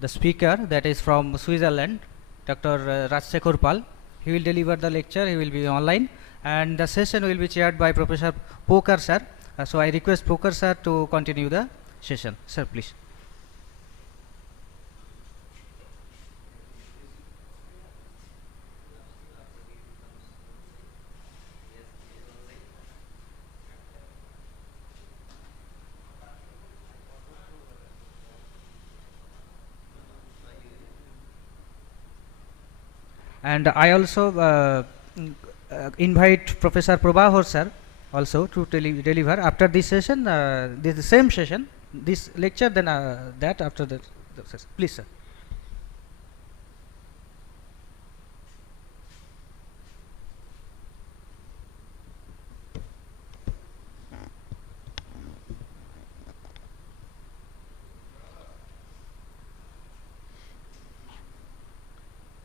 the speaker, that is from Switzerland, Dr. Rajsekhar Pal. He will deliver the lecture. He will be online, and the session will be chaired by Professor Pokar sir. So I request Pokar sir to continue the session. Sir, please. And I also invite Professor Prabhakar sir also to deliver after this session, this same session, this lecture, then that after the session. Please, sir.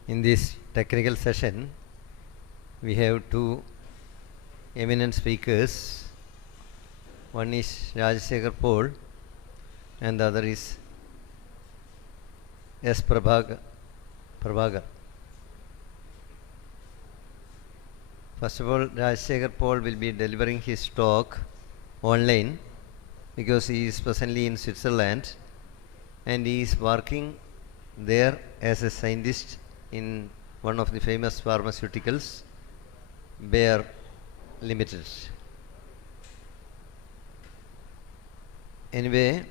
In this technical session, we have two eminent speakers. One is Rajsekhar Paul and the other is S. Prabhakar. First of all, Rajsekhar Paul will be delivering his talk online because he is presently in Switzerland and he is working there as a scientist in one of the famous pharmaceuticals, Bayer Limited. Anyway,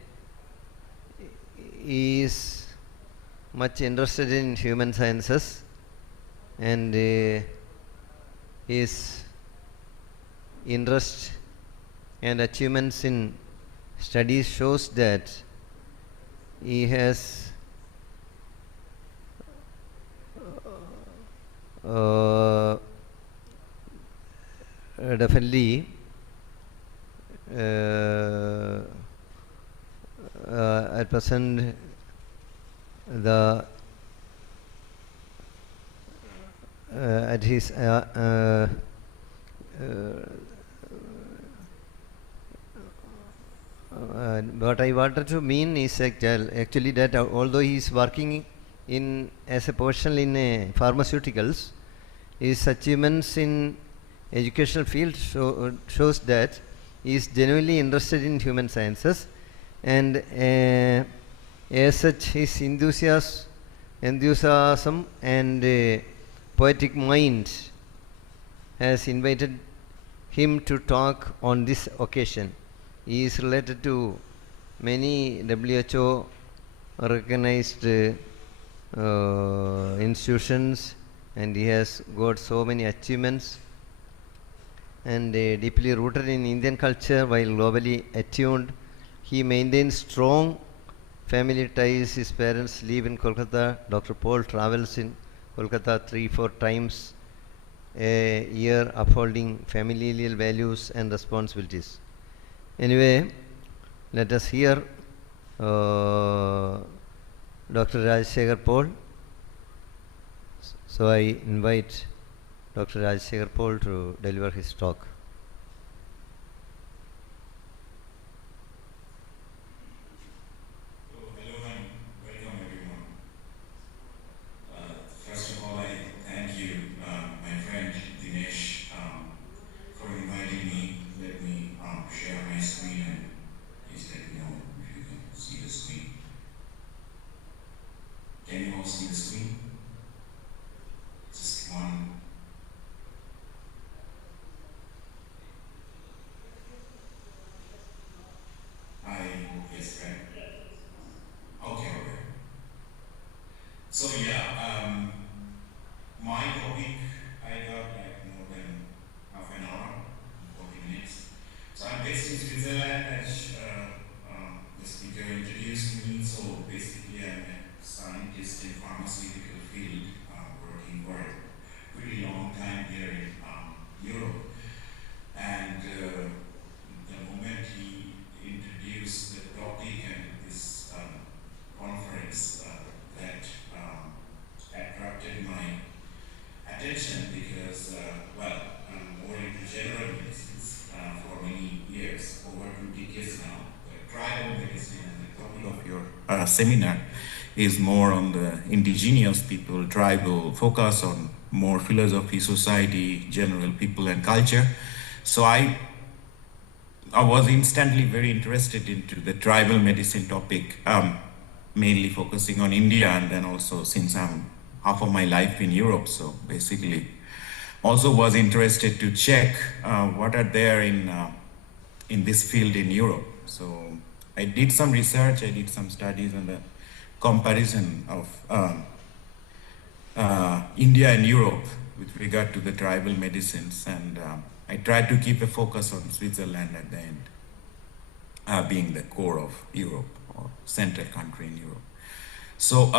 he is much interested in human sciences, and his interest and achievements in studies shows that he has definitely at present the at his what I wanted to mean is actually that although he is working in as a professional in pharmaceuticals, his achievements in educational field shows that he is genuinely interested in human sciences, and as such his enthusiasm and poetic mind has invited him to talk on this occasion. He is related to many WHO recognized institutions, and he has got so many achievements, and deeply rooted in Indian culture while globally attuned. He maintains strong family ties. His parents live in Kolkata. Dr. Paul travels in Kolkata 3-4 times a year, upholding familial values and responsibilities. Anyway, let us hear Dr. Rajsekhar Paul. So I invite Dr. Rajsekhar Paul to deliver his talk. Hello and welcome everyone. First of all, I thank you, my friend Dinesh, for inviting me. Let me share my screen and please let me know if you can see the screen. Can you all see the screen? Just one. Yes, right. Okay. So yeah, my topic, I got like more than half an hour, 40 minutes. So I'm based in Switzerland, as the speaker introduced me. So basically I'm a scientist in pharmaceutical field, working for a pretty long time here in Europe. And the moment he introduced the topic and this conference, that attracted my attention because, I'm more into general medicines for many years, over 2 decades now, the tribal medicine and the topic of your seminar is more on the indigenous people, tribal focus on more philosophy, society, general people and culture. So I was instantly very interested into the tribal medicine topic, mainly focusing on India, and then also since I'm half of my life in Europe, so basically also was interested to check what are there in this field in Europe. So I did some research, I did some studies on the comparison of India and Europe with regard to the tribal medicines, and I tried to keep a focus on Switzerland at the end, being the core of Europe or central country in Europe. So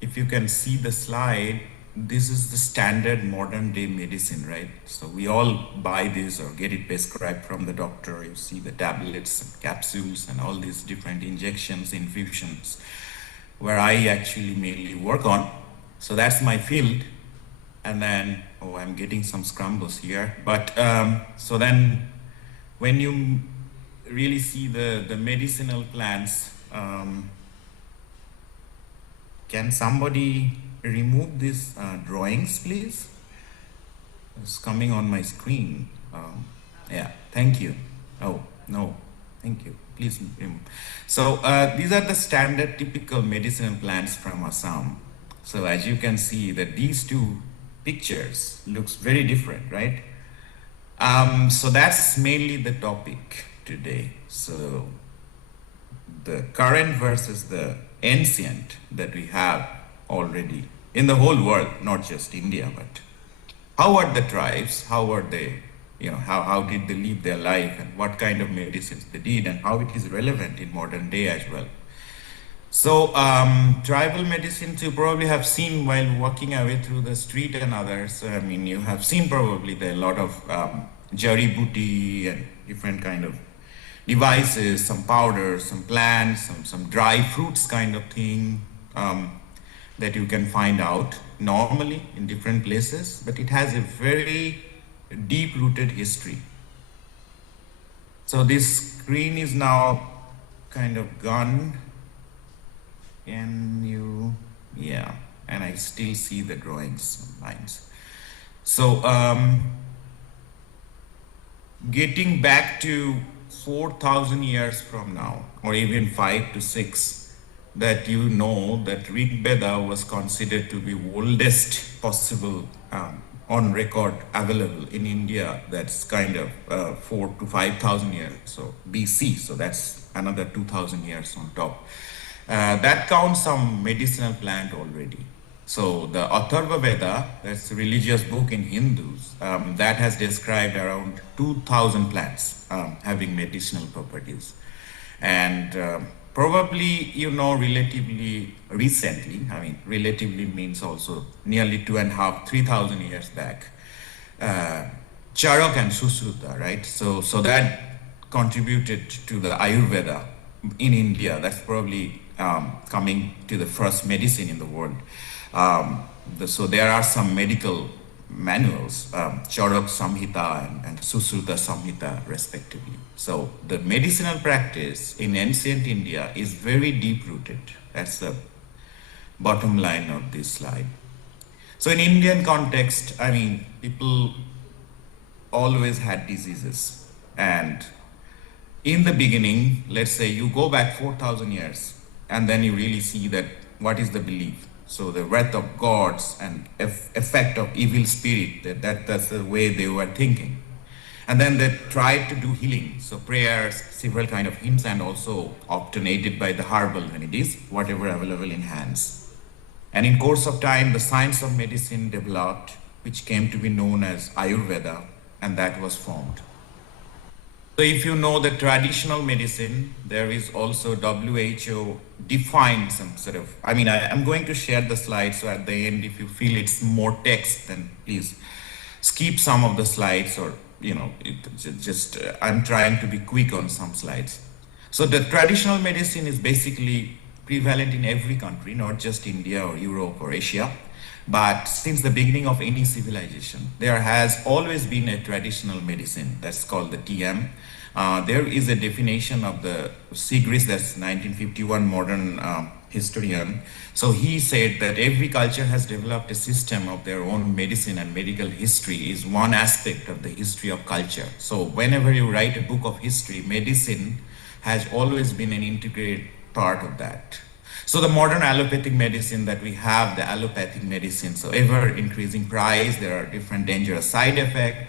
if you can see the slide, this is the standard modern day medicine, right? So we all buy this or get it prescribed from the doctor. You see the tablets and capsules and all these different injections, infusions, where I actually mainly work on. So that's my field. And then, oh, I'm getting some scrambles here. But so then when you really see the medicinal plants, can somebody remove these drawings, please? It's coming on my screen. Yeah, thank you. Oh, no, thank you. Please remove. So these are the standard typical medicinal plants from Assam. So as you can see that these two pictures looks very different, right? So that's mainly the topic today. So the current versus the ancient that we have already in the whole world, not just India, but how are the tribes, how are they, how did they live their life, and what kind of medicines they did, and how it is relevant in modern day as well. So tribal medicines you probably have seen while walking away through the street and others. I mean, you have seen probably there are a lot of jari booty and different kind of devices, some powders, some plants, some dry fruits kind of thing that you can find out normally in different places, but it has a very deep-rooted history. So this screen is now kind of gone. Can you, yeah, and I still see the drawings, lines. So getting back to 4,000 years from now, or even 5 to 6, that that Rig Veda was considered to be oldest possible on record available in India. That's kind of 4 to 5,000 years, so BC. So that's another 2,000 years on top. That counts some medicinal plant already. So the Atharva Veda, that's a religious book in Hindus, that has described around 2,000 plants having medicinal properties. And probably, relatively recently, I mean, relatively means also nearly 2,500, 3,000 years back, Charak and Sushruta, right? So that contributed to the Ayurveda in India. That's probably coming to the first medicine in the world. So there are some medical manuals, Charak Samhita and Sushruta Samhita respectively. So the medicinal practice in ancient India is very deep-rooted. That's the bottom line of this slide. So in Indian context, I mean, people always had diseases. And in the beginning, let's say you go back 4,000 years, and then you really see that what is the belief. So the wrath of gods and effect of evil spirit, that's the way they were thinking. And then they tried to do healing. So prayers, several kind of hymns, and also often aided by the herbal remedies, whatever available in hands. And in course of time, the science of medicine developed, which came to be known as Ayurveda, and that was formed. So if you know the traditional medicine, there is also WHO defined some sort of, I mean, I'm going to share the slides, so at the end, if you feel it's more text, then please skip some of the slides, or, I'm trying to be quick on some slides. So the traditional medicine is basically prevalent in every country, not just India or Europe or Asia. But since the beginning of any civilization, there has always been a traditional medicine that's called the TM. There is a definition of the Sigris, that's 1951 modern historian. So he said that every culture has developed a system of their own medicine, and medical history is one aspect of the history of culture. So whenever you write a book of history, medicine has always been an integrated part of that. So the modern allopathic medicine that we have, the allopathic medicine, so ever increasing price, there are different dangerous side effects.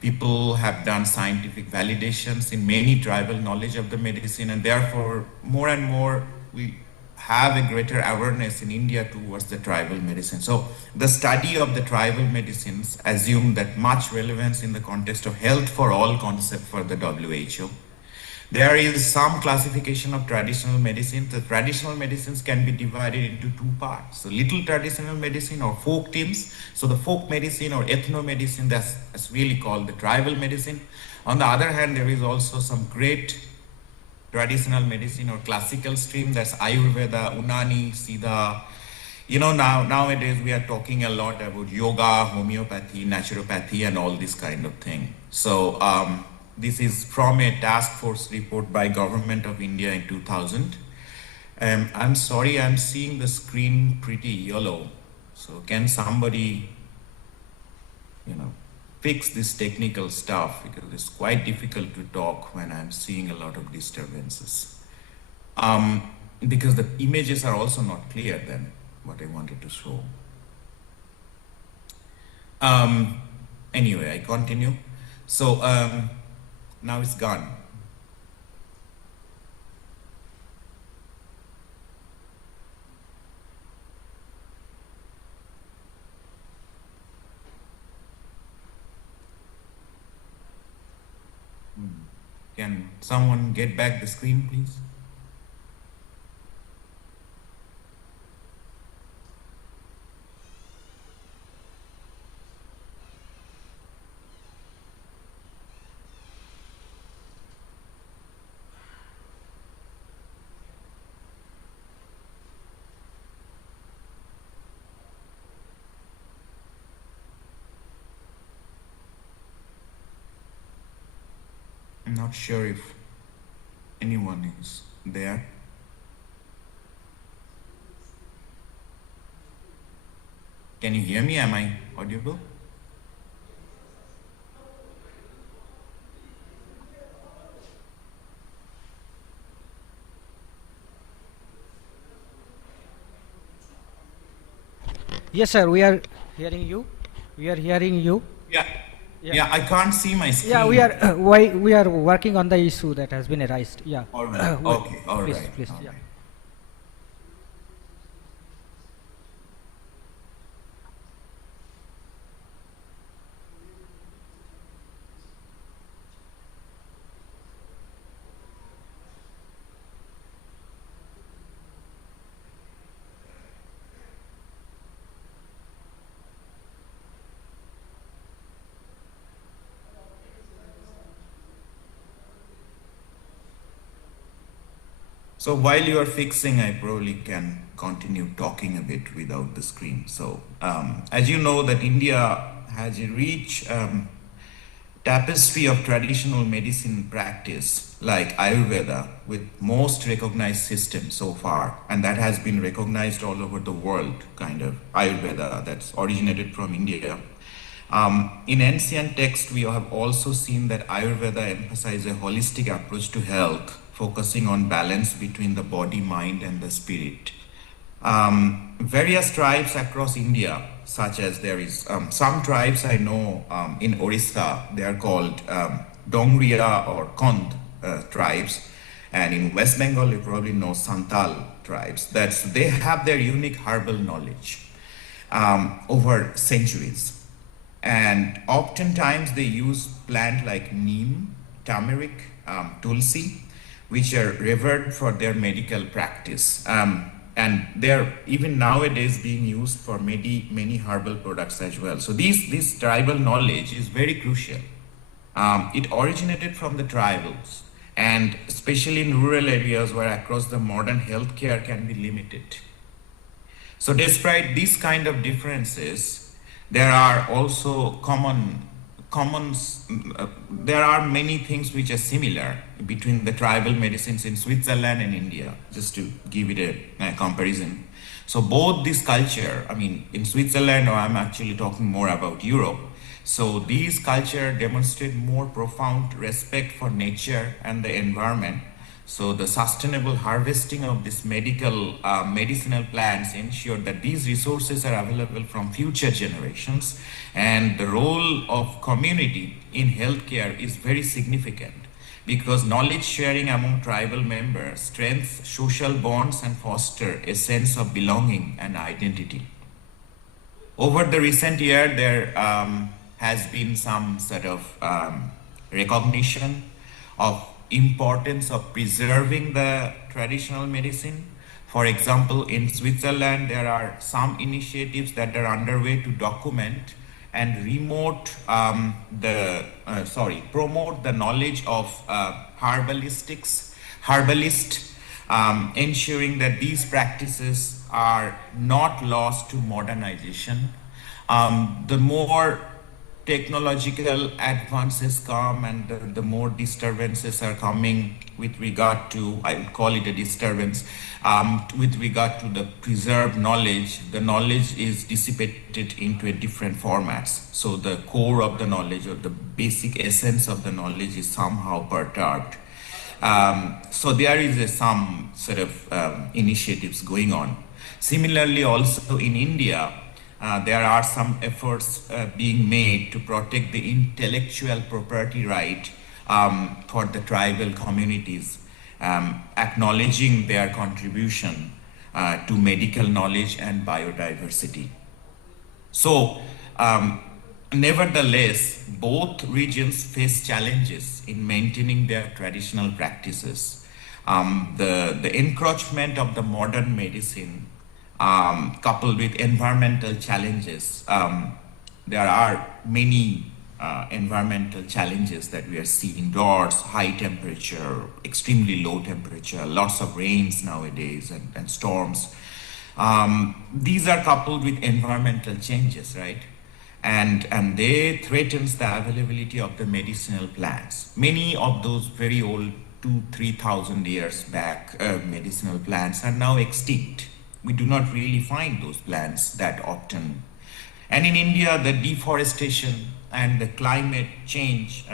People have done scientific validations in many tribal knowledge of the medicine, and therefore more and more we have a greater awareness in India towards the tribal medicine. So the study of the tribal medicines assumed that much relevance in the context of health for all concept for the WHO. There is some classification of traditional medicine. The traditional medicines can be divided into two parts. So little traditional medicine or folk teams. So the folk medicine or ethno-medicine, that's really called the tribal medicine. On the other hand, there is also some great traditional medicine or classical stream, that's Ayurveda, Unani, Siddha. You know, nowadays we are talking a lot about yoga, homeopathy, naturopathy, and all this kind of thing. So this is from a task force report by Government of India in 2000. I'm sorry, I'm seeing the screen pretty yellow. So can somebody, fix this technical stuff, because it's quite difficult to talk when I'm seeing a lot of disturbances. Because the images are also not clear than what I wanted to show. Anyway, I continue. So now it's gone. Can someone get back the screen, please? I'm not sure if anyone is there. Can you hear me? Am I audible? Yes, sir, we are hearing you. We are hearing you. Yeah. Yeah, I can't see my screen. Yeah, we are working on the issue that has been raised. Yeah. All right. Okay. All please, right. Please. All Yeah. right. So while you are fixing, I probably can continue talking a bit without the screen. So as you know, that India has a rich tapestry of traditional medicine practice like Ayurveda with most recognized systems so far, and that has been recognized all over the world, kind of Ayurveda that's originated from India. In ancient texts, we have also seen that Ayurveda emphasizes a holistic approach to health, focusing on balance between the body, mind, and the spirit. Various tribes across India, such as there is some tribes I know in Orissa, they are called Dongria or Kond tribes, and in West Bengal you probably know Santal tribes. They have their unique herbal knowledge over centuries. And oftentimes they use plant like neem, turmeric, tulsi, which are revered for their medical practice. And they're even nowadays being used for many herbal products as well. So this tribal knowledge is very crucial. It originated from the tribals, and especially in rural areas where across the modern healthcare can be limited. So despite these kind of differences, there are also common there are many things which are similar between the tribal medicines in Switzerland and India, just to give it a comparison. So both this culture, I mean, in Switzerland, or I'm actually talking more about Europe, so these culture demonstrate more profound respect for nature and the environment. So the sustainable harvesting of this medicinal plants ensure that these resources are available from future generations, and the role of community in healthcare is very significant because knowledge sharing among tribal members strengthens social bonds and foster a sense of belonging and identity. Over the recent year, there has been some sort of recognition of importance of preserving the traditional medicine. For example, in Switzerland, there are some initiatives that are underway to document and promote the knowledge of herbalists, ensuring that these practices are not lost to modernization. The more technological advances come and the more disturbances are coming with regard to, I would call it a disturbance, with regard to the preserved knowledge, the knowledge is dissipated into a different formats. So the core of the knowledge or the basic essence of the knowledge is somehow perturbed. So there is some sort of initiatives going on. Similarly, also in India, there are some efforts being made to protect the intellectual property right for the tribal communities, acknowledging their contribution to medical knowledge and biodiversity. So, nevertheless, both regions face challenges in maintaining their traditional practices. The encroachment of the modern medicine coupled with environmental challenges. There are many environmental challenges that we are seeing: droughts, high temperature, extremely low temperature, lots of rains nowadays, and storms. These are coupled with environmental changes, right? And they threatens the availability of the medicinal plants. Many of those very old 2,000-3,000 years back medicinal plants are now extinct. We do not really find those plants that often. And in India, the deforestation and the climate change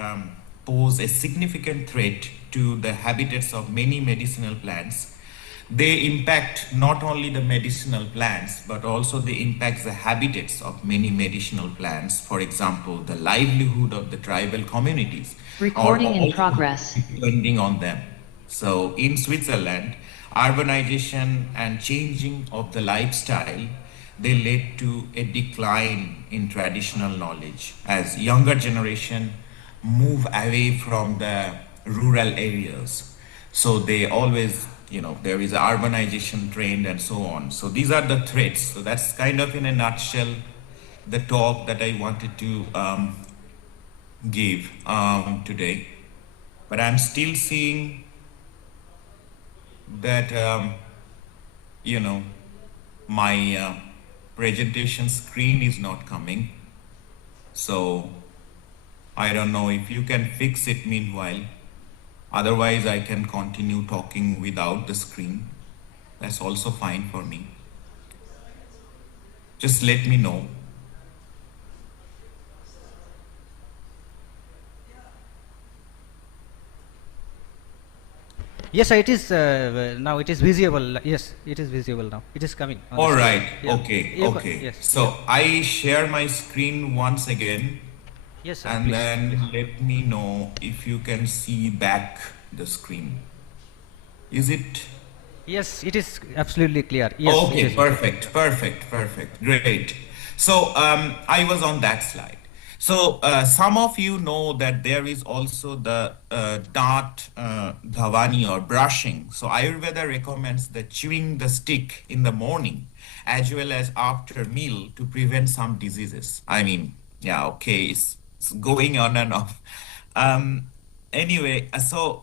pose a significant threat to the habitats of many medicinal plants. They impact not only the medicinal plants, but also they impact the habitats of many medicinal plants. For example, the livelihood of the tribal communities. Recording in progress. Depending on them. So in Switzerland, urbanization and changing of the lifestyle, they led to a decline in traditional knowledge as younger generation move away from the rural areas. So they always, there is urbanization trend and so on. So these are the threats. So that's kind of in a nutshell the talk that I wanted to give today. But I'm still seeing that my presentation screen is not coming, so I don't know if you can fix it meanwhile. Otherwise I can continue talking without the screen. That's also fine for me. Just let me know. Yes, sir, it is now. It is visible. Yes, it is visible now. It is coming. All right. Yeah. Okay. Yeah, Okay. yes, So yeah. I share my screen once again, Yes, sir. and Please. then let me know if you can see back the screen. Is it? Yes, it is absolutely clear. Yes. Okay. it is. Perfect. Perfect. Perfect. Great. So I was on that slide. So some of you know that there is also the dant dhavani or brushing. So Ayurveda recommends the chewing the stick in the morning as well as after meal to prevent some diseases. I mean, yeah, okay, it's going on and off. Anyway, so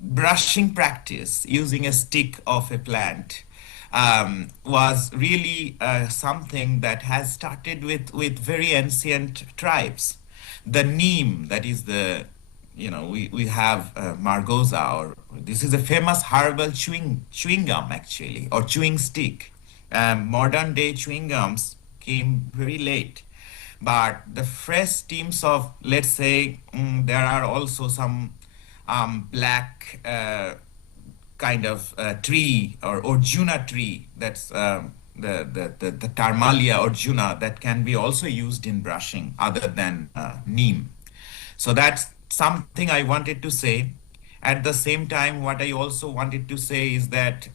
brushing practice using a stick of a plant was really something that has started with very ancient tribes. The neem, that is the, we have margosa, or this is a famous herbal chewing gum actually, or chewing stick. Modern day chewing gums came very late, but the fresh stems of, let's say, there are also some black kind of tree, or Arjuna tree, that's the Tarmalia Arjuna, that can be also used in brushing other than neem. So that's something I wanted to say. At the same time, what I also wanted to say is that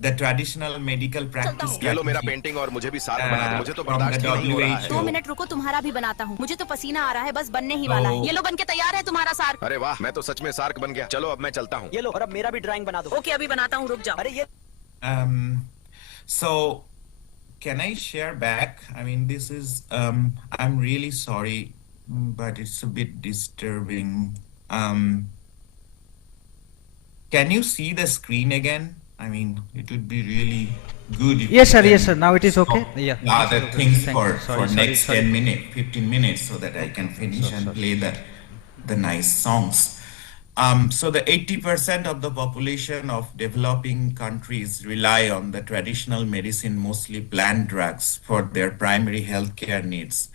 the traditional medical practice ये लो मेरा strategy painting और मुझे भी SAARC बना दो, मुझे तो from the बर्दाश्त ही नहीं हो रहा है। 2 WHO. मिनट रुको, तुम्हारा भी बनाता हूँ। मुझे तो पसीना आ रहा है, बस बनने ही वाला है। ये लो बन के तैयार है तुम्हारा सार्क। अरे वाह, मैं तो सच में सार्क बन गया। चलो अब मैं चलता हूँ। ये लो, और अब मेरा भी ड्राइंग बना दो। ओके, अभी बनाता हूँ, रुक जाओ। अरे ये So can I share back? I mean, this is, I'm really sorry, but it's a bit disturbing. Can you see the screen again? I mean, it would be really good if Yes, you sir. Yes, can sir. Now it is okay. stop Yeah. other things Thank you. for Sorry, sorry, next sorry. 10 minutes, 15 minutes, so that I can finish and play the nice songs. So the 80% of the population of developing countries rely on the traditional medicine, mostly plant drugs, for their primary healthcare needs.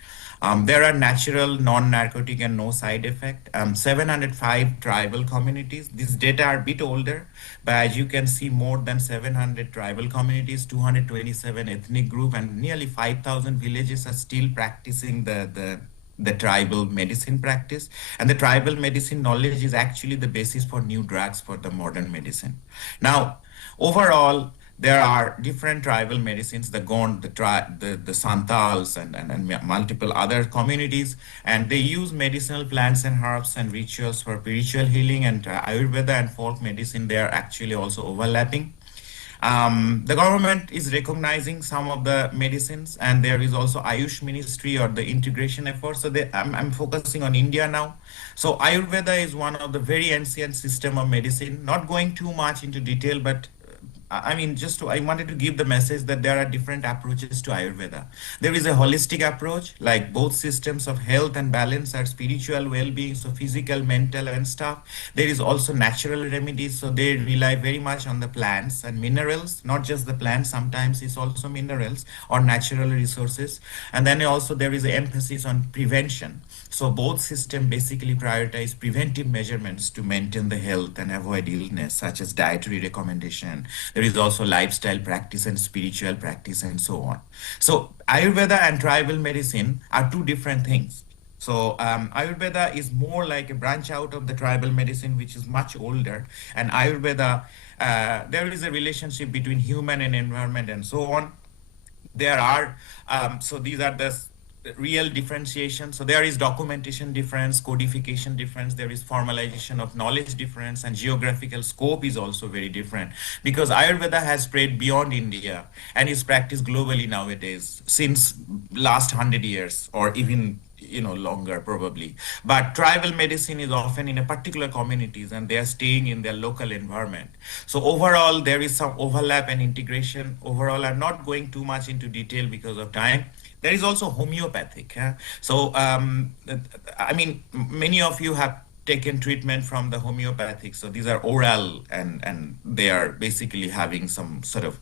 There are natural, non-narcotic, and no side effect. 705 tribal communities. These data are a bit older, but as you can see, more than 700 tribal communities, 227 ethnic group, and nearly 5,000 villages are still practicing the tribal medicine practice. And the tribal medicine knowledge is actually the basis for new drugs for the modern medicine. Now, overall, there are different tribal medicines, the Gond, the Santals, and multiple other communities, and they use medicinal plants and herbs and rituals for spiritual healing, and Ayurveda and folk medicine, they are actually also overlapping. The government is recognizing some of the medicines, and there is also Ayush Ministry, or the integration effort. So I'm focusing on India now. So Ayurveda is one of the very ancient system of medicine. Not going too much into detail, but I mean, I wanted to give the message that there are different approaches to Ayurveda. There is a holistic approach, like both systems of health and balance are spiritual well-being, so physical, mental, and stuff. There is also natural remedies, so they rely very much on the plants and minerals, not just the plants, sometimes it's also minerals or natural resources. And then also there is an emphasis on prevention. So both systems basically prioritize preventive measurements to maintain the health and avoid illness, such as dietary recommendation. There is also lifestyle practice and spiritual practice and so on. So Ayurveda and tribal medicine are two different things. So Ayurveda is more like a branch out of the tribal medicine, which is much older. And Ayurveda, there is a relationship between human and environment and so on. There are, so these are the real differentiation. So there is documentation difference, codification difference, there is formalization of knowledge difference, and geographical scope is also very different, because Ayurveda has spread beyond India and is practiced globally nowadays since last 100 years, or even longer probably. But tribal medicine is often in a particular communities, and they are staying in their local environment. So overall, there is some overlap and integration. Overall, I'm not going too much into detail because of time. There is also homeopathic. So, I mean, many of you have taken treatment from the homeopathic. So these are oral, and they are basically having some sort of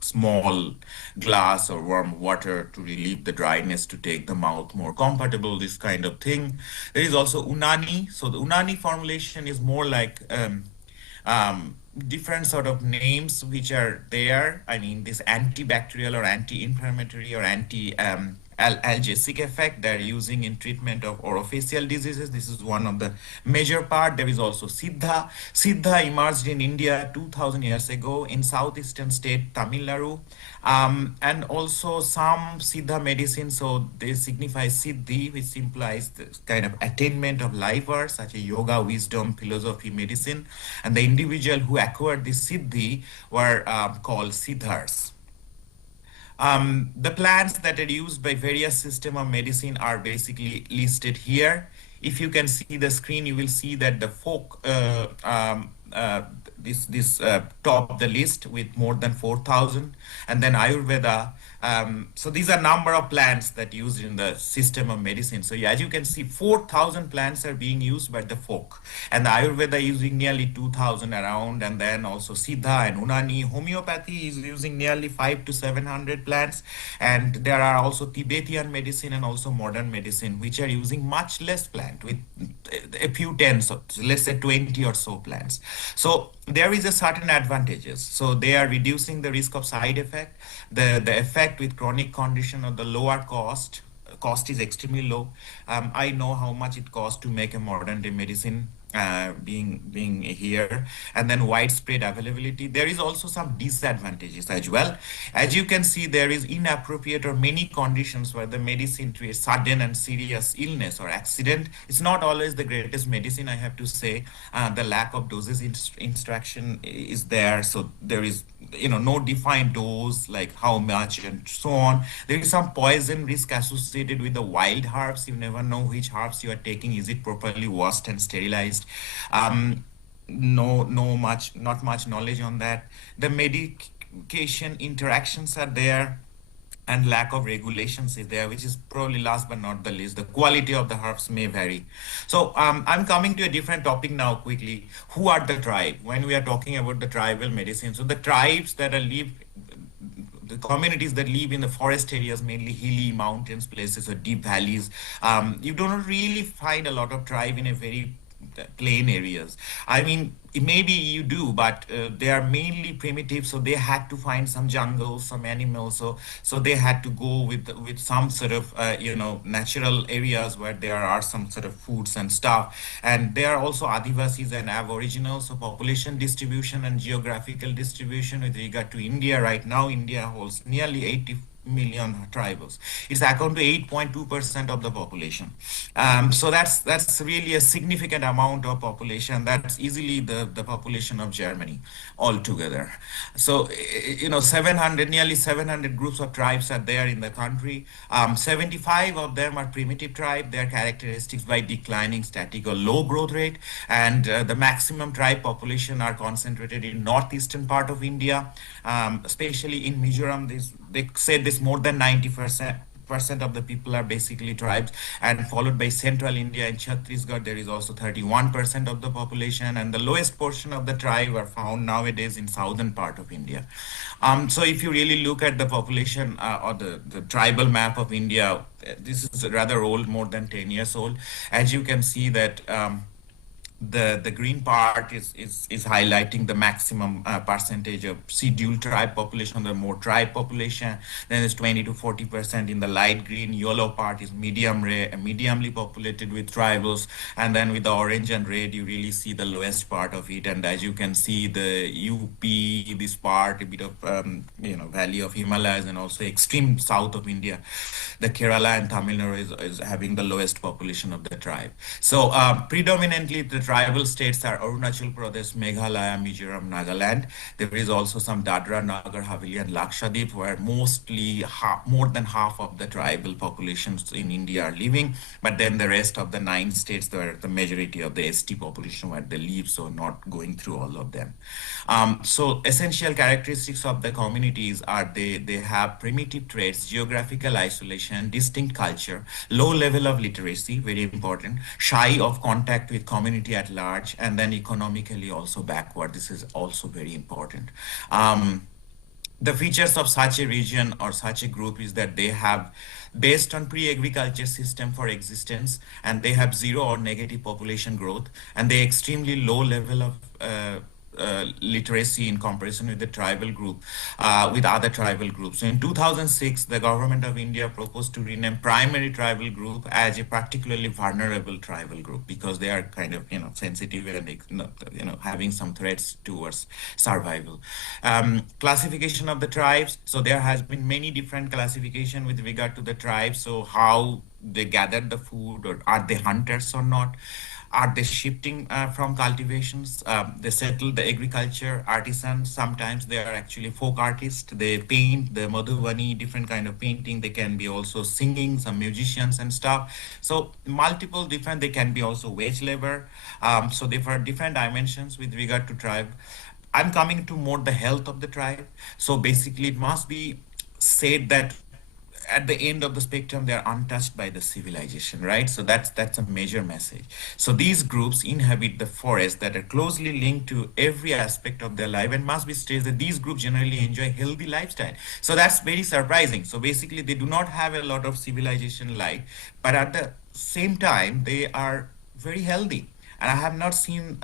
small glass or warm water to relieve the dryness, to take the mouth more comfortable, this kind of thing. There is also Unani. So the Unani formulation is more like different sort of names which are there. I mean, this antibacterial or anti-inflammatory or analgesic effect they're using in treatment of orofacial diseases. This is one of the major part. There is also Siddha. Siddha emerged in India 2000 years ago in southeastern state Tamil Nadu. And also some Siddha medicine, so they signify Siddhi, which implies the kind of attainment of life work, such as yoga, wisdom, philosophy, medicine. And the individual who acquired this Siddhi were called Siddhars. The plants that are used by various systems of medicine are basically listed here. If you can see the screen, you will see that the folk top the list with more than 4,000, and then Ayurveda. So these are number of plants that used in the system of medicine. So as you can see, 4,000 plants are being used by the folk, and the Ayurveda using nearly 2,000 around, and then also Siddha and Unani. Homeopathy is using nearly 5 to 700 plants, and there are also Tibetan medicine and also modern medicine, which are using much less plant with a few tens, or let's say 20 or so plants. So there is a certain advantages. So they are reducing the risk of side effect, the effect with chronic condition of the lower cost is extremely low. I know how much it costs to make a modern day medicine being here, and then widespread availability. There is also some disadvantages as well. As you can see, there is inappropriate or many conditions where the medicine to a sudden and serious illness or accident. It's not always the greatest medicine, I have to say. The lack of doses instruction is there, so there is no defined dose, like how much and so on. There is some poison risk associated with the wild herbs. You never know which herbs you are taking. Is it properly washed and sterilized? Not much knowledge on that. The medication interactions are there, and lack of regulations is there, which is probably last but not the least. The quality of the herbs may vary. So I'm coming to a different topic now quickly. Who are the tribe? When we are talking about the tribal medicine, so the tribes that the communities that live in the forest areas, mainly hilly mountains, places or deep valleys, you don't really find a lot of tribe in a very plain areas. I mean, maybe you do, but they are mainly primitive, so they had to find some jungles, some animals. So they had to go with some sort of natural areas where there are some sort of foods and stuff. And there are also Adivasis and Aboriginals. So population distribution and geographical distribution with regard to India right now, India holds nearly 80 million tribals. It's account to 8.2% of the population. So that's really a significant amount of population. That's easily the population of Germany altogether. So 700, nearly 700 groups of tribes are there in the country. 75 of them are primitive tribe. Their characteristics by declining, static or low growth rate, and the maximum tribe population are concentrated in northeastern part of India, especially in Mizoram. They say this more than 90% of the people are basically tribes, and followed by central India and Chhattisgarh. There is also 31% of the population, and the lowest portion of the tribe are found nowadays in southern part of India. So if you really look at the population or the tribal map of India, this is rather old, more than 10 years old. As you can see that the green part is highlighting the maximum percentage of scheduled tribe population, the more tribe population. Then it's 20 to 40% in the light green. Yellow part is mediumly populated with tribals, and then with the orange and red, you really see the lowest part of it. And as you can see, the UP, this part, a bit of valley of Himalayas, and also extreme south of India, the Kerala and Tamil Nadu is having the lowest population of the tribe. So predominantly the tribal states are Arunachal Pradesh, Meghalaya, Mizoram, Nagaland. There is also some Dadra, Nagar Haveli, and Lakshadweep, where mostly more than half of the tribal populations in India are living. But then the rest of the 9 states, where the majority of the ST population where they live, so not going through all of them. So essential characteristics of the communities are they have primitive traits, geographical isolation, distinct culture, low level of literacy, very important, shy of contact with community at large, and then economically also backward. This is also very important. The features of such a region or such a group is that they have based on pre-agriculture system for existence, and they have zero or negative population growth, and they extremely low level of literacy in comparison with the tribal group, with other tribal groups. So in 2006, the government of India proposed to rename primary tribal group as a particularly vulnerable tribal group, because they are kind of sensitive and having some threats towards survival. Classification of the tribes. So there has been many different classification with regard to the tribes. So how they gathered the food, or are they hunters or not? Are they shifting from cultivations? They settle the agriculture, artisans. Sometimes they are actually folk artists. They paint the Madhubani, different kind of painting. They can be also singing, some musicians and stuff. So multiple different, they can be also wage labor. So there are different dimensions with regard to tribe. I'm coming to more the health of the tribe. So basically it must be said that at the end of the spectrum they are untouched by the civilization, right? So that's a major message. So these groups inhabit the forest that are closely linked to every aspect of their life, and must be stressed that these groups generally enjoy healthy lifestyle. So that's very surprising. So basically they do not have a lot of civilization life, but at the same time they are very healthy. And I have not seen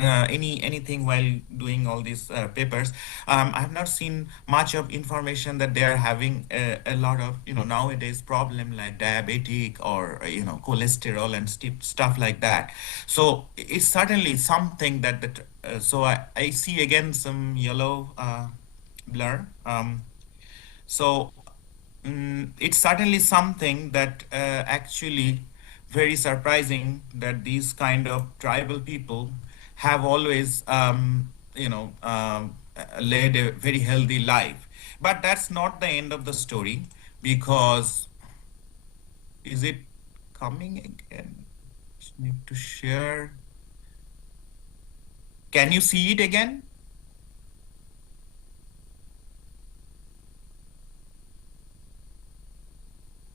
anything while doing all these papers. I have not seen much of information that they are having a lot of nowadays problem like diabetic or cholesterol and stuff like that. So it's certainly something that so I see again some yellow blur. So it's certainly something that actually very surprising that these kind of tribal people have always led a very healthy life. But that's not the end of the story, because is it coming again? Just need to share. Can you see it again?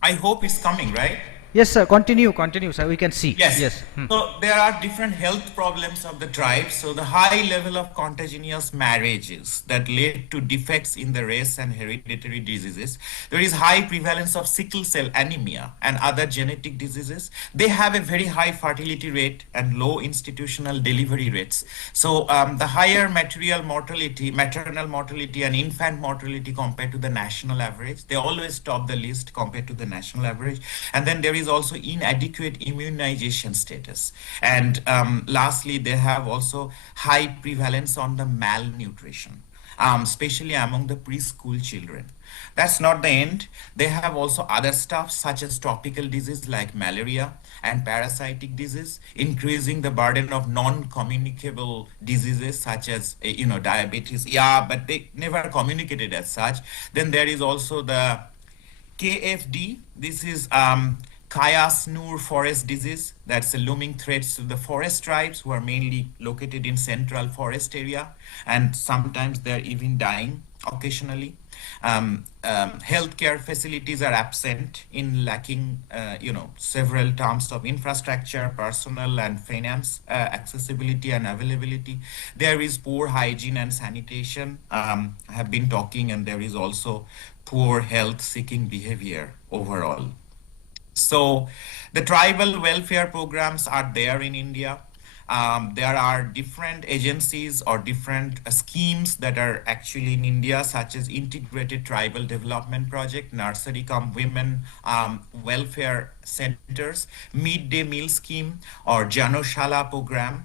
I hope it's coming, right? Yes, sir. Continue, sir. We can see. Yes. Yes. So there are different health problems of the tribe. So the high level of contagious marriages that led to defects in the race and hereditary diseases. There is high prevalence of sickle cell anemia and other genetic diseases. They have a very high fertility rate and low institutional delivery rates. So the higher maternal mortality and infant mortality compared to the national average. They always top the list compared to the national average. And then there is also inadequate immunization status. And lastly, they have also high prevalence on the malnutrition, especially among the preschool children. That's not the end. They have also other stuff such as tropical disease like malaria and parasitic disease, increasing the burden of non-communicable diseases such as diabetes. Yeah, but they never communicated as such. Then there is also the KFD. This is Kaya-Snur forest disease. That's a looming threat to the forest tribes who are mainly located in central forest area, and sometimes they're even dying occasionally. Healthcare facilities are absent in lacking, several terms of infrastructure, personnel and finance, accessibility and availability. There is poor hygiene and sanitation. I have been talking, and there is also poor health-seeking behavior overall. So the tribal welfare programs are there in India. There are different agencies or different schemes that are actually in India, such as Integrated Tribal Development Project, Nursery Cum Women Welfare Centers, Midday Meal Scheme, or Janoshala program,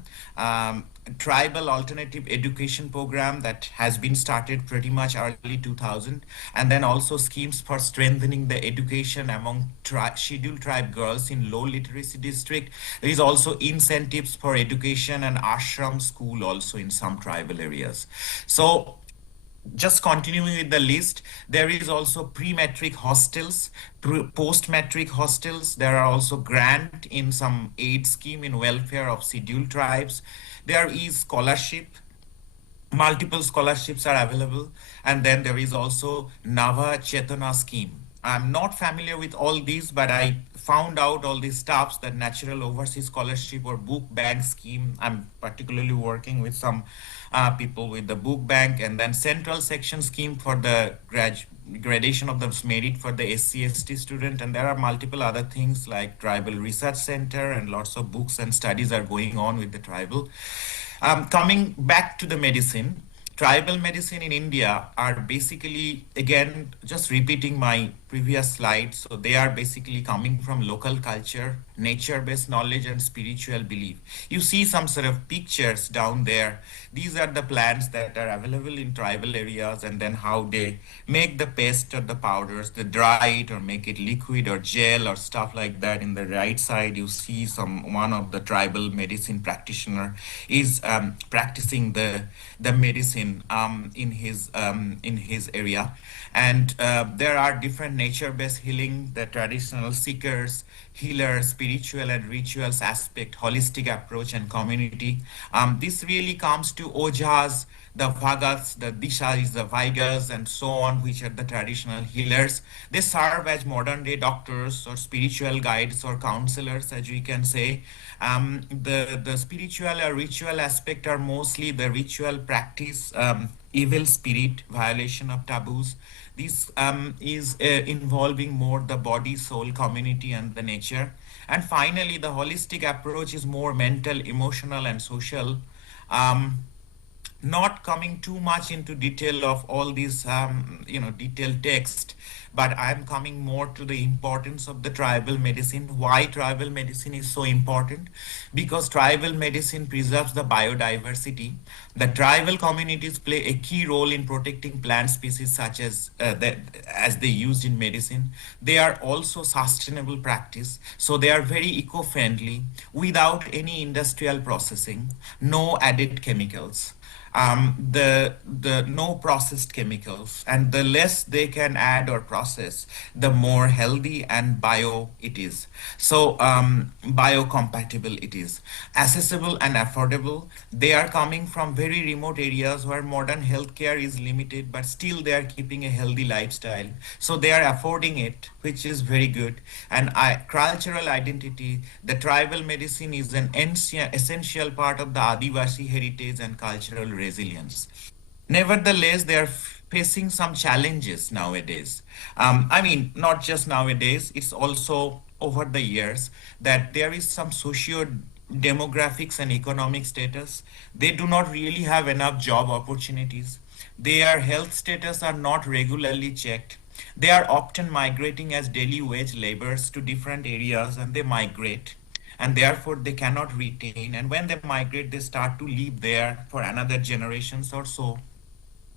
tribal alternative education program that has been started pretty much early 2000, and then also schemes for strengthening the education among scheduled tribe girls in low literacy district. There is also incentives for education and ashram school also in some tribal areas. So just continuing with the list, there is also pre-matric hostels, post-matric hostels. There are also grant in some aid scheme in welfare of scheduled tribes. There is scholarship. Multiple scholarships are available. And then there is also Nava Chetana scheme. I'm not familiar with all these, but I found out all these stuffs, that Natural Overseas Scholarship or Book Bank scheme. I'm particularly working with some people with the Book Bank, and then Central Section scheme for the gradation of the merit for the SC/ST student. And there are multiple other things like Tribal Research Center, and lots of books and studies are going on with the tribal. Coming back to the medicine, tribal medicine in India are basically, again, just repeating my previous slide. So they are basically coming from local culture, nature-based knowledge, and spiritual belief. You see some sort of pictures down there. These are the plants that are available in tribal areas, and then how they make the paste or the powders, they dry it or make it liquid or gel or stuff like that. In the right side, you see one of the tribal medicine practitioner is practicing the medicine in his area. And there are different nature-based healing, the traditional seekers, healers, spiritual and rituals aspect, holistic approach, and community. This really comes to Ojas, the Vagas, the Dishas, the Vaigas, and so on, which are the traditional healers. They serve as modern day doctors or spiritual guides or counselors, as we can say. The spiritual or ritual aspect are mostly the ritual practice, evil spirit, violation of taboos. This is involving more the body, soul, community, and the nature. And finally, the holistic approach is more mental, emotional, and social. Um, Not coming too much into detail of all these detailed text, but I'm coming more to the importance of the tribal medicine. Why tribal medicine is so important? Because tribal medicine preserves the biodiversity. The tribal communities play a key role in protecting plant species such as they used in medicine. They are also sustainable practice, so they are very eco-friendly without any industrial processing, no added chemicals, the no processed chemicals, and the less they can add or process, the more healthy and bio it is. So biocompatible it is, accessible and affordable. They are coming from very remote areas where modern healthcare is limited, but still they are keeping a healthy lifestyle. So they are affording it, which is very good. And cultural identity, the tribal medicine is an essential part of the Adivasi heritage and cultural resilience. Nevertheless, they are facing some challenges nowadays. I mean, not just nowadays, it's also over the years that there is some socio demographics and economic status. They do not really have enough job opportunities. Their health status are not regularly checked. They are often migrating as daily wage laborers to different areas, and they migrate, and therefore they cannot retain. And when they migrate, they start to live there for another generations or so.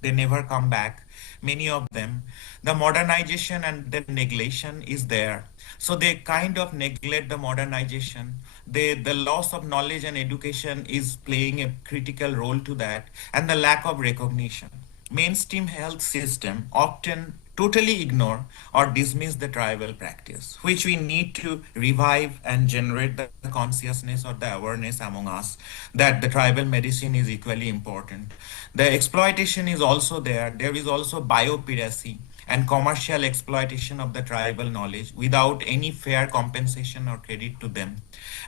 They never come back, many of them. The modernization and the neglection is there. So they kind of neglect the modernization. The loss of knowledge and education is playing a critical role to that, and the lack of recognition. Mainstream health system often totally ignore or dismiss the tribal practice, which we need to revive and generate the consciousness or the awareness among us that the tribal medicine is equally important. The exploitation is also there. There is also biopiracy and commercial exploitation of the tribal knowledge without any fair compensation or credit to them.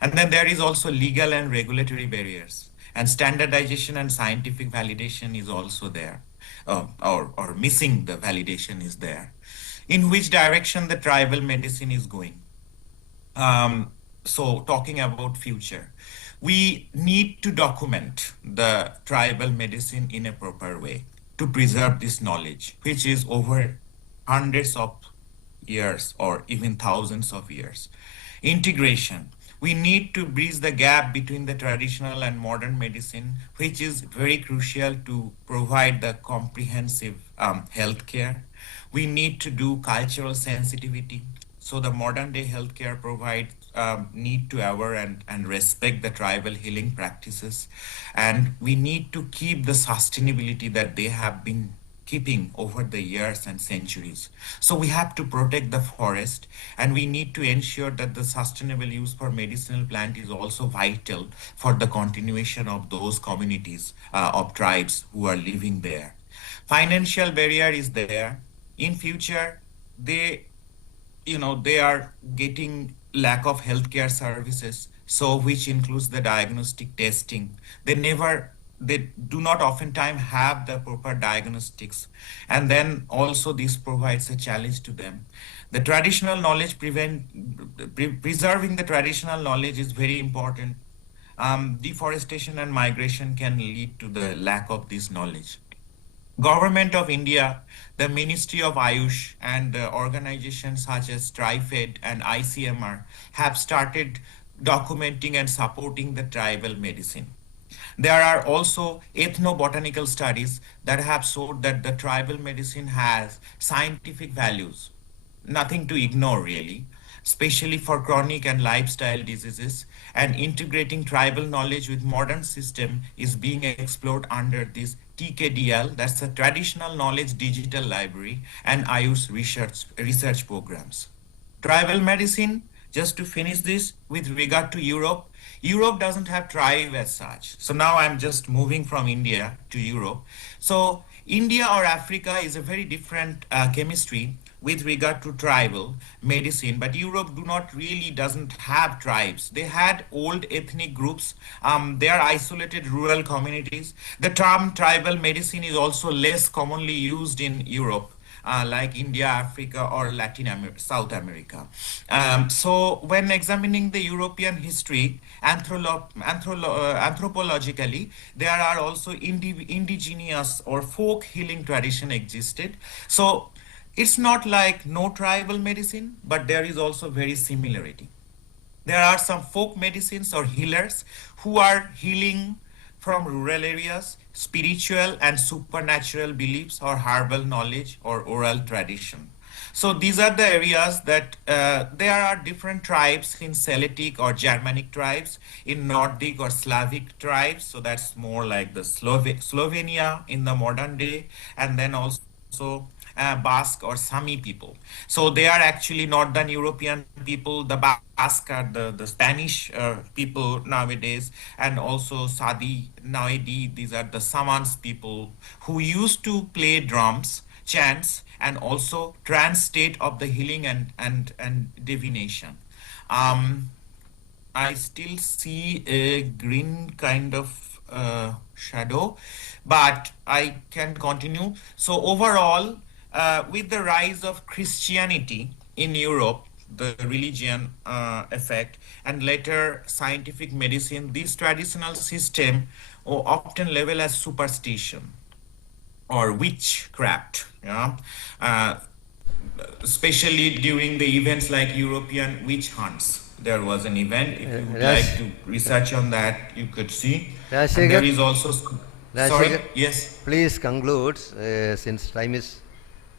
And then there is also legal and regulatory barriers, and standardization and scientific validation is also there, or missing the validation is there. In which direction the tribal medicine is going? So talking about future, we need to document the tribal medicine in a proper way to preserve this knowledge, which is over hundreds of years or even thousands of years. Integration. We need to bridge the gap between the traditional and modern medicine, which is very crucial to provide the comprehensive healthcare. We need to do cultural sensitivity. So the modern day healthcare provides need to aware and respect the tribal healing practices. And we need to keep the sustainability that they have been keeping over the years and centuries. So we have to protect the forest, and we need to ensure that the sustainable use for medicinal plant is also vital for the continuation of those communities of tribes who are living there. Financial barrier is there. In future, they are getting lack of healthcare services, so which includes the diagnostic testing. They do not oftentimes have the proper diagnostics, and then also this provides a challenge to them. The traditional knowledge preserving the traditional knowledge is very important. Deforestation and migration can lead to the lack of this knowledge. Government of India, the Ministry of Ayush, and organizations such as TriFed and ICMR have started documenting and supporting the tribal medicine. There are also ethnobotanical studies that have showed that the tribal medicine has scientific values, nothing to ignore really, especially for chronic and lifestyle diseases, and integrating tribal knowledge with modern system is being explored under this TKDL, that's the Traditional Knowledge Digital Library, and Ayush research programs. Tribal medicine, just to finish this, with regard to Europe, Europe doesn't have tribe as such. So now I'm just moving from India to Europe. So India or Africa is a very different chemistry with regard to tribal medicine, but Europe do not really doesn't have tribes. They had old ethnic groups. They are isolated rural communities. The term tribal medicine is also less commonly used in Europe, like India, Africa, or South America. So when examining the European history anthropologically, there are also indigenous or folk healing tradition existed. So it's not like no tribal medicine, but there is also very similarity. There are some folk medicines or healers who are healing from rural areas, spiritual and supernatural beliefs or herbal knowledge or oral tradition. So these are the areas that there are different tribes in Celtic or Germanic tribes, in Nordic or Slavic tribes. So that's more like the Slovenia in the modern day, and then also Basque or Sami people. So they are actually Northern European people. The Basque are the Spanish people nowadays, and also Sadi, Naidi, these are the Samans people who used to play drums, chants, and also trance state of the healing and divination. I still see a green kind of shadow, but I can continue. So overall, with the rise of Christianity in Europe, the religion effect, and later scientific medicine, this traditional system often level as superstition or witchcraft. Yeah, especially during the events like European witch hunts. There was an event. If you would like to research on that, you could see. And there is also. Sorry. Yes. Please conclude, since time is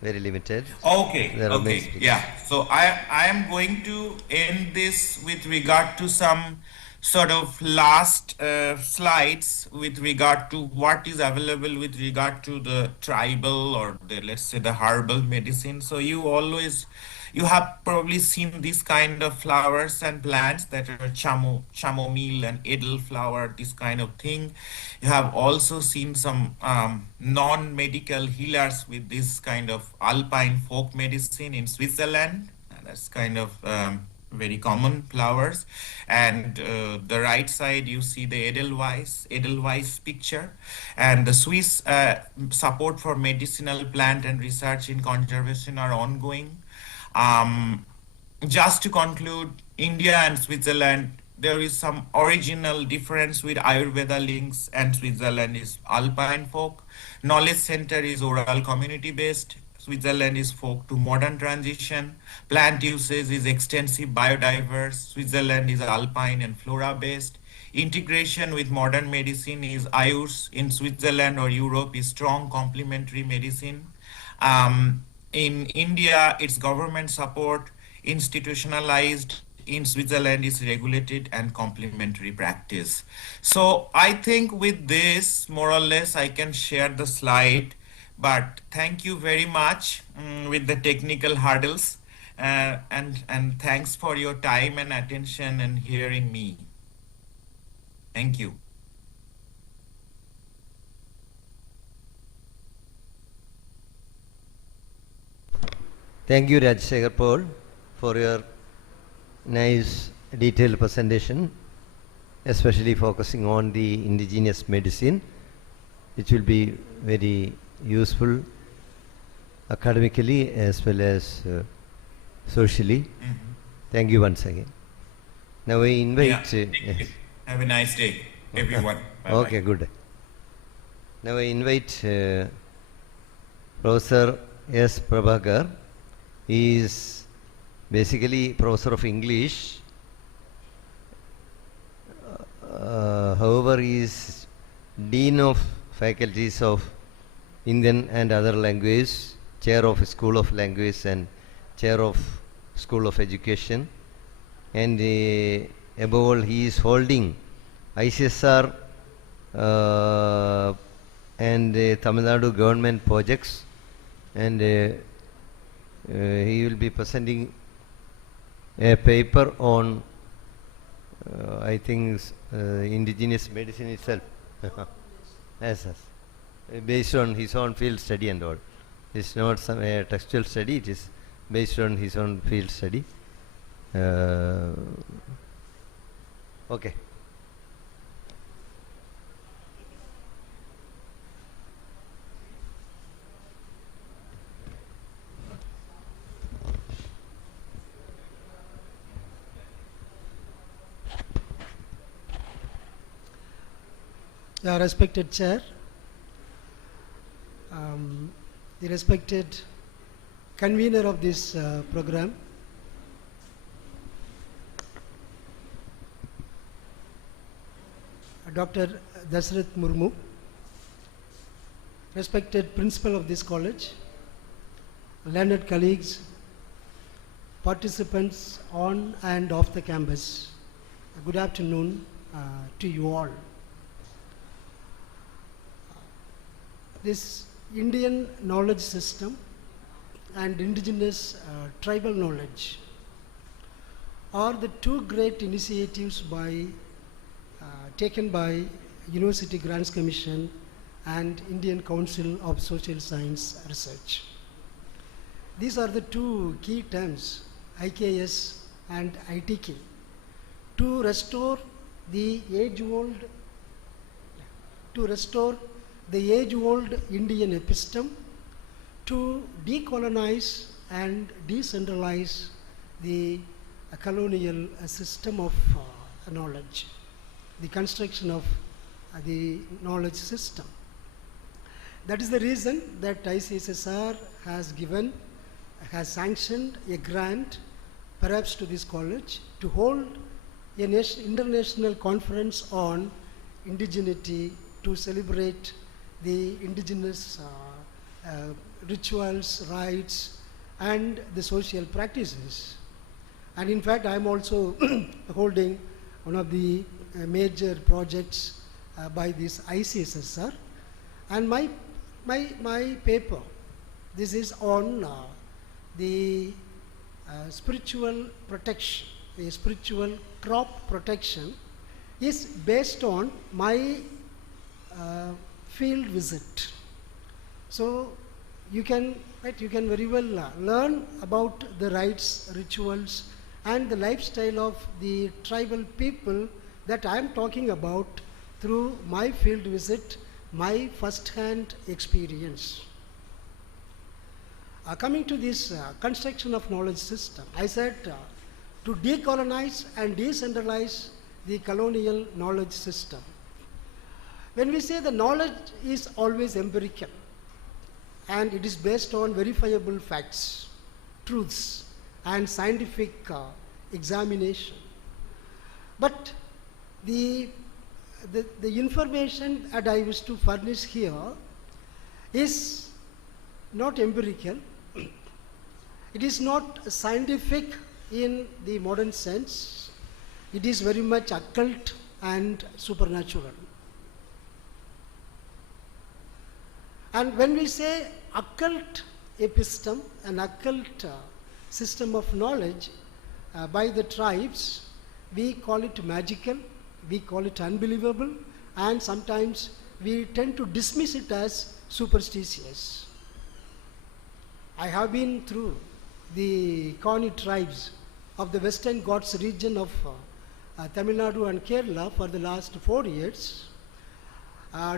very limited. Okay. Okay. Yeah. So I am going to end this with regard to some sort of last slides with regard to what is available with regard to the tribal or the, let's say, the herbal medicine. So you have probably seen this kind of flowers and plants that are chamomile and edelflower, this kind of thing. You have also seen some non-medical healers with this kind of alpine folk medicine in Switzerland. That's kind of very common flowers. And the right side you see the Edelweiss picture, and the Swiss support for medicinal plant and research in conservation are ongoing. Just to conclude, India and Switzerland, there is some original difference with Ayurveda links, and Switzerland is alpine folk. Knowledge center is oral community based. Switzerland is folk to modern transition. Plant usage is extensive biodiverse. Switzerland is alpine and flora based. Integration with modern medicine is Ayush in Switzerland or Europe is strong complementary medicine. In India, it's government support, institutionalized. In Switzerland, is regulated and complementary practice. So I think with this, more or less, I can share the slide. But thank you very much with the technical hurdles, and thanks for your time and attention and hearing me. Thank you. Thank you, Rajshekhar Paul, for your nice detailed presentation, especially focusing on the indigenous medicine, which will be very useful academically as well as socially. Thank you once again. Now we invite. Yes. Have a nice day, everyone. Okay, good. Now I invite Professor S. Prabhakar. He is basically Professor of English. However, he is Dean of Faculties of Indian and Other Languages, Chair of School of Language and Chair of School of Education. And above all, he is holding ICSR and Tamil Nadu government projects, and he will be presenting a paper on I think indigenous medicine itself. Yes, yes. Based on his own field study and all. It's not some textual study, it is based on his own field study. Okay. Respected Chair, the respected convener of this program, Dr. Dasrath Murmu, respected principal of this college, learned colleagues, participants on and off the campus, good afternoon to you all. This Indian knowledge system and indigenous tribal knowledge are the two great initiatives taken by University Grants Commission and Indian Council of Social Science Research. These are the two key terms, IKS and ITK, to restore the age-old Indian episteme, to decolonize and decentralize the colonial system of knowledge, the construction of the knowledge system. That is the reason that ICSSR has sanctioned a grant, perhaps to this college, to hold an international conference on indigeneity to celebrate the indigenous rituals, rites, and the social practices. And in fact, I am also holding one of the major projects by this ICSSR. And my paper, this is on the spiritual protection, the spiritual crop protection, is based on my field visit. So you can very well learn about the rites, rituals, and the lifestyle of the tribal people that I am talking about through my field visit, my first-hand experience. Coming to this construction of knowledge system, I said to decolonize and decentralize the colonial knowledge system. When we say the knowledge is always empirical and it is based on verifiable facts, truths, and scientific examination. But the information that I wish to furnish here is not empirical. It is not scientific in the modern sense. It is very much occult and supernatural. And when we say occult episteme, an occult system of knowledge by the tribes, we call it magical, we call it unbelievable, and sometimes we tend to dismiss it as superstitious. I have been through the Kani tribes of the Western Ghats region of Tamil Nadu and Kerala for the last 4 years,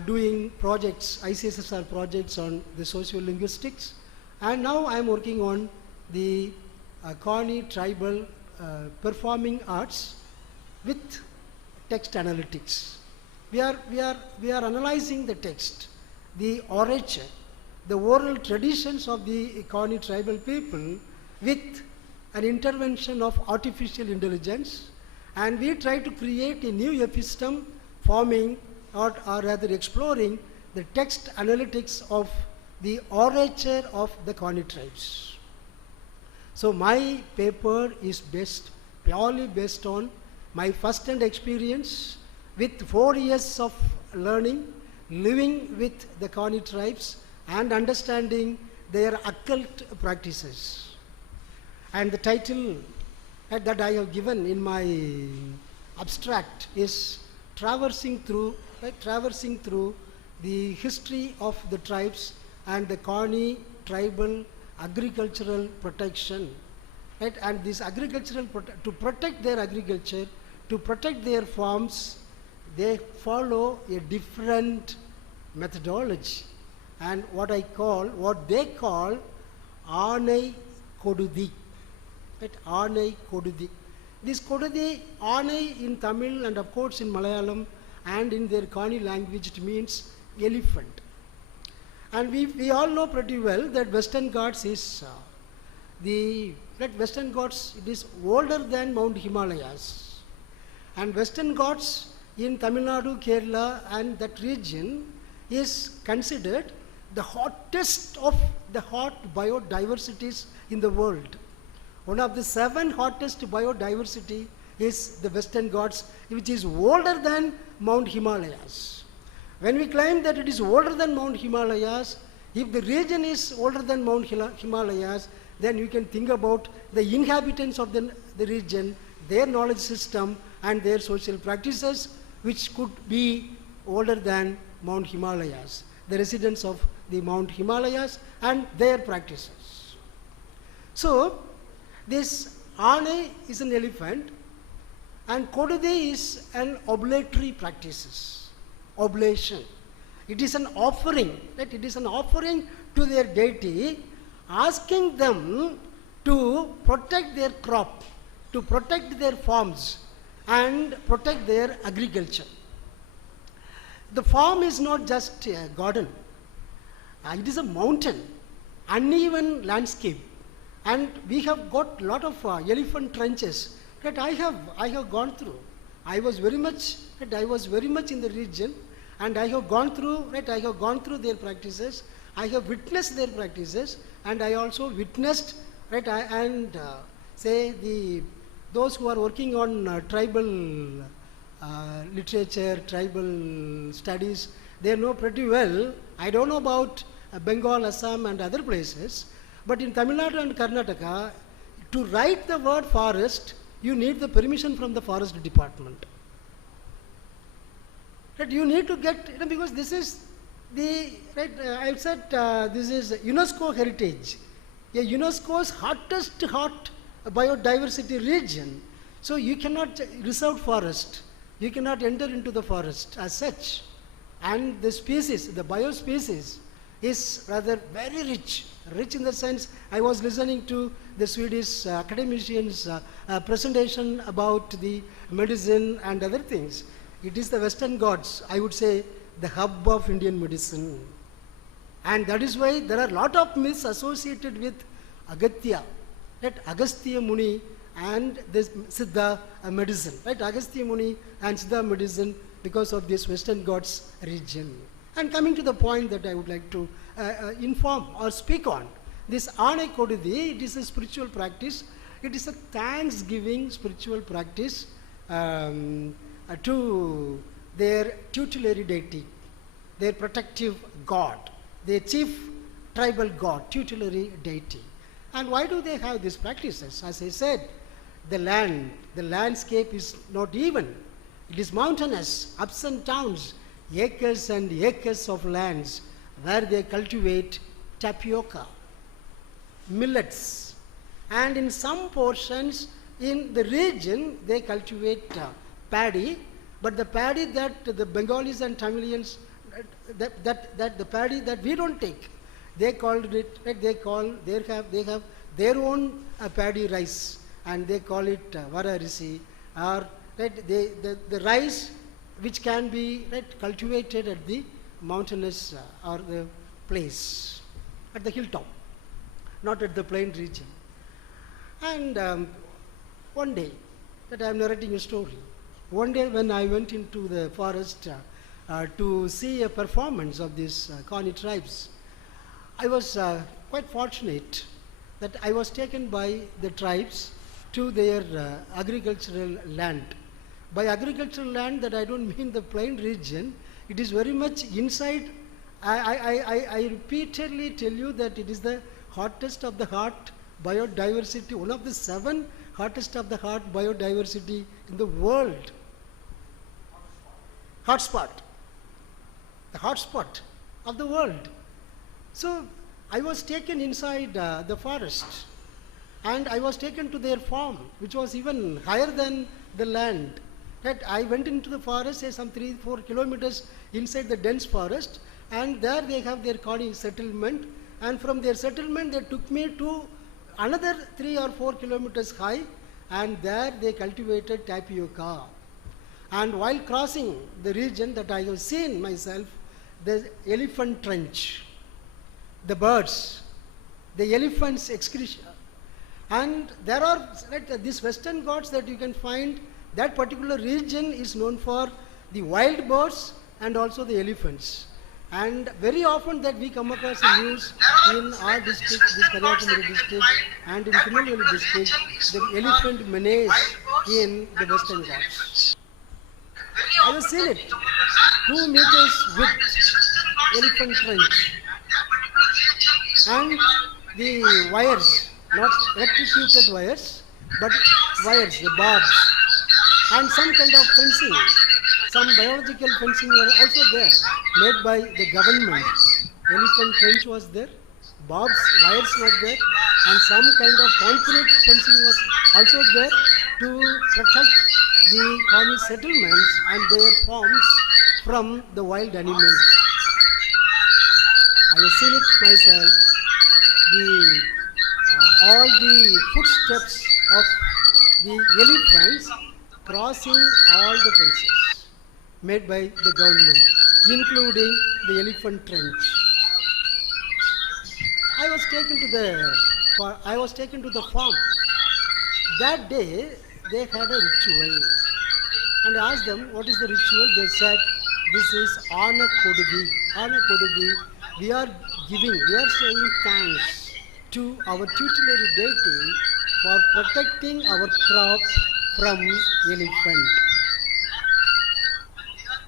doing projects, ICSSR projects on the socio-linguistics, and now I am working on the Kani tribal performing arts with text analytics. We are analyzing the text, the orature, the oral traditions of the Kani tribal people with an intervention of artificial intelligence, and we try to create a new episteme forming or rather exploring the text analytics of the orature of the Kani tribes. So my paper is purely based on my first-hand experience with 4 years of learning, living with the Kani tribes and understanding their occult practices. And the title that I have given in my abstract is traversing through the history of the tribes and the Kani tribal agricultural protection. Right? And this agricultural to protect their agriculture, to protect their farms, they follow a different methodology, and what they call Aanai Kodudi. Right? Aanai Kodudi. This Kodudi, Aanai in Tamil and of course in Malayalam and in their Kani language it means elephant. And we all know pretty well that Western Ghats is Western Ghats, it is older than Mount Himalayas. And Western Ghats in Tamil Nadu, Kerala and that region is considered the hottest of the hot biodiversities in the world. One of the 7 hottest biodiversity is the Western Ghats, which is older than Mount Himalayas. When we claim that it is older than Mount Himalayas, if the region is older than Mount Himalayas, then you can think about the inhabitants of the region, their knowledge system and their social practices, which could be older than Mount Himalayas, the residents of the Mount Himalayas and their practices. So this Aanai is an elephant and Kodudi is an oblatory practices, oblation. It is an offering, right? It is an offering to their deity, asking them to protect their crop, to protect their farms and protect their agriculture. The farm is not just a garden, it is a mountain, uneven landscape, and we have got lot of elephant trenches that I have gone through. I was very much in the region, and I have gone through their practices. I have witnessed their practices, and I also witnessed those who are working on tribal literature, tribal studies, they know pretty well. I don't know about Bengal, Assam and other places, but in Tamil Nadu and Karnataka, to write the word forest, you need the permission from the forest department. Right? You need to get, because this is the, I've said this is UNESCO heritage, a UNESCO's hottest biodiversity region. So you cannot reserve forest, you cannot enter into the forest as such. And the species, the biospecies is rather very rich in the sense, I was listening to the Swedish academicians' presentation about the medicine and other things. It is the Western Ghats, I would say, the hub of Indian medicine. And that is why there are a lot of myths associated with Agastya, right? Agastya Muni and this Siddha medicine, right? Agastya Muni and Siddha medicine because of this Western Ghats region. And coming to the point that I would like to inform or speak on, this Aanai Kodudi, it is a spiritual practice. It is a thanksgiving spiritual practice to their tutelary deity, their protective god, their chief tribal god, tutelary deity. And why do they have these practices? As I said, the landscape is not even. It is mountainous, ups and downs, acres and acres of lands where they cultivate tapioca, millets, and in some portions in the region they cultivate paddy, but the paddy that the Bengalis and Tamilians, that the paddy that we don't take, they called it, they have their own paddy rice, and they call it vararisi, or the rice which can be cultivated at the mountainous or the place. at the hilltop, not at the plain region. And one day, that I am narrating a story, one day when I went into the forest to see a performance of these Kani tribes, I was quite fortunate that I was taken by the tribes to their agricultural land. By agricultural land, that I don't mean the plain region, it is very much inside. I repeatedly tell you that it is the hottest of the hot biodiversity, one of the 7 hottest of the hot biodiversity in the world. Hotspot, the hotspot of the world. So I was taken inside the forest, and I was taken to their farm, which was even higher than the land. That I went into the forest, say some 3-4 kilometers inside the dense forest, and there they have their Kani settlement, and from their settlement they took me to another 3 or 4 kilometers high, and there they cultivated tapioca. And while crossing the region that I have seen myself, the elephant trench, the birds, the elephant's excretion. And there are these Western Ghats that you can find, that particular region is known for the wild birds and also the elephants. And very often that we come across the news in our district, this Kanyakumari district, and in Tirunelveli district, the elephant menace in the Western Ghats. I have seen it, 2 meters width, elephant trench. And the wires, not electrocuted wires, but wires, the barbs, and some kind of fencing, some biological fencing were also there, made by the government. Elephant trench was there, barbs, wires were there, and some kind of concrete fencing was also there to protect the Kani settlements and their farms from the wild animals. I have seen it myself. All the footsteps of the elephants crossing all the fences made by the government, including the elephant trench. I was taken to the farm. That day they had a ritual, and I asked them what is the ritual. They said this is Ana Kodudi. Ana Kodudi. We are saying thanks to our tutelary deity for protecting our crop from elephant.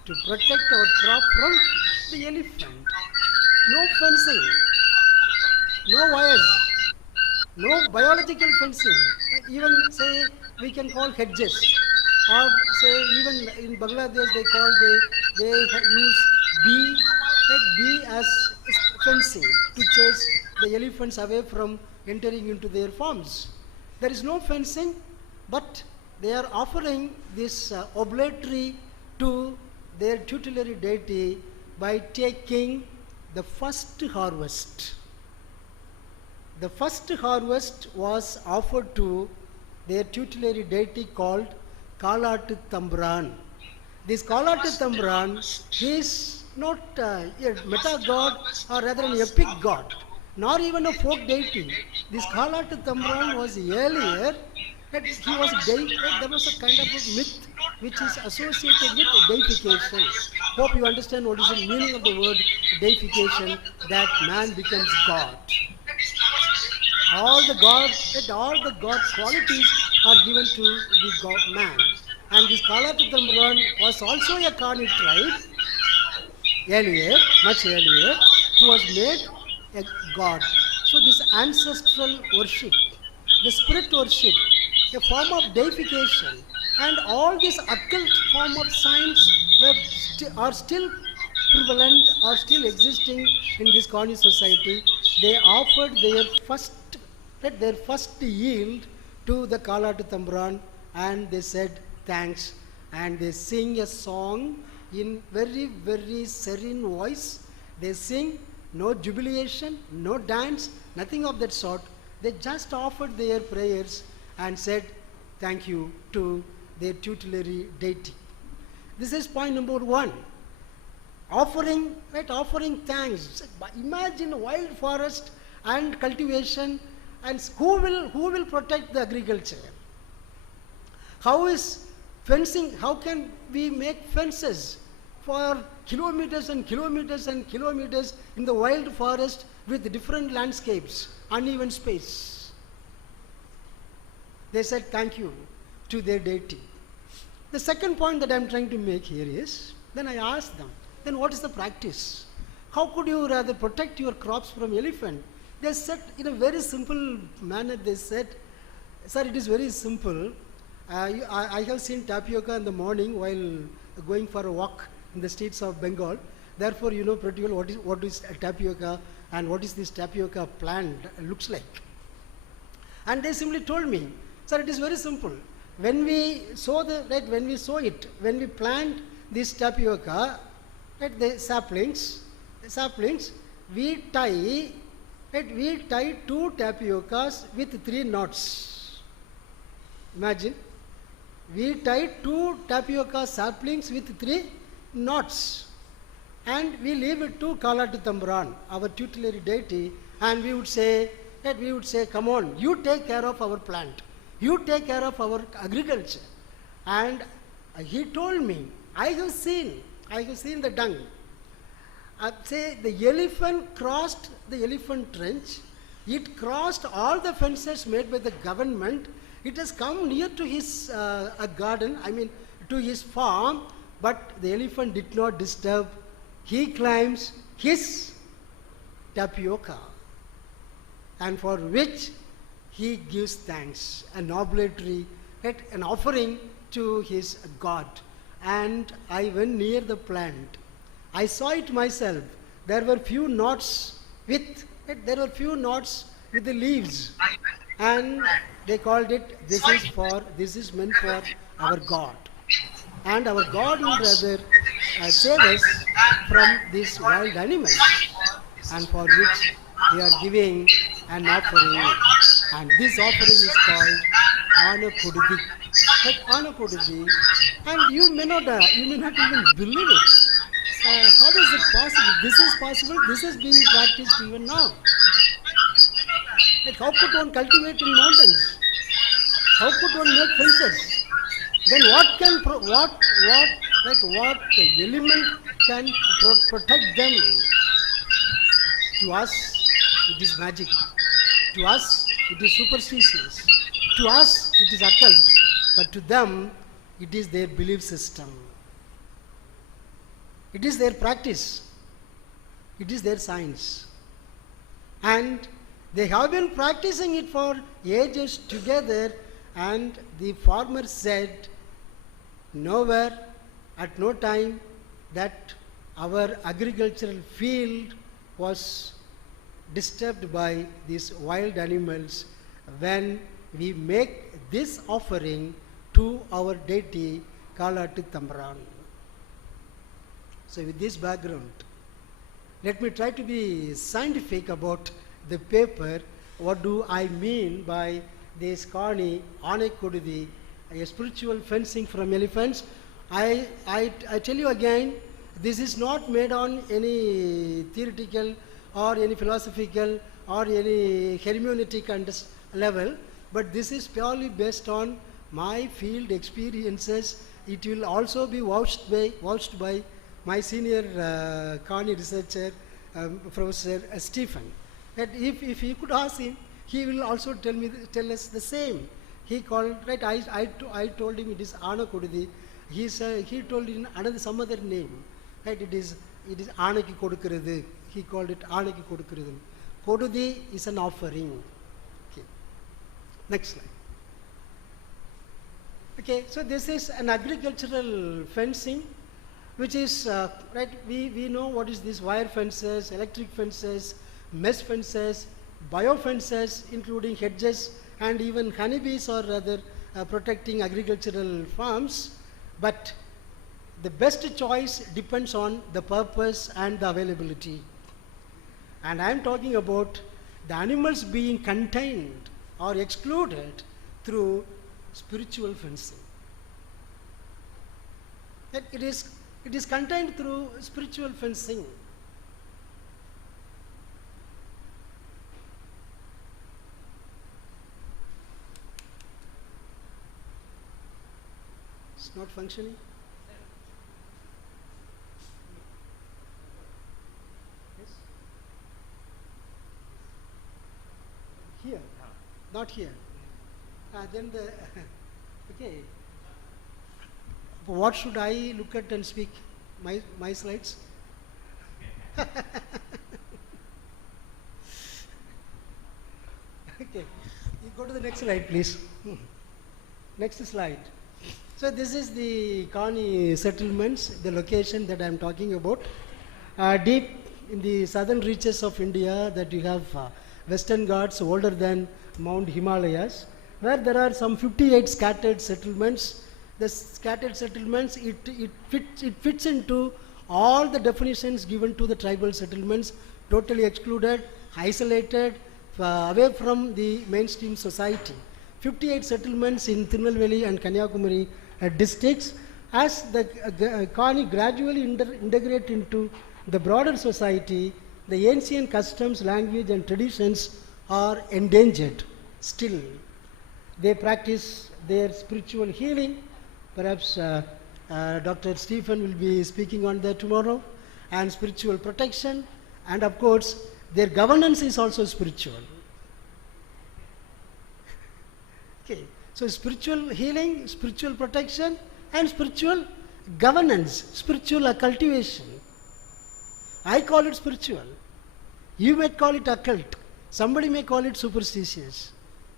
To protect our crop from the elephant. No fencing, no wires, no biological fencing. Even say we can call hedges, or say even in Bangladesh they use bee as fencing to chase the elephants away from entering into their farms. There is no fencing, but they are offering this oblatry to their tutelary deity by taking the first harvest. The first harvest was offered to their tutelary deity called Kalatu Tambran. This Kalatu Tambran is not a meta god, or rather an epic god, nor even a folk deity. This Kalatu Tambran was earlier, that he was there was a kind of a myth which is associated with deification. Hope you understand what is the meaning of the word deification, that man becomes God. All the God qualities are given to the God man. And this Kalatu Tambran was also a Kani tribe, earlier, much earlier, who was made a god. So this ancestral worship, the spirit worship, a form of deification, and all these occult form of science are still prevalent, are still existing in this Kani society. They offered their first yield to the Kalatu Tambran, and they said thanks, and they sing a song in very, very serene voice. They sing, no jubilation, no dance, nothing of that sort. They just offered their prayers and said thank you to their tutelary deity. This is point number 1. Offering thanks. Imagine a wild forest and cultivation, and who will protect the agriculture? How is fencing? How can we make fences for kilometers and kilometers and kilometers in the wild forest with different landscapes, uneven space? They said thank you to their deity. The second point that I am trying to make here is, then I asked them, then what is the practice? How could you rather protect your crops from elephant? They said in a very simple manner, they said, sir, it is very simple. I have seen tapioca in the morning while going for a walk in the states of Bengal. Therefore, you know pretty well what is a tapioca and what is this tapioca plant looks like. And they simply told me, sir, it is very simple. When we sow when we plant this tapioca, the saplings, we tie 2 tapiocas with 3 knots. Imagine, we tie 2 tapioca saplings with 3 knots, and we leave it to Kalatutambran, our tutelary deity, and we would say, come on, you take care of our plant, you take care of our agriculture. And he told me, I have seen the dung. Say the elephant crossed the elephant trench, it crossed all the fences made by the government, it has come near to his garden, to his farm, but the elephant did not disturb. He climbs his tapioca, and for which he gives thanks, an oblatory, an offering to his God. And I went near the plant. I saw it myself. There were few knots with the leaves, and they called it, this is meant for our God, and our God will rather save us from these wild animals, and for which we are giving an offering, and this offering is called Anakodudi. And you may not even believe it. How is it possible? This is possible. This is being practiced even now. How could one cultivate in mountains? How could one make fences? Then what element can protect them? To us, it is magic. To us, it is superstitious. To us, it is occult. But to them, it is their belief system. It is their practice. It is their science. And they have been practicing it for ages together, and the farmer said, nowhere, at no time, that our agricultural field was disturbed by these wild animals when we make this offering to our deity Kalatutambran. So with this background, let me try to be scientific about the paper. What do I mean by this Kani Anakodudi, a spiritual fencing from elephants? I tell you again, this is not made on any theoretical or any philosophical or any hermeneutic level, but this is purely based on my field experiences. It will also be vouched by my senior Kani researcher, Professor Stephen. That if you could ask him, he will also tell us the same. He called, right, I told him it is Anakodudi. He told it some other name. Right, it is Anaki Kodukurudu. He called it Anaki Kodukurudu. Kodudi is an offering. Okay. Next slide. Okay, so this is an agricultural fencing, which is, right, we know what is this: wire fences, electric fences, mesh fences, bio fences, including hedges, and even honeybees or rather protecting agricultural farms. But the best choice depends on the purpose and the availability. And I am talking about the animals being contained or excluded through spiritual fencing. That it is contained through spiritual fencing. It's not functioning. Yes. Here, not here. Then the okay. What should I look at and speak? My slides. Okay, you go to the next slide, please. Next slide. So this is the Kani settlements, the location that I am talking about. Deep in the southern reaches of India, that you have Western Ghats older than Mount Himalayas, where there are some 58 scattered settlements. The scattered settlements, it fits into all the definitions given to the tribal settlements, totally excluded, isolated, away from the mainstream society. 58 settlements in Tirunelveli and Kanyakumari districts. As the Kani gradually integrate into the broader society, the ancient customs, language and traditions are endangered still. They practice their spiritual healing. Perhaps Dr. Stephen will be speaking on that tomorrow, and spiritual protection, and of course their governance is also spiritual. Okay, so spiritual healing, spiritual protection and spiritual governance, spiritual cultivation. I call it spiritual. You may call it occult. Somebody may call it superstitious.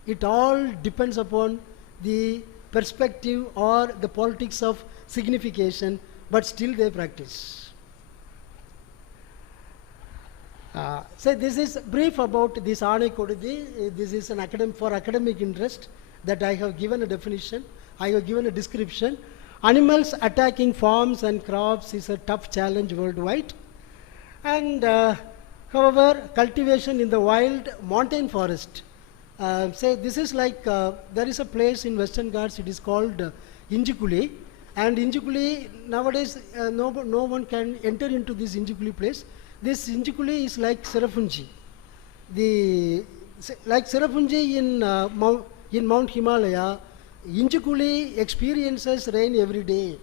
It all depends upon the perspective or the politics of signification, but still they practice. So this is brief about this Ane Kodadi. This is an for academic interest that I have given a definition. I have given a description. Animals attacking farms and crops is a tough challenge worldwide. And however, cultivation in the wild mountain forest. Say this is like, there is a place in Western Ghats, it is called Injikuli. And Injikuli, nowadays no one can enter into this Injikuli place. This Injikuli is like Serapunji. Like Serapunji in Mount Himalaya, Injikuli experiences rain every day.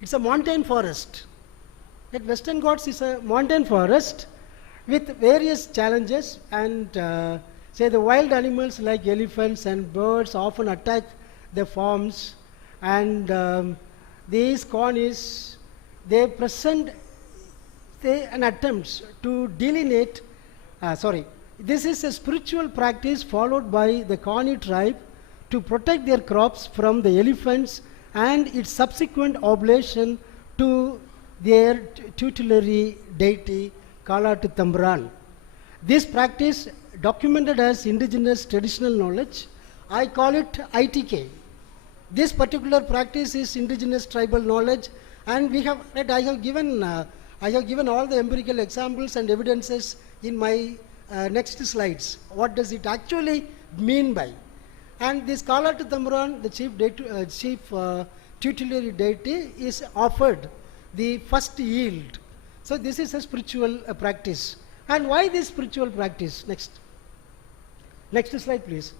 It's a mountain forest. That Western Ghats is a mountain forest with various challenges, and say the wild animals like elephants and birds often attack the farms, and these Kanis, they present an attempt to delineate, this is a spiritual practice followed by the Kani tribe to protect their crops from the elephants and its subsequent oblation to their tutelary deity Kalatu Tambran. This practice, documented as indigenous traditional knowledge, I call it ITK. This particular practice is indigenous tribal knowledge, and we have, I have given all the empirical examples and evidences in my next slides. What does it actually mean by? And this Kalatu Tambran, the chief tutelary deity, is offered the first yield. So this is a spiritual practice. And why this spiritual practice? Next slide, please.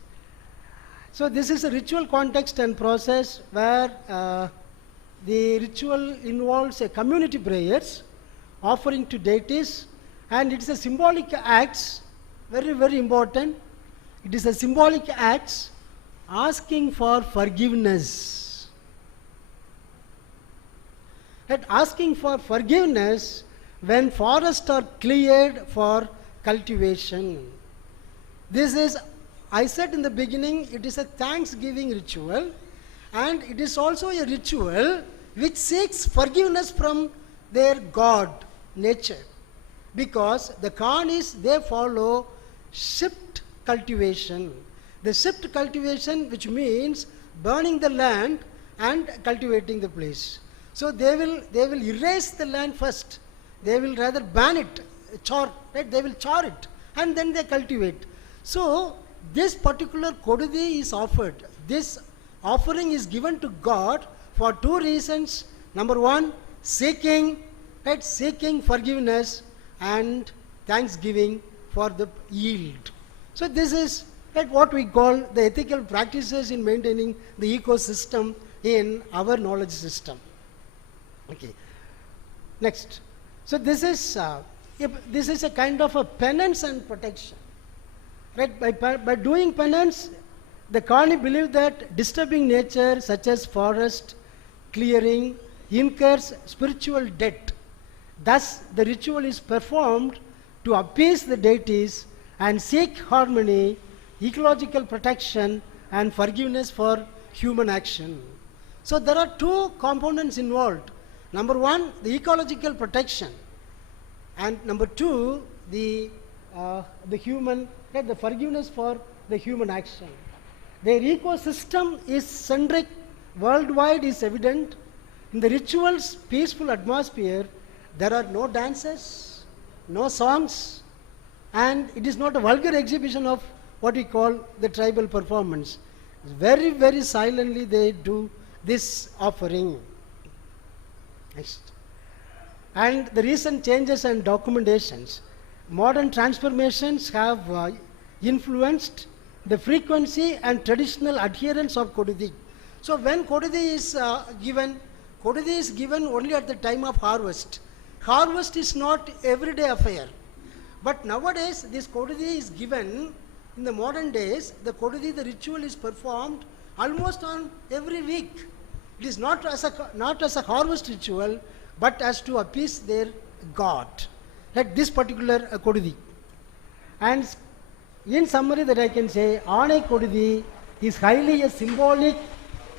So this is a ritual context and process where the ritual involves a community prayers, offering to deities, and it is a symbolic acts, very, very important. It is a symbolic acts asking for forgiveness. And asking for forgiveness when forests are cleared for cultivation. This is, I said in the beginning, it is a thanksgiving ritual, and it is also a ritual which seeks forgiveness from their god, nature. Because the Kanis, they follow shift cultivation. The shift cultivation, which means burning the land and cultivating the place. So they will erase the land first. They will rather ban it, right? They will char it, and then they cultivate. So this particular Kodadi is offered. This offering is given to God for two reasons. Number one, seeking forgiveness, and thanksgiving for the yield. So this is like what we call the ethical practices in maintaining the ecosystem in our knowledge system. Okay. Next. So this is a kind of a penance and protection. Right? By doing penance, the Kani believe that disturbing nature such as forest clearing incurs spiritual debt. Thus, the ritual is performed to appease the deities and seek harmony, ecological protection, and forgiveness for human action. So there are two components involved. Number one, the ecological protection, and number two, the forgiveness for the human action. Their ecosystem is centric, worldwide is evident. In the ritual's peaceful atmosphere, there are no dances, no songs, and it is not a vulgar exhibition of what we call the tribal performance. Very, very silently they do this offering. Next. And the recent changes and documentations, modern transformations have influenced the frequency and traditional adherence of Kodidi. So when Kodidi is given only at the time of harvest. Harvest is not everyday affair. But nowadays this Kodidi is given, in the modern days, the Kodidi, the ritual is performed almost on every week. It is not as a harvest ritual, but as to appease their god, like this particular Kodidi. And in summary that I can say, Ane Kodidi is highly a symbolic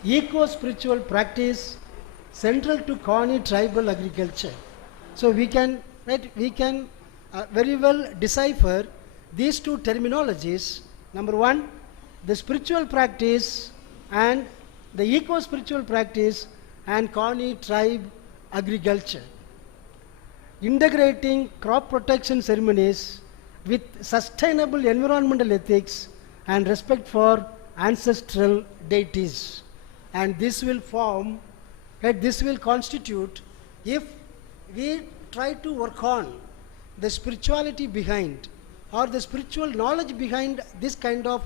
eco-spiritual practice central to Kani tribal agriculture. So we can very well decipher these two terminologies. Number one, the spiritual practice and the eco-spiritual practice and Kani tribe agriculture. Integrating crop protection ceremonies with sustainable environmental ethics and respect for ancestral deities. And this will form, this will constitute, if we try to work on the spirituality behind or the spiritual knowledge behind this kind of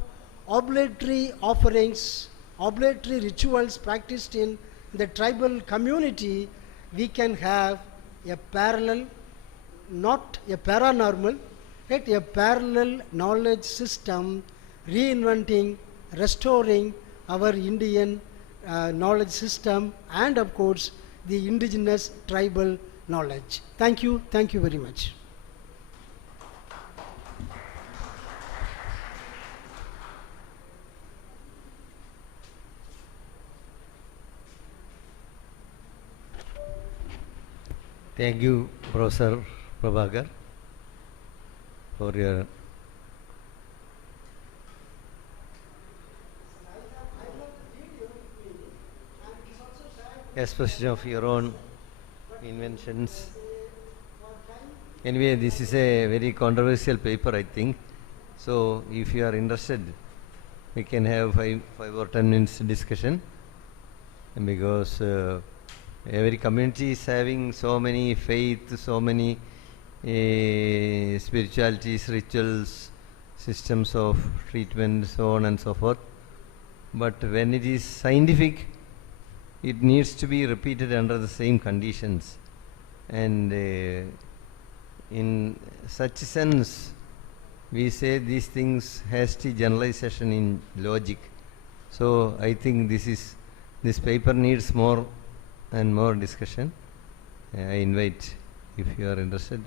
obligatory offerings, obligatory rituals practiced in the tribal community, we can have a parallel, not a paranormal, a parallel knowledge system reinventing, restoring our Indian knowledge system and of course the indigenous tribal knowledge. Thank you very much. Thank you, Professor Prabhakar, for your exposition of your own inventions. Anyway, this is a very controversial paper, I think. So, if you are interested, we can have 5 or 10 minutes discussion, because every community is having so many faith, so many spiritualities, rituals, systems of treatment, so on and so forth. But when it is scientific, it needs to be repeated under the same conditions. And in such sense, we say these things has the generalization in logic. So I think this paper needs more and more discussion. I invite, if you are interested.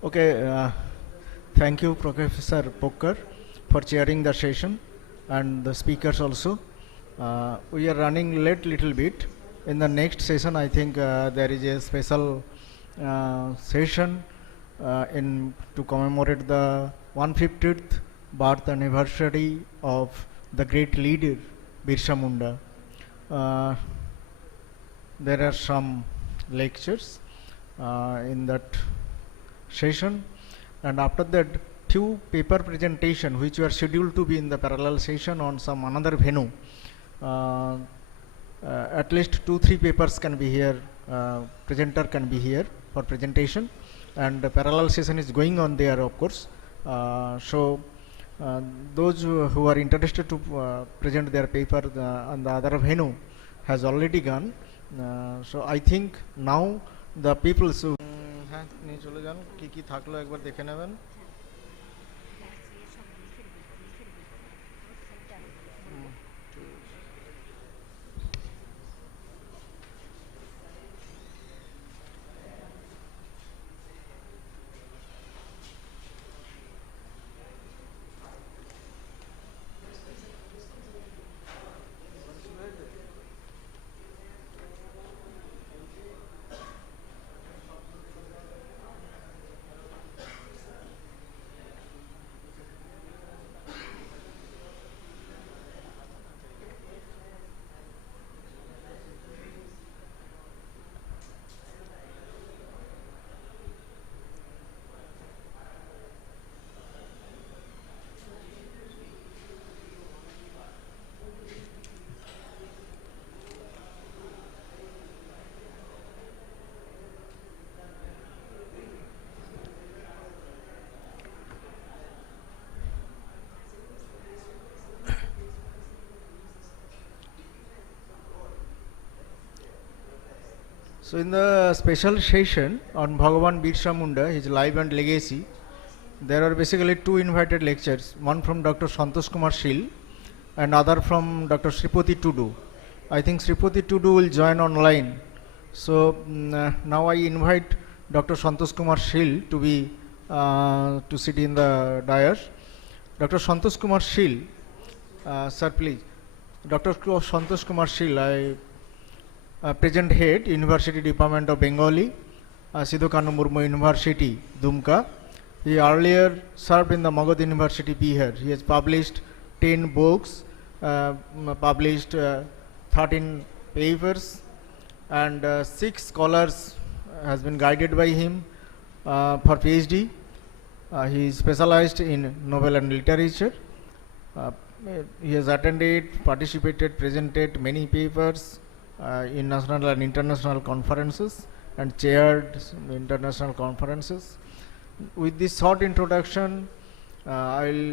Okay, thank you, Professor Poker, for chairing the session, and the speakers also. We are running late little bit. In the next session, I think there is a special session to commemorate the 150th birth anniversary of the great leader Birsa Munda. There are some lectures in that session, and after that two paper presentation which were scheduled to be in the parallel session on some another venue. At least 2-3 papers can be here, presenter can be here for presentation, and the parallel session is going on there, of course. So those who are interested to present their paper on the other venue has already gone. So I think now the people who হ্যাঁ নিয়ে চলে যান কি কি থাকলো একবার দেখে নেবেন So in the special session on Bhagavan Birsa Munda, his life and legacy, there are basically two invited lectures, one from Dr. Santosh Kumar Shil and other from Dr. Sripati Tudu. I think Sripati Tudu will join online. So now I invite Dr. Santosh Kumar Shil to be to sit in the dais. Dr. Santosh Kumar Shil, sir please. Dr. Santosh Kumar Shil, Present Head, University Department of Bengali, Sidhu Kanu Murmu University, Dumka. He earlier served in the Magad University, Bihar. He has published 10 books, published 13 papers, and 6 scholars has been guided by him for PhD. He is specialized in novel and literature. He has attended, participated, presented many papers in national and international conferences and chaired international conferences. With this short introduction, I will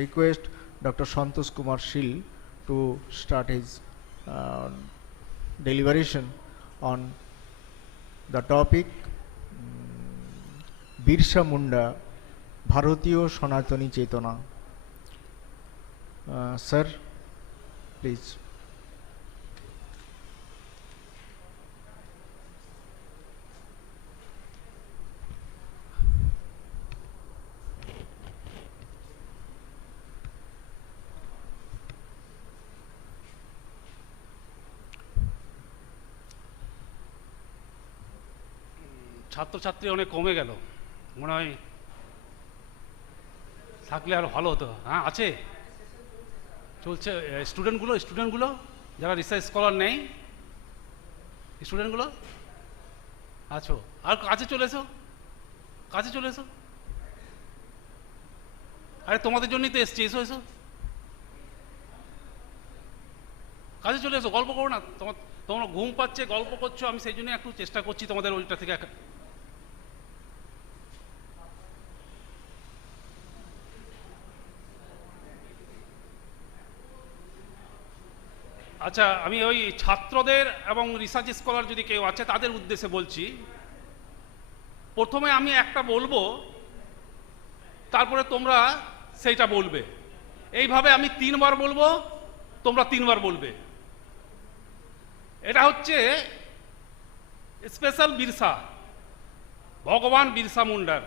request Dr. Santosh Kumar Shil to start his deliberation on the topic Birsa Munda, Bharatiyo Sanatani Chetona. Sir, please. ছাত্রছাত্রী অনেক কমে গেল, মনে হয় থাকলে আরো ভালো হতো। হ্যাঁ আছে, চলছে। স্টুডেন্টগুলো যারা রিসার্চ স্কলার নেই, স্টুডেন্টগুলো আছো, আর কাছে চলে এসো। আরে তোমাদের জন্যই তো এসছি, এসো কাছে চলে এসো, গল্প করো না। তোমরা ঘুম পাচ্ছে, গল্প করছো, আমি সেই জন্য একটু চেষ্টা করছি তোমাদের ওইটা থেকে। আচ্ছা, আমি ওই ছাত্রদের এবং রিসার্চ স্কলার যদি কেউ আছে তাদের উদ্দেশ্যে বলছি। প্রথমে আমি একটা বলবো, তারপরে তোমরা সেইটা বলবে। এইভাবে আমি 3 বার বলবো, তোমরা 3 বার বলবে। এটা হচ্ছে স্পেশাল বিরসা, ভগবান বিরসা মুন্ডার।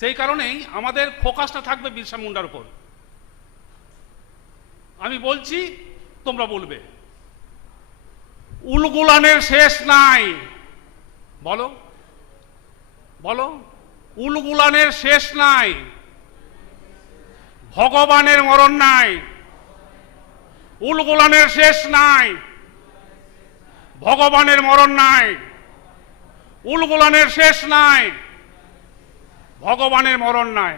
সেই কারণেই আমাদের ফোকাসটা থাকবে বিরসা মুন্ডার উপর। আমি বলছি, তোমরা বলবে। উলগুলানের শেষ নাই। বলো বলো, উলগুলানের শেষ নাই, ভগবানের মরণ নাই। উলগুলানের শেষ নাই, ভগবানের মরণ নাই। উলগুলানের শেষ নাই, ভগবানের মরণ নাই।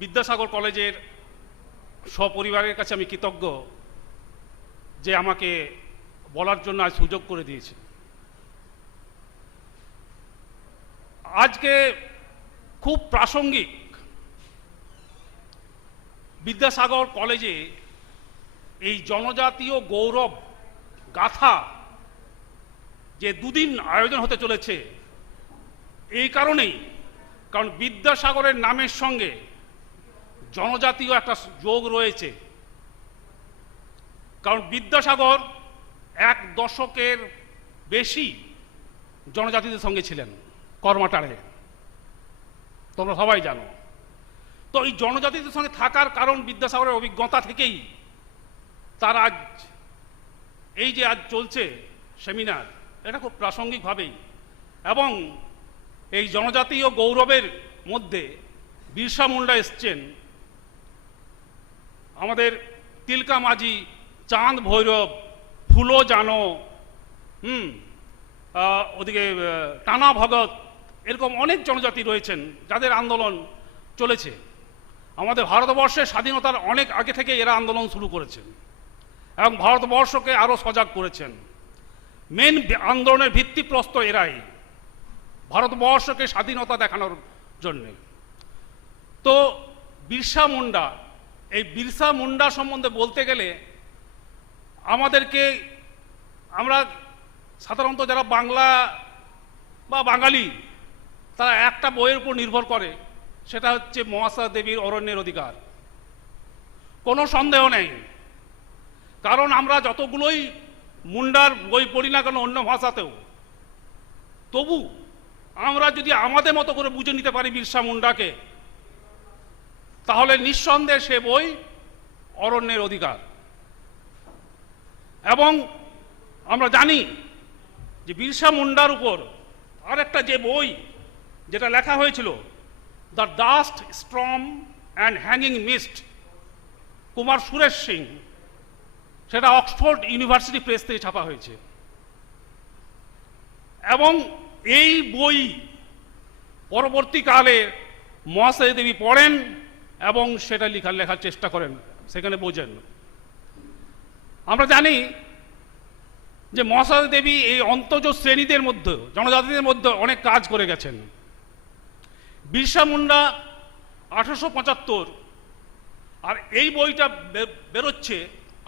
বিদ্যাসাগর কলেজের সপরিবারের কাছে আমি কৃতজ্ঞ যে আমাকে বলার জন্য আজ সুযোগ করে দিয়েছে। আজকে খুব প্রাসঙ্গিক, বিদ্যাসাগর কলেজে এই জনজাতীয় গৌরব গাথা যে দুদিন আয়োজন হতে চলেছে, এই কারণেই, কারণ বিদ্যাসাগরের নামের সঙ্গে জনজাতীয় একটা যোগ রয়েছে। কারণ বিদ্যাসাগর 1 দশকের বেশি জনজাতিদের সঙ্গে ছিলেন কর্মাটারে, তোমরা সবাই জানো। তো এই জনজাতিদের সঙ্গে থাকার কারণ বিদ্যাসাগরের অভিজ্ঞতা থেকেই তার আজ এই যে আজ চলছে সেমিনার, এটা খুব প্রাসঙ্গিকভাবেই। এবং এই জনজাতীয় গৌরবের মধ্যে বিরসা মুন্ডা এসছেন, আমাদের তিলকা মাঝি, চাঁদ ভৈরব, ফুলো জানো, ওদিকে টানা ভগত, এরকম অনেক জনজাতি রয়েছেন যাদের আন্দোলন চলেছে। আমাদের ভারতবর্ষের স্বাধীনতার অনেক আগে থেকে এরা আন্দোলন শুরু করেছেন এবং ভারতবর্ষকে আরও সজাগ করেছেন। মেন আন্দোলনের ভিত্তিপ্রস্তর এরাই, ভারতবর্ষকে স্বাধীনতা দেখানোর জন্যে। তো বিরসা মুন্ডা, এই বিরসা মুন্ডা সম্বন্ধে বলতে গেলে আমাদেরকে, আমরা সাধারণত যারা বাংলা বা বাঙালি, তারা একটা বইয়ের উপর নির্ভর করে, সেটা হচ্ছে মহাশ্বেতা দেবীর অরণ্যের অধিকার। কোনো সন্দেহ নেই, কারণ আমরা যতগুলোই মুন্ডার বই পড়ি না কেন অন্য ভাষাতেও, তবু আমরা যদি আমাদের মতো করে বুঝে নিতে পারি বিরসা মুন্ডাকে, তাহলে নিঃসন্দেহে সে বই অরণ্যের অধিকার। এবং আমরা জানি যে বিরসা মুন্ডার উপর আরেকটা যে বই যেটা লেখা হয়েছিল, the dust Sturm and hanging mist, Kumar Suresh Singh, সেটা অক্সফোর্ড ইউনিভার্সিটি প্রেস থেকে ছাপা হয়েছে। এবং এই বই পরবর্তীকালে মহাশ্বেতা দেবী পড়েন এবং সেটা লেখার চেষ্টা করেন, সেখানে বোঝেন। আমরা জানি যে মহাশ্বেতা দেবী এই অন্তজ শ্রেণীদের মধ্যে, জনজাতিদের মধ্যে অনেক কাজ করে গেছেন। বিরসা মুন্ডা 1875, আর এই বইটা বেরোচ্ছে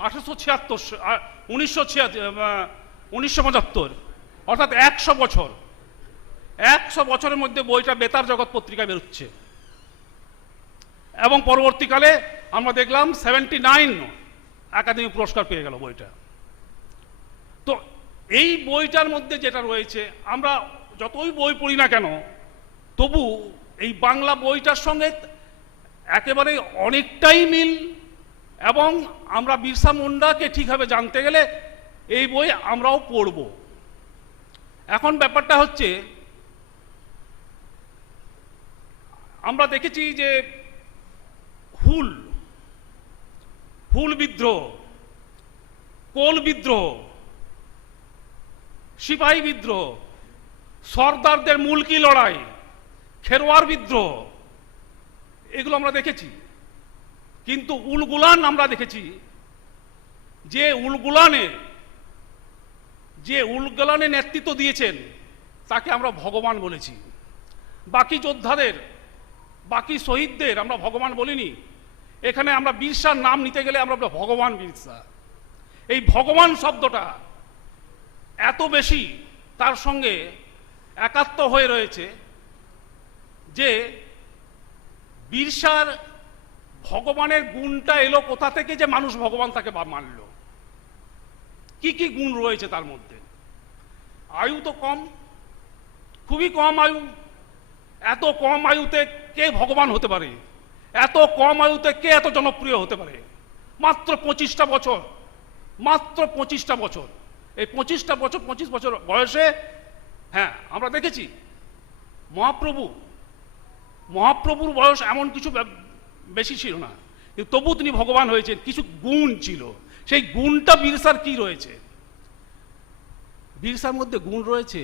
1975, অর্থাৎ 100 বছর। 100 বছরের মধ্যে বইটা বেতার জগৎ পত্রিকায় বেরোচ্ছে। এবং পরবর্তীকালে আমরা দেখলাম 79 একাডেমি পুরস্কার পেয়ে গেল বইটা। তো এই বইটার মধ্যে যেটা রয়েছে, আমরা যতই বই পড়ি না কেন, তবু এই বাংলা বইটার সঙ্গে একেবারে অনেকটাই মিল। এবং আমরা বিরসা মুন্ডাকে ঠিকভাবে জানতে গেলে এই বই আমরাও পড়ব। এখন ব্যাপারটা হচ্ছে, আমরা দেখেছি যে হুল বিদ্রোহ, কোল বিদ্রোহ, সিপাহী বিদ্রোহ, সর্দারদের মুলকি লড়াই, খেরোয়ার বিদ্রোহ, এগুলো আমরা দেখেছি। কিন্তু উলগুলান আমরা দেখেছি যে উলগুলানে নেতৃত্ব দিয়েছেন তাকে আমরা ভগবান বলেছি। বাকি যোদ্ধাদের, বাকি শহীদদের আমরা ভগবান বলিনি। এখানে আমরা বিরসার নাম নিতে গেলে আমরা ভগবান বিরসা। এই ভগবান শব্দটা এত বেশি তার সঙ্গে একাত্ম হয়ে রয়েছে যে বিরসার ভগবানের গুণটা এলো কোথা থেকে, যে মানুষ ভগবান তাকে মানল। কি কি গুণ রয়েছে তার মধ্যে? আয়ু তো কম, খুবই কম আয়ু। এত কম আয়ুতে কে ভগবান হতে পারে? এত কম আয়ুতে কে এত জনপ্রিয় হতে পারে? মাত্র 25টা বছর, মাত্র 25টা বছর। এই 25টা বছর, 25 বছর বয়সে, হ্যাঁ আমরা দেখেছি মহাপ্রভুর বয়স এমন কিছু বেশি ছিল না, কিন্তু তবু তিনি ভগবান হয়েছেন। কিছু গুণ ছিল, সেই গুণটা বিরসার কি রয়েছে? বিরসার মধ্যে গুণ রয়েছে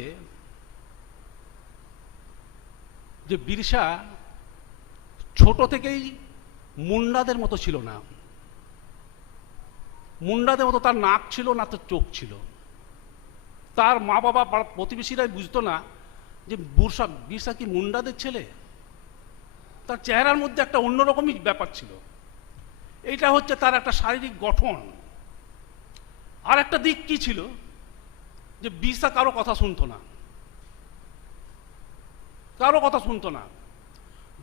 যে বিরসা ছোট থেকেই মুন্ডাদের মতো ছিল না। মুন্ডাদের মতো তার নাক ছিল না, তার চোখ ছিল। তার মা বাবা প্রতিবেশীরাই বুঝতো না যে বিরসা কি মুন্ডাদের ছেলে। তার চেহারার মধ্যে একটা অন্যরকমই ব্যাপার ছিল। এইটা হচ্ছে তার একটা শারীরিক গঠন। আর একটা দিক কি ছিল, যে বিরসা কারো কথা শুনতো না, কারো কথা শুনতো না।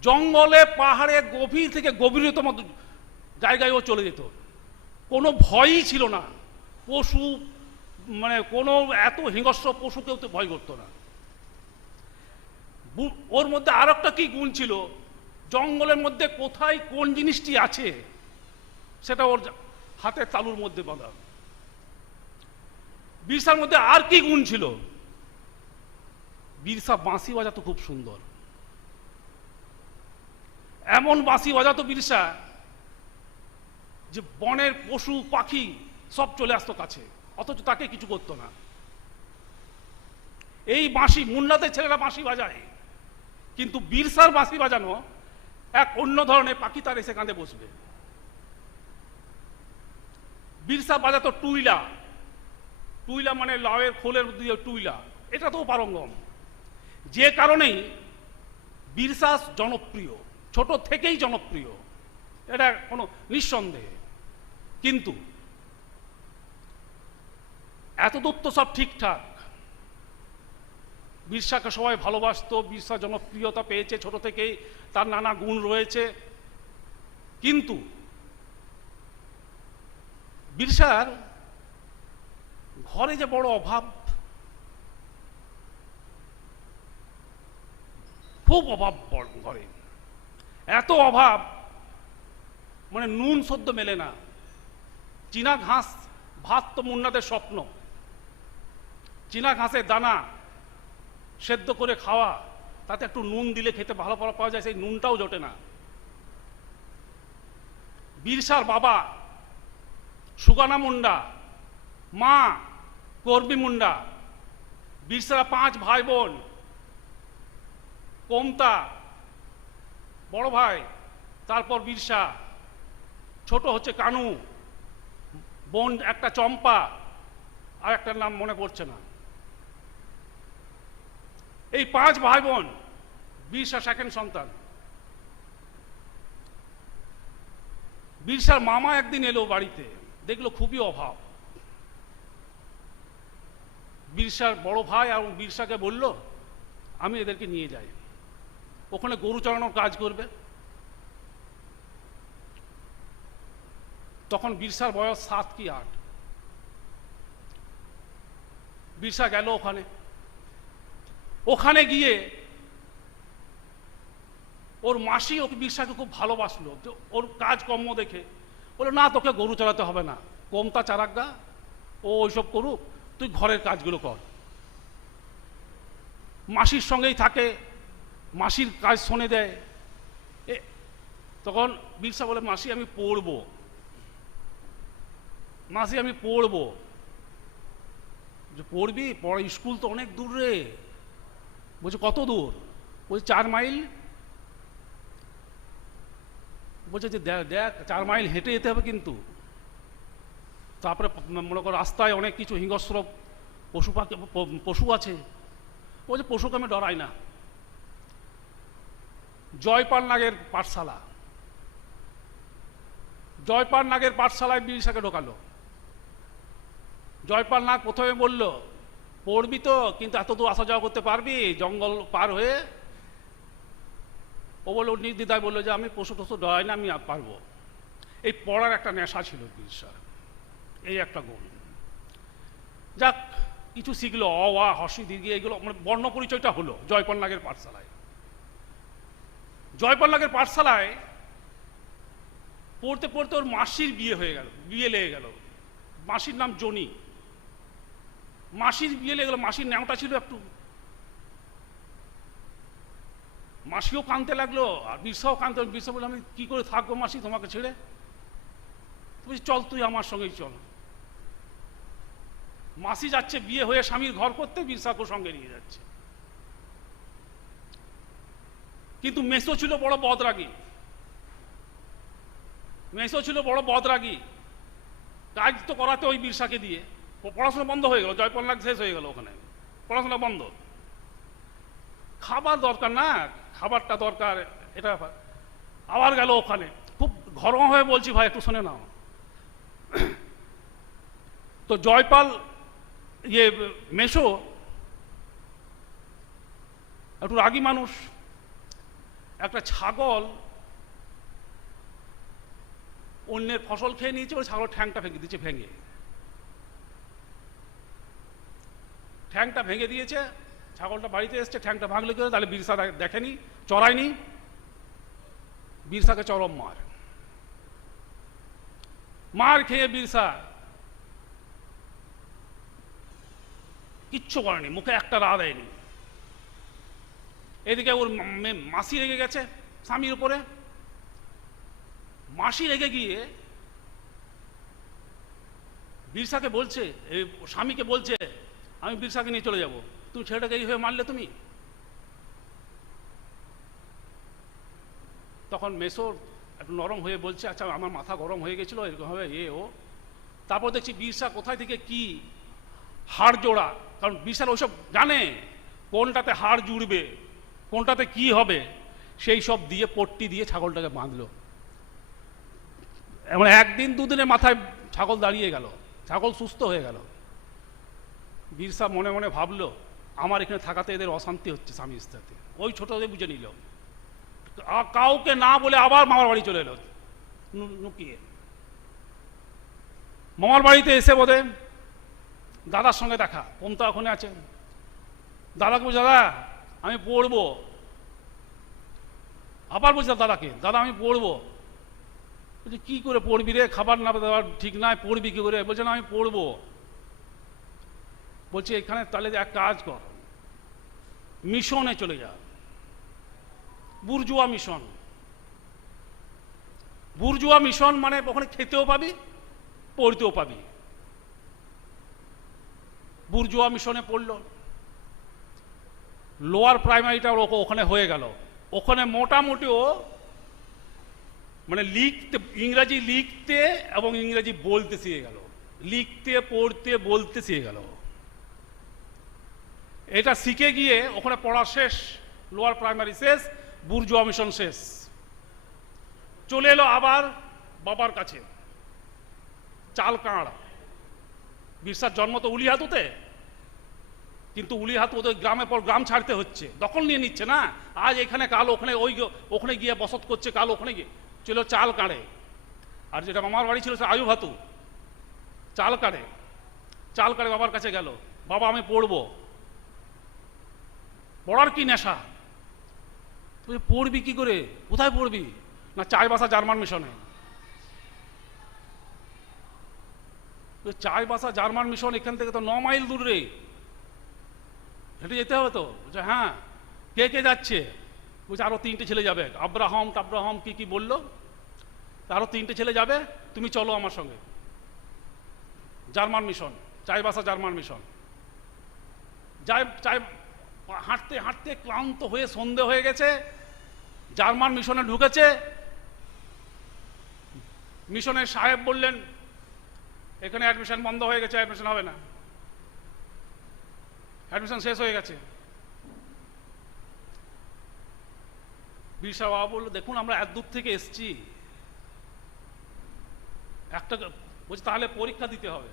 জঙ্গলে পাহাড়ে গভীর থেকে গভীরতম জায়গায় ও চলে যেত, কোনো ভয়ই ছিল না। পশু মানে কোনো এত হিংস্র পশুকেও তো ভয় করতো না। ওর মধ্যে আর একটা কি গুণ ছিল, জঙ্গলের মধ্যে কোথায় কোন জিনিসটি আছে সেটা ওর হাতের তালুর মধ্যে বাঁধা। বিরসার মধ্যে আর কি গুণ ছিল, বিরসা বাঁশি বাজাতো খুব সুন্দর। এমন বাঁশি বাজাতো বিরসা যে বনের পশু পাখি সব চলে আসতো কাছে, অথচ তাকে কিছু করতো না। এই বাঁশি মুন্ডাদের ছেলেরা বাঁশি বাজায়, কিন্তু বিরসার বাঁশি বাজানো এক অন্য ধরনের। পাখি তার এসে কাঁধে বসবে। বিরসা বাজাতো টুইলা, টুইলা মানে লাউয়ের খোলের দিয়ে টুইলা, এটা তো পারঙ্গম। যে কারণেই বিরসা জনপ্রিয়, ছোট থেকেই জনপ্রিয়, এটা কোনো নিঃসন্দেহে। কিন্তু এতদূর তো সব ঠিকঠাক, বিরসাকে সবাই ভালোবাসতো, বিরসা জনপ্রিয়তা পেয়েছে ছোট থেকেই, তার নানা গুণ রয়েছে। কিন্তু বিরসার ঘরে যে বড় অভাব, খুব অভাব ঘরে, এত অভাব মানে নুন সদ্য মেলে না। চীনা ঘাস ভাত তো মুন্নাদের স্বপ্ন, চীনা ঘাসের দানা সেদ্ধ করে খাওয়া, তাতে একটু নুন দিলে খেতে ভালো পাওয়া যায়, সেই নুনটাও জোটে না। বিরসার বাবা সুগানা মুন্ডা, মা কর্বী মুন্ডা, বিরসারা 5 ভাই বোন। কোমতা বড় ভাই, তারপর বিরসা, ছোট হচ্ছে কানু, বোন একটা চম্পা, আর একটা নাম মনে পড়ছে না। এই 5 ভাই বোন, বিরসা সেকেন্ড সন্তান। বিরসার মামা একদিন এলো বাড়িতে, দেখলো খুবই অভাব। বিরসার বড় ভাই আর বিরসাকে বলল, আমি এদেরকে নিয়ে যাই, ওখানে গরু চড়ানোর কাজ করবে। তখন বিরসার বয়স 7 কি 8। বিরসা গেল ওখানে। ওখানে গিয়ে ওর মাসি ওকে বিরসাকে খুব ভালোবাসলো, ওর কাজ কর্ম দেখে বলে, না তোকে গরু চড়াতে হবে না, কোমতা চারাগা ও ওইসব করুক, তুই ঘরের কাজগুলো কর। মাসির সঙ্গেই থাকে, মাসির কাজ শোনে দেয়। তখন বিরসা বলে, মাসি আমি পড়বো, মাসি আমি পড়বো। যে পড়বি, পড়া স্কুল তো অনেক দূর রে। বলছে কত দূর? বলছে 4 মাইল। বলছে যে দেখ 4 মাইল হেঁটে যেতে হবে কিন্তু। তারপরে মনে করো রাস্তায় অনেক কিছু হিংস্র পশু আছে। বলছে পশুকে আমি ডরাই না। জয়পাল নাগের পাঠশালা, জয়পাল নাগের পাঠশালায় বিরসাকে ঢোকালো। জয়পাল নাগ প্রথমে বলল, পড়বি তো, কিন্তু এত দূর আসা যাওয়া করতে পারবি জঙ্গল পার হয়ে? ও বললো, নির্দ্বিধায় বললো যে আমি পশু টশু ডরাই না, আমি পারবো। এই পড়ার একটা নেশা ছিল বিরসার, এই একটা গুণ। যাক, কিছু শিখলো, অ আ হর্ষই দীর্ঘি, এগুলো মানে বর্ণ পরিচয়টা হলো জয়পাল নাগের পাঠশালায়। জয়পাল নাগের পাঠশালায় পড়তে পড়তে ওর মাসির বিয়ে লেগে গেল। মাসির নাম জনি। মাসির বিয়ে লেগে গেল, মাসির ন্যাওটা ছিল একটু। মাসিও কাঁদতে লাগলো আর বিরসাও কাঁদতে। বিরসা বলল, আমি কি করে থাকবো মাসি তোমাকে ছেড়ে? তুমি চল, তুই আমার সঙ্গেই চল। মাসি যাচ্ছে বিয়ে হয়ে স্বামীর ঘর করতে, বিরসাকে সঙ্গে নিয়ে যাচ্ছে। কিন্তু মেসো ছিল বড় বদরাগী। কাজ তো করাতে ওই বিরসাকে দিয়ে। পড়াশোনা বন্ধ হয়ে গেল, জয়পলনাগ শেষ হয়ে গেল, ওখানে পড়াশোনা বন্ধ। খাবার দরকার না, খাবারটা দরকার, এটা ব্যাপার। আবার গেল ওখানে, খুব ঘরোয়া হয়ে বলছি ভাই, একটু শুনে নাও। তো জয়পাল মেসো একটু রাগী মানুষ। একটা ছাগল অন্যের ফসল খেয়ে নিয়েছে, ওই ছাগল ঠ্যাংটা ভেঙে দিয়েছে। ঠ্যাংটা ভেঙে দিয়েছে। ছাগলটা বাড়িতে এসছে, ঠ্যাংটা ভাঙলে করে, তাহলে বিরসা দেখেনি, চড়ায়নি। বিরসাকে চরম মার খেয়ে বিরসা কিচ্ছু করেনি, মুখে একটা রা দেয়নি। এদিকে ওর মাসি রেগে গেছে স্বামীর উপরে। মাসি রেগে গিয়ে বিরসাকে বলছে, স্বামীকে বলছে, আমি বিরসাকে নিয়ে চলে যাব, তুমি ছেলেটাকে এইভাবে মারলে তুমি। তখন মেসোর একটু নরম হয়ে বলছে, আচ্ছা আমার মাথা গরম হয়ে গেছিল এরকম হবে ও। তারপর দেখছি বিরসা কোথায় থেকে কি হাড় জোড়া, কারণ বিরসার ওইসব জানে কোনটাতে হাড় জুড়বে, কোনটাতে কি হবে, সেই সব দিয়ে পট্টি দিয়ে ছাগলটাকে বাঁধলো। এমন একদিন দুদিনের মাথায় ছাগল দাঁড়িয়ে গেল, ছাগল সুস্থ হয়ে গেল। বিরসা মনে মনে ভাবলো, আমার এখানে থাকাতে এদের অশান্তি হচ্ছে স্বামী স্ত্রীতে। ওই ছোটদের বুঝে নিল, কাউকে না বলে আবার মামার বাড়ি চলে এলো লুকিয়ে। মামার বাড়িতে এসে বোধে দাদার সঙ্গে দেখা, পন্তা ওখানে আছে। দাদাকে বলছে, দাদা আমি পড়বো। আবার বলছে দাদাকে, দাদা আমি পড়বো। বলছে কি করে পড়বি রে, খাবার না দেওয়ার ঠিক নাই, পড়বি কি করে? বলছে না আমি পড়বো। বলছে এখানে তাহলে এক কাজ কর, মিশনে চলে যা, বুর্জুয়া মিশন। বুর্জুয়া মিশন মানে ওখানে খেতেও পাবি, পড়তেও পাবি। বুর্জুয়া মিশনে পড়ল। লোয়ার প্রাইমারিটা ওখানে হয়ে গেল। ওখানে মোটামুটি ও মানে লিখতে, ইংরাজি লিখতে এবং ইংরাজি বলতে শিখে গেল, লিখতে পড়তে বলতে শিখে গেল। এটা শিখে গিয়ে ওখানে পড়া শেষ, লোয়ার প্রাইমারি শেষ, বুর্জুয়া মিশন শেষ। চলে এলো আবার বাবার কাছে, চালকাঁড়। বিরসার জন্ম তো উলিহাতুতে, কিন্তু উলিহাতু ওদের গ্রামের পর গ্রাম ছাড়তে হচ্ছে, দখল নিয়ে নিচ্ছে না। আজ এখানে, কাল ওখানে, ওখানে গিয়ে বসত করছে, কাল ওখানে গিয়ে চলো চাল কাঁড়ে। আর যেটা মামার বাড়ি ছিল সে আয়ুভাতু, চাল কাঁড়ে বাবার কাছে গেল, বাবা আমি পড়বো। পড়ার কি নেশা, তুই পড়বি কি করে, কোথায় পড়বি? না চাইবাসা জার্মান মিশনে। চাইবাসা জার্মান মিশন এখান থেকে তো 9 মাইল দূর রে, হেঁটে যেতে হবে তো। বলছে হ্যাঁ, কে কে যাচ্ছে? বলছে আরো 3টে ছেলে যাবে, আব্রাহাম কি বললো, আরো 3টে ছেলে যাবে, তুমি চলো আমার সঙ্গে। German mission, Chaibasa German mission. হাঁটতে হাঁটতে ক্লান্ত হয়ে সন্ধে হয়ে গেছে, জার্মান মিশনে ঢুকেছে। মিশনের সাহেব বললেন এখানে অ্যাডমিশন বন্ধ হয়ে গেছে, অ্যাডমিশন হবে না, অ্যাডমিশন শেষ হয়ে গেছে। বিরসা বাবা বললো দেখুন আমরা এত দূর থেকে এসছি, একটা বলছে তাহলে পরীক্ষা দিতে হবে।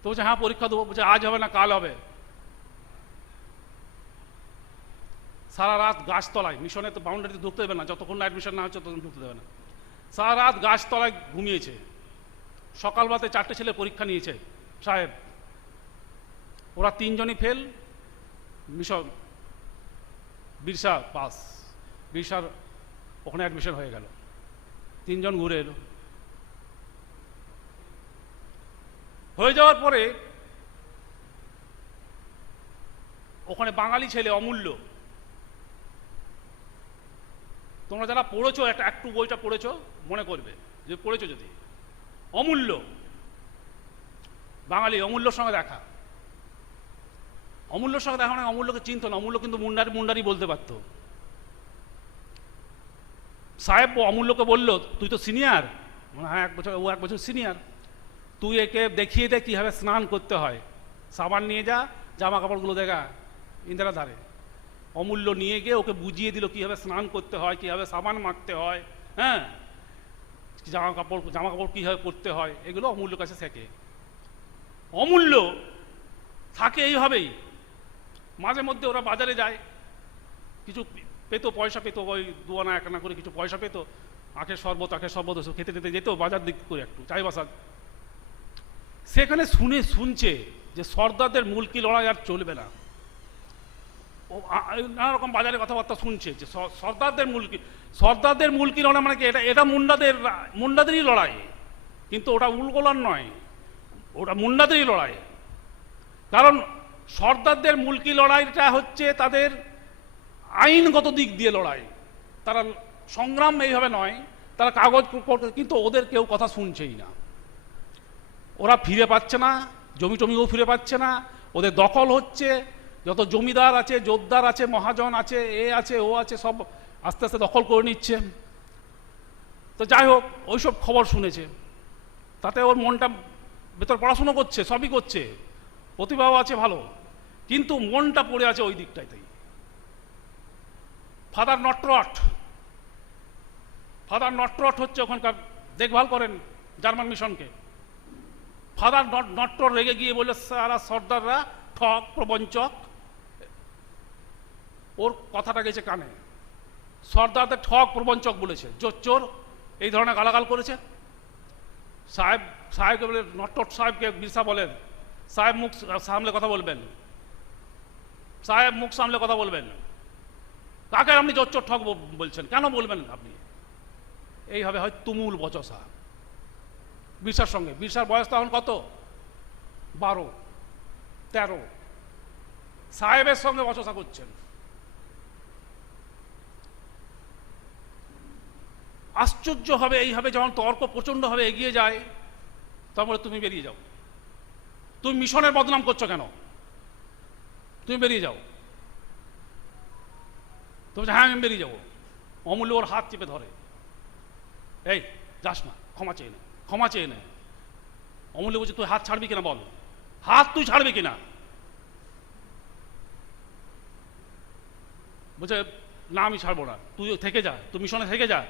তো বলছে হ্যাঁ পরীক্ষা দেবো। বলছে আজ হবে না কাল হবে। সারা রাত গাছতলায়, মিশনে তো বাউন্ডারিতে ঢুকতে দেবে না, যতক্ষণ না অ্যাডমিশন না হচ্ছে ততক্ষণ ঢুকতে দেবে না। সারা রাত গাছতলায় ঘুমিয়েছে। সকালবেলাতে 4টে ছেলে পরীক্ষা নিয়েছে সাহেব, ওরা 3জনই ফেল, মিশন বিরসা পাস। বিরসার ওখানে অ্যাডমিশন হয়ে গেল। তিনজন ঘুরে এলো। হয়ে যাওয়ার পরে ওখানে বাঙালি ছেলে অমূল্য, তোমরা যারা পড়েছো একটু বইটা পড়েছো মনে করবে, যে পড়েছো যদি, অমূল্য বাঙালি, অমূল্যর সঙ্গে দেখা। অমূল্যর সঙ্গে দেখা মানে অমূল্যকে চিনতো না, অমূল্য কিন্তু মুন্ডারি বলতে পারত। সাহেব অমূল্যকে বলল, তুই তো সিনিয়র, হ্যাঁ ও 1 বছর সিনিয়র, তুই একে দেখিয়ে দে কীভাবে স্নান করতে হয়, সাবান নিয়ে যা, জামা কাপড়গুলো দেখা ইন্দিরা ধারে। অমূল্য নিয়ে গিয়ে ওকে বুঝিয়ে দিল কীভাবে স্নান করতে হয়, কীভাবে সাবান মাখতে হয়, হ্যাঁ, জামা কাপড় কীভাবে পরতে হয়, এগুলো অমূল্যর কাছে শেখে। অমূল্য থাকে এইভাবেই, মাঝে মধ্যে ওরা বাজারে যায়, কিছু পেতো, পয়সা পেতো, ওই 2 আনা 1 আনা করে কিছু পয়সা পেতো, আখের শরবত খেতে খেতে যেত বাজার দিক করে একটু চাই বাসার। সেখানে শুনছে যে সর্দারদের মুলকি লড়াই আর চলবে না। ও নানা রকম বাজারে কথাবার্তা শুনছে যে সর্দারদের মুলকি লড়াই মানে কি, এটা মুন্ডাদেরই লড়াই, কিন্তু ওটা উলগোলার নয়, ওটা মুন্ডাদেরই লড়াই। কারণ সর্দারদের মুলকি লড়াইটা হচ্ছে তাদের আইনগত দিক দিয়ে লড়াই, তারা সংগ্রাম এইভাবে নয়, তারা কাগজ, কিন্তু ওদের কেউ কথা শুনছেই না। ওরা ফিরে পাচ্ছে না, জমিও ফিরে পাচ্ছে না, ওদের দখল হচ্ছে, যত জমিদার আছে, জোরদার আছে, মহাজন আছে, এ আছে ও আছে, সব আস্তে আস্তে দখল করে নিচ্ছে। তো যাই হোক, ওইসব খবর শুনেছে, তাতে ওর মনটা ভেতর পড়াশুনো করছে, সবই করছে, প্রতিভাও আছে ভালো, কিন্তু মনটা পড়ে আছে ওই দিকটাতেই। ফাদার নটরট হচ্ছে ওখানকার দেখভাল করেন জার্মান মিশনকে। ফাদার নটরট রেগে গিয়ে বলল, সারা সর্দাররা ঠক, প্রবঞ্চক, ওর কথাটা গেছে কানে, সর্দারদের ঠক প্রবঞ্চক বলেছে, চোর, এই ধরনের গালাগাল করেছে। সাহেবকে বলে, নটরট সাহেবকে বিরসা বলেন, সাহেব মুখ সামলে কথা বলবেন, কাকে আপনি চোর ঠক বলছেন, কেন বলবেন আপনি? এইভাবে হয় তুমুল বচসা বিরসার সঙ্গে। বিরসার বয়স তখন কত, 12-13, সাহেবের সঙ্গে বচসা করছেন। আশ্চর্য হবে, এইভাবে যখন তর্ক প্রচণ্ডভাবে এগিয়ে যায়, তারপরে তুমি বেরিয়ে যাও, তুমি মিশনের বদনাম করছো কেন, তুমি বেরিয়ে যাও। তুমি হ্যাঁ আমি বেরিয়ে যাবো। অমূল্য ওর হাত চেপে ধরে, এই যাস না, ক্ষমা চেয়ে নে। অমূল্য বলছে, তুই হাত ছাড়বি কিনা বল, হাত তুই ছাড়বি কিনা? বলছে, না আমি ছাড়বো না, তুই থেকে যা, তুই মিশনে থেকে যা,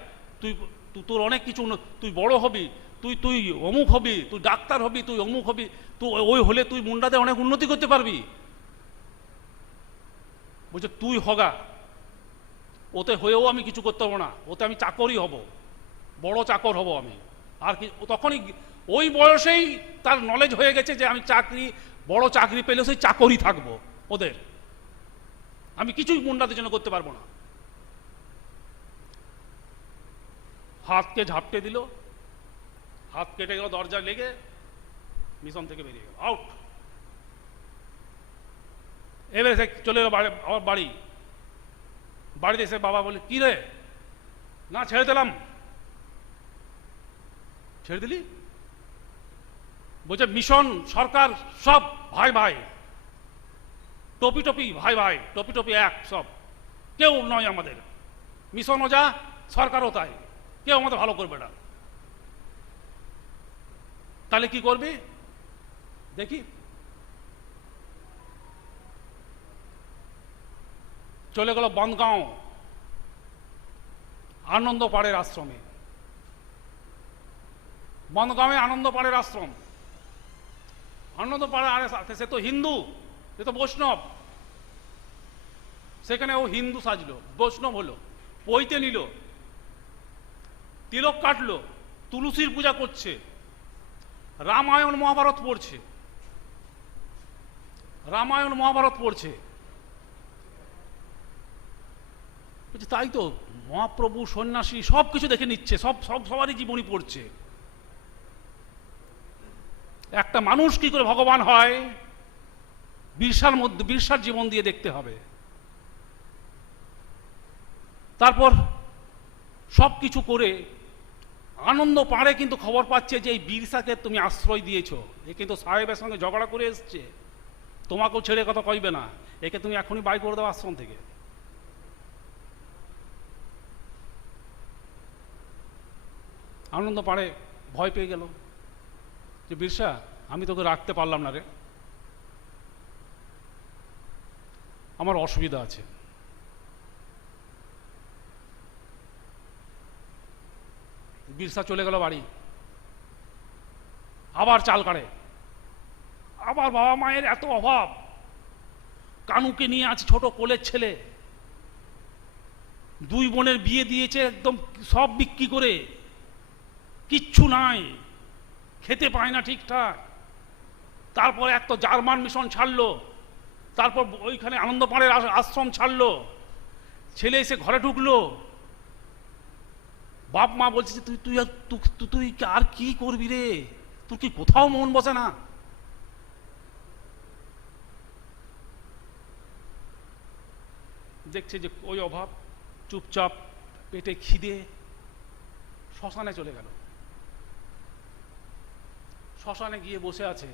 তোর অনেক কিছু, তুই বড় হবি, তুই অমুক হবি, তুই ডাক্তার হবি, তুই অমুক হবি, তুই ওই হলে তুই মুন্ডাতে অনেক উন্নতি করতে পারবি। বলছে, তুই হগা, ওতে হয়েও আমি কিছু করতে পারবো না, ওতে আমি চাকরই হব, বড় চাকর হব আমি। আর কি তখনই ওই বয়সেই তার নলেজ হয়ে গেছে যে আমি বড় চাকরি পেলে সেই চাকরই থাকবো ওদের, আমি কিছুই মুন্ডাদের জন্য করতে পারবো না। হাতকে ঝাপটে দিল, হাত কেটে গেল, দরজা লেগে মিশন থেকে বেরিয়ে গেল, আউট। এবারে সে চলে গেল আমার বাড়িতে এসে বাবা বলে, কি রে, না ছেড়ে দিলাম। ছেড়ে দিলি? বলছে, মিশন সরকার সব ভাই, টপি ভাই, টপি এক, সব কেউ নয় আমাদের, মিশনও যা সরকারও তাই, কেউ আমাদের ভালো করবে না। তাহলে কি করবি দেখি? চলে গেল বনগাঁও আনন্দপাড়ের আশ্রমে। বনগাঁওয়ে আনন্দপাড়ের আশ্রম, আনন্দপাড়ে, সে তো হিন্দু, সে তো বৈষ্ণব, সেখানে ও হিন্দু সাজলো, বৈষ্ণব হলো, পৈতে নিল, তিলক কাটলো, তুলসীর পূজা করছে, রামায়ণ মহাভারত পড়ছে। বলছে, তাই তো মহাপ্রভু সন্ন্যাসী সব কিছু দেখে নিচ্ছে, সবারই জীবনী পড়ছে। একটা মানুষ কি করে ভগবান হয় বিরসার জীবন দিয়ে দেখতে হবে। তারপর সব কিছু করে আনন্দ পাড়ে কিন্তু খবর পাচ্ছে যে এই বিরসাকে তুমি আশ্রয় দিয়েছো, এ কিন্তু সাহেবের সঙ্গে ঝগড়া করে এসছে, তোমাকেও ছেড়ে কথা কইবে না, একে তুমি এখনই বাই করে দাও আশ্রম থেকে। আনন্দ পাড়ে ভয় পেয়ে গেল যে বিরসা আমি তোকে রাখতে পারলাম না রে, আমার অসুবিধা আছে। বিরসা চলে গেল বাড়ি, আবার চাল কাড়ে। আবার বাবা মায়ের এত অভাব, কানুকে নিয়ে আছে ছোট কোলের ছেলে, দুই বোনের বিয়ে দিয়েছে একদম সব বিক্রি করে, কিচ্ছু নাই, খেতে পায় না ঠিকঠাক। তারপর এক তো জার্মান মিশন ছাড়লো, তারপর ওইখানে আনন্দপাড়ের আশ্রম ছাড়লো, ছেলে এসে ঘরে ঢুকলো। বাপ মা বলছে যে তুই তুই তুই আর কি করবি রে, তোর কি কোথাও মন বসে না? দেখছে যে ওই অভাব, চুপচাপ পেটে খিদে শ্মশানে চলে গেল। শ্মশানে গিয়ে বসে আছে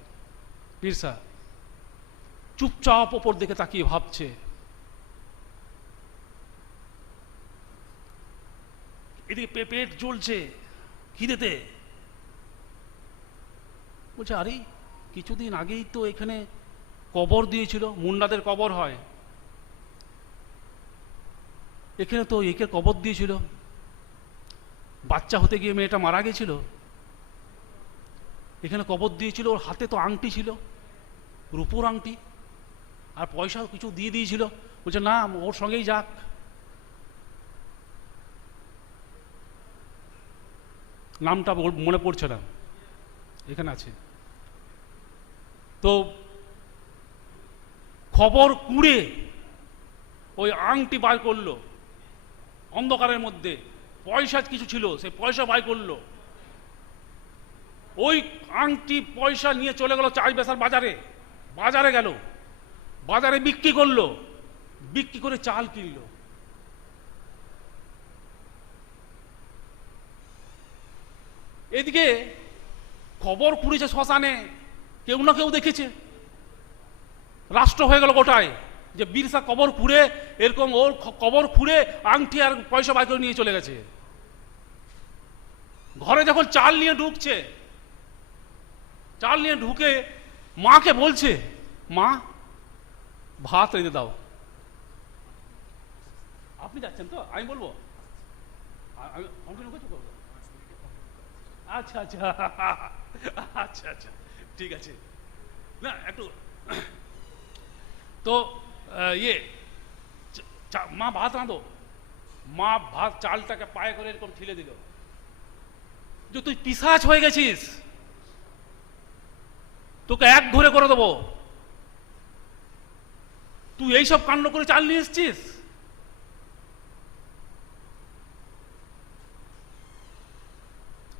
বিরসা, চুপচাপ ওপর দিকে তাকিয়ে ভাবছে। এদিকে পেট জ্বলছে খিদেতে, বলছে আরে কিছুদিন আগেই তো এখানে কবর দিয়েছিল, মুন্ডাদের কবর হয়, এখানে তো একে কবর দিয়েছিল, বাচ্চা হতে গিয়ে মেয়েটা মারা গেছিল, এখানে কবর দিয়েছিল, ওর হাতে তো আংটি ছিল, রূপোর আংটি, আর পয়সা কিছু দিয়ে দিয়েছিল। বলছে না ওর সঙ্গেই যাক। নামটা মনে পড়ছে না, এখানে আছে। তো খবর কুড়ে ওই আংটি বার করলো, অন্ধকারের মধ্যে পয়সা কিছু ছিল, সেই পয়সা বাই করলো, ওই আংটি পয়সা নিয়ে চলে গেল চাই বেসার বাজারে। বাজারে গেল, বাজারে বিক্রি করলো, বিক্রি করে চাল কিনলো। এদিকে খবর পুড়েছে শ্মশানে, কেউ না কেউ দেখেছে, রাষ্ট্র হয়ে গেল গোটায় যে বিরসা কবর খুঁড়ে এরকম ওর কবর খুঁড়ে আংটি আর পয়সা বাই করে নিয়ে চলে গেছে। ঘরে যখন চাল নিয়ে ঢুকছে, চাল নিয়ে ঢুকে মাকে বলছে মা ভাত রেঁধে দাও। আপনি যাচ্ছেন তো, আমি বলবো আচ্ছা আচ্ছা আচ্ছা আচ্ছা ঠিক আছে। না একটু তো ইয়ে মা ভাত রাঁধো, মা ভাত চালটাকে পায়ে করে এরকম ঠেলে দিল যে তুই পিশাচ হয়ে গেছিস, তোকে এক ধরে করে দেবো, তুই এইসব কাণ্ড করে চাল নিয়ে এসছিস।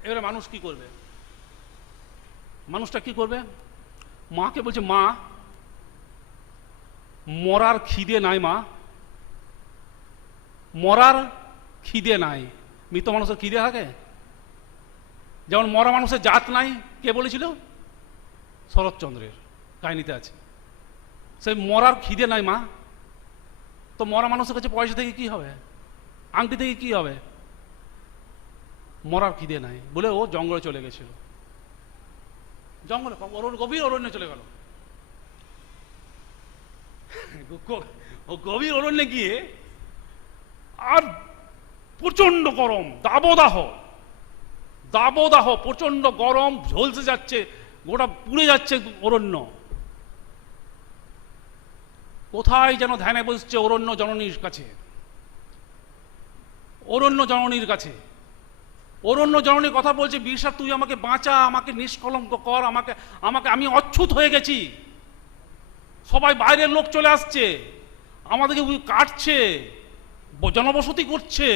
এবারে মানুষ কি করবে, মানুষটা কি করবে? মাকে বলছে মা মরার খিদে নাই, মা মরার খিদে নাই। মৃত মানুষের খিদে থাকে, যেমন মরা মানুষের জাত নাই, কে বলেছিল? শরৎচন্দ্রের কাহিনীতে আছে। সেই মরার খিদে নাই মা। তো মরা মানুষের কাছে পয়সা থেকে কি হবে, আংটি থেকে কি হবে? মরার খিদে নাই বলে ও জঙ্গলে চলে গেছিল, জঙ্গলে গভীর অরণ্যে চলে গেল। ও গভীর অরণ্যে গিয়ে আর প্রচন্ড গরম, দাবদাহ দাবদাহ, প্রচন্ড গরম, ঝলসে যাচ্ছে, গোটা পুড়ে যাচ্ছে অরণ্য। কোথায় যেন ধ্যানে বসছে অরণ্য জননীর কাছে, অরণ্য জননীর কাছে। অরণ্য জননীর কথা বলছে বিরসা তুই আমাকে বাঁচা, আমাকে নিষ্কলঙ্ক কর, আমাকে আমাকে আমি অচ্ছুত হয়ে গেছি, সবাই বাইরের লোক চলে আসছে, আমাদেরকে কাটছে, জনবসতি করছে।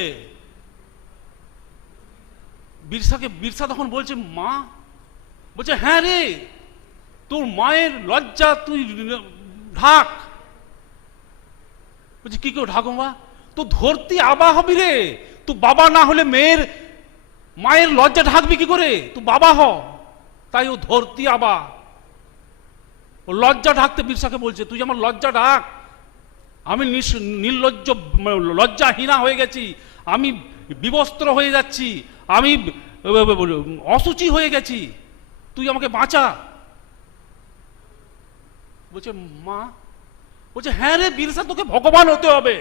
বিরসা তখন বলছে মা, বলছে হ্যাঁ রে, তোর মায়ের লজ্জা তুই ঢাক। বলছে কি কেউ ঢাকো মা? তো ধরতি আবা হবি রে, তুই বাবা না হলে মায়ের লজ্জা ঢাকবি কি করে? তুই বাবা হ। তাই ও ধরতি আবা, ও লজ্জা ঢাকতে বিরসাকে বলছে তুই আমার লজ্জা ঢাক, আমি নির্লজ্জ লজ্জাহীনা হয়ে গেছি, আমি বিবস্ত্র হয়ে যাচ্ছি, আমি অসুচি হয়ে গেছি, তুই আমাকে বাঁচা। বলছে মা, বলছে হ্যাঁ রে বিরসা, তোকে ভগবান হতে হবে।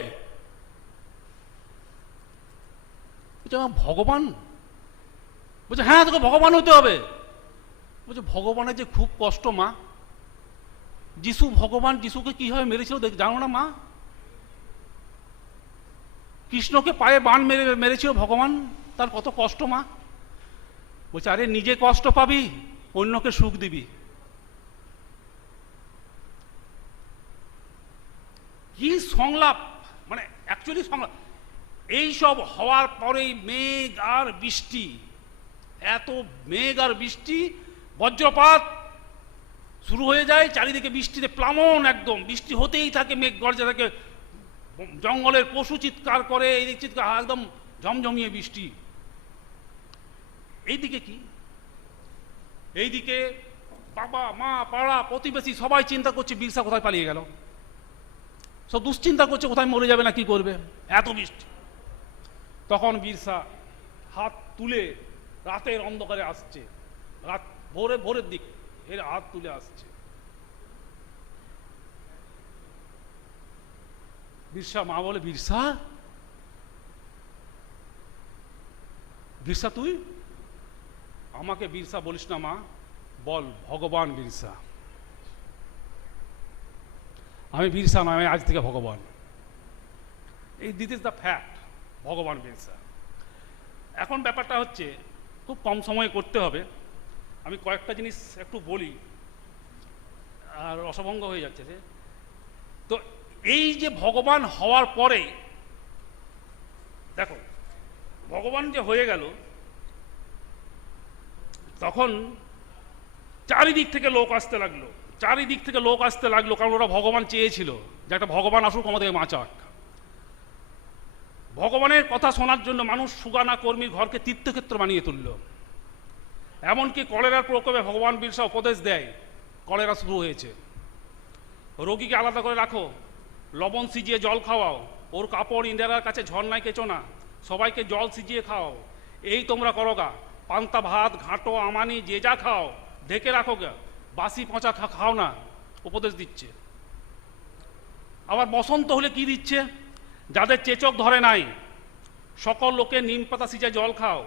বলছে ভগবান? বলছে হ্যাঁ তোকে ভগবান হতে হবে। বলছে ভগবানের যে খুব কষ্ট মা, যিশু ভগবান, যিশুকে কিভাবে মেরেছিল জানো না মা? কৃষ্ণকে পায়ে বান মেরেছিল ভগবান, তার কত কষ্ট মা। বলছে আরে নিজে কষ্ট পাবি, অন্যকে সুখ দিবি। কি সংলাপ, মানে অ্যাকচুয়ালি সংলাপ। এইসব হওয়ার পরেই মেঘ আর বৃষ্টি, এত মেঘ আর বৃষ্টি, বজ্রপাত শুরু হয়ে যায়, চারিদিকে বৃষ্টিতে প্লাবন, একদম বৃষ্টি হতেই থাকে, মেঘ গর্জে থাকে, জঙ্গলের পশু চিৎকার করে, এই চিৎকার, একদম ঝমঝমিয়ে বৃষ্টি। এইদিকে কি, এইদিকে বাবা মা পাড়া প্রতিবেশী সবাই চিন্তা করছে বিরসা কোথায় পালিয়ে গেল, সব দুশ্চিন্তা করছে কোথায় মরে যাবে না কি করবে, এত বৃষ্টি। তখন বিরসা হাত তুলে রাতের অন্ধকারে আসছে, রাত ভোরের দিক, এর হাত তুলে আসছে। বিরসা, মা বলে বিরসা, বিরসা তুই? আমাকে বিরসা বলিস না মা, বল ভগবান বিরসা। আমি বিরসা নয়, আমি আজ থেকে ভগবান। এই দিস ইজ দ্য ফ্যাক্ট, ভগবান বিরসা। এখন ব্যাপারটা হচ্ছে খুব কম সময়ে করতে হবে, আমি কয়েকটা জিনিস একটু বলি, আর অসভঙ্গ হয়ে যাচ্ছে যে। তো এই যে ভগবান হওয়ার পরে দেখো, ভগবান যে হয়ে গেল, তখন চারিদিক থেকে লোক আসতে লাগলো, চারিদিক থেকে লোক আসতে লাগলো, কারণ ওরা ভগবান চেয়েছিল যে একটা ভগবান আসুক আমাদের বাঁচাক। ভগবানের কথা শোনার জন্য মানুষ সুগানা কর্মীর ঘরকে তীর্থক্ষেত্র বানিয়ে তুলল। এমনকি কলেরার প্রকোপে ভগবান বিরসা উপদেশ দেয়, কলেরা শুরু হয়েছে, রোগীকে আলাদা করে রাখো, লবণ সিজিয়ে জল খাওয়াও, ওর কাপড় ইন্দিরার কাছে ঝর্ণায় কেচো না, সবাইকে জল সিজিয়ে খাওয়াও, এই তোমরা করো গা, পান্তা ভাত ঘাঁটো আমানি যে যা খাও ঢেকে রাখো গা, বাসি পচা খাও না, উপদেশ দিচ্ছে। আবার বসন্ত হলে কি দিচ্ছে, যাদের চেচক ধরে নাই সকল লোকে নিম পাতা সিজে জল খাও,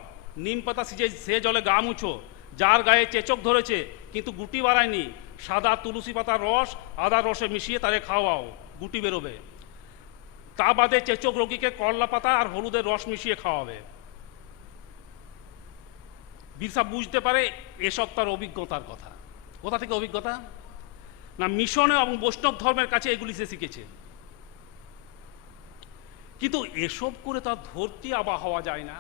নিম পাতা সিজে সে জলে গা মুছো, যার গায়ে চেচক ধরেছে কিন্তু গুটি বাড়ায়নি, সাদা তুলসী পাতার রস আদার রসে মিশিয়ে তারে খাওয়াও, গুটি বেরোবে। তা বাদে চেচক রোগীকে করলা পাতা আর হলুদের রস মিশিয়ে খাওয়াবে। বিরসা বুঝতে পারে এসব তার অভিজ্ঞতার কথা। কোথা থেকে অভিজ্ঞতা? না, মিশনে এবং বৈষ্ণব ধর্মের কাছে এগুলি সে শিখেছে। কিন্তু এসব করে তার ধরতি আবা হওয়া যায় না।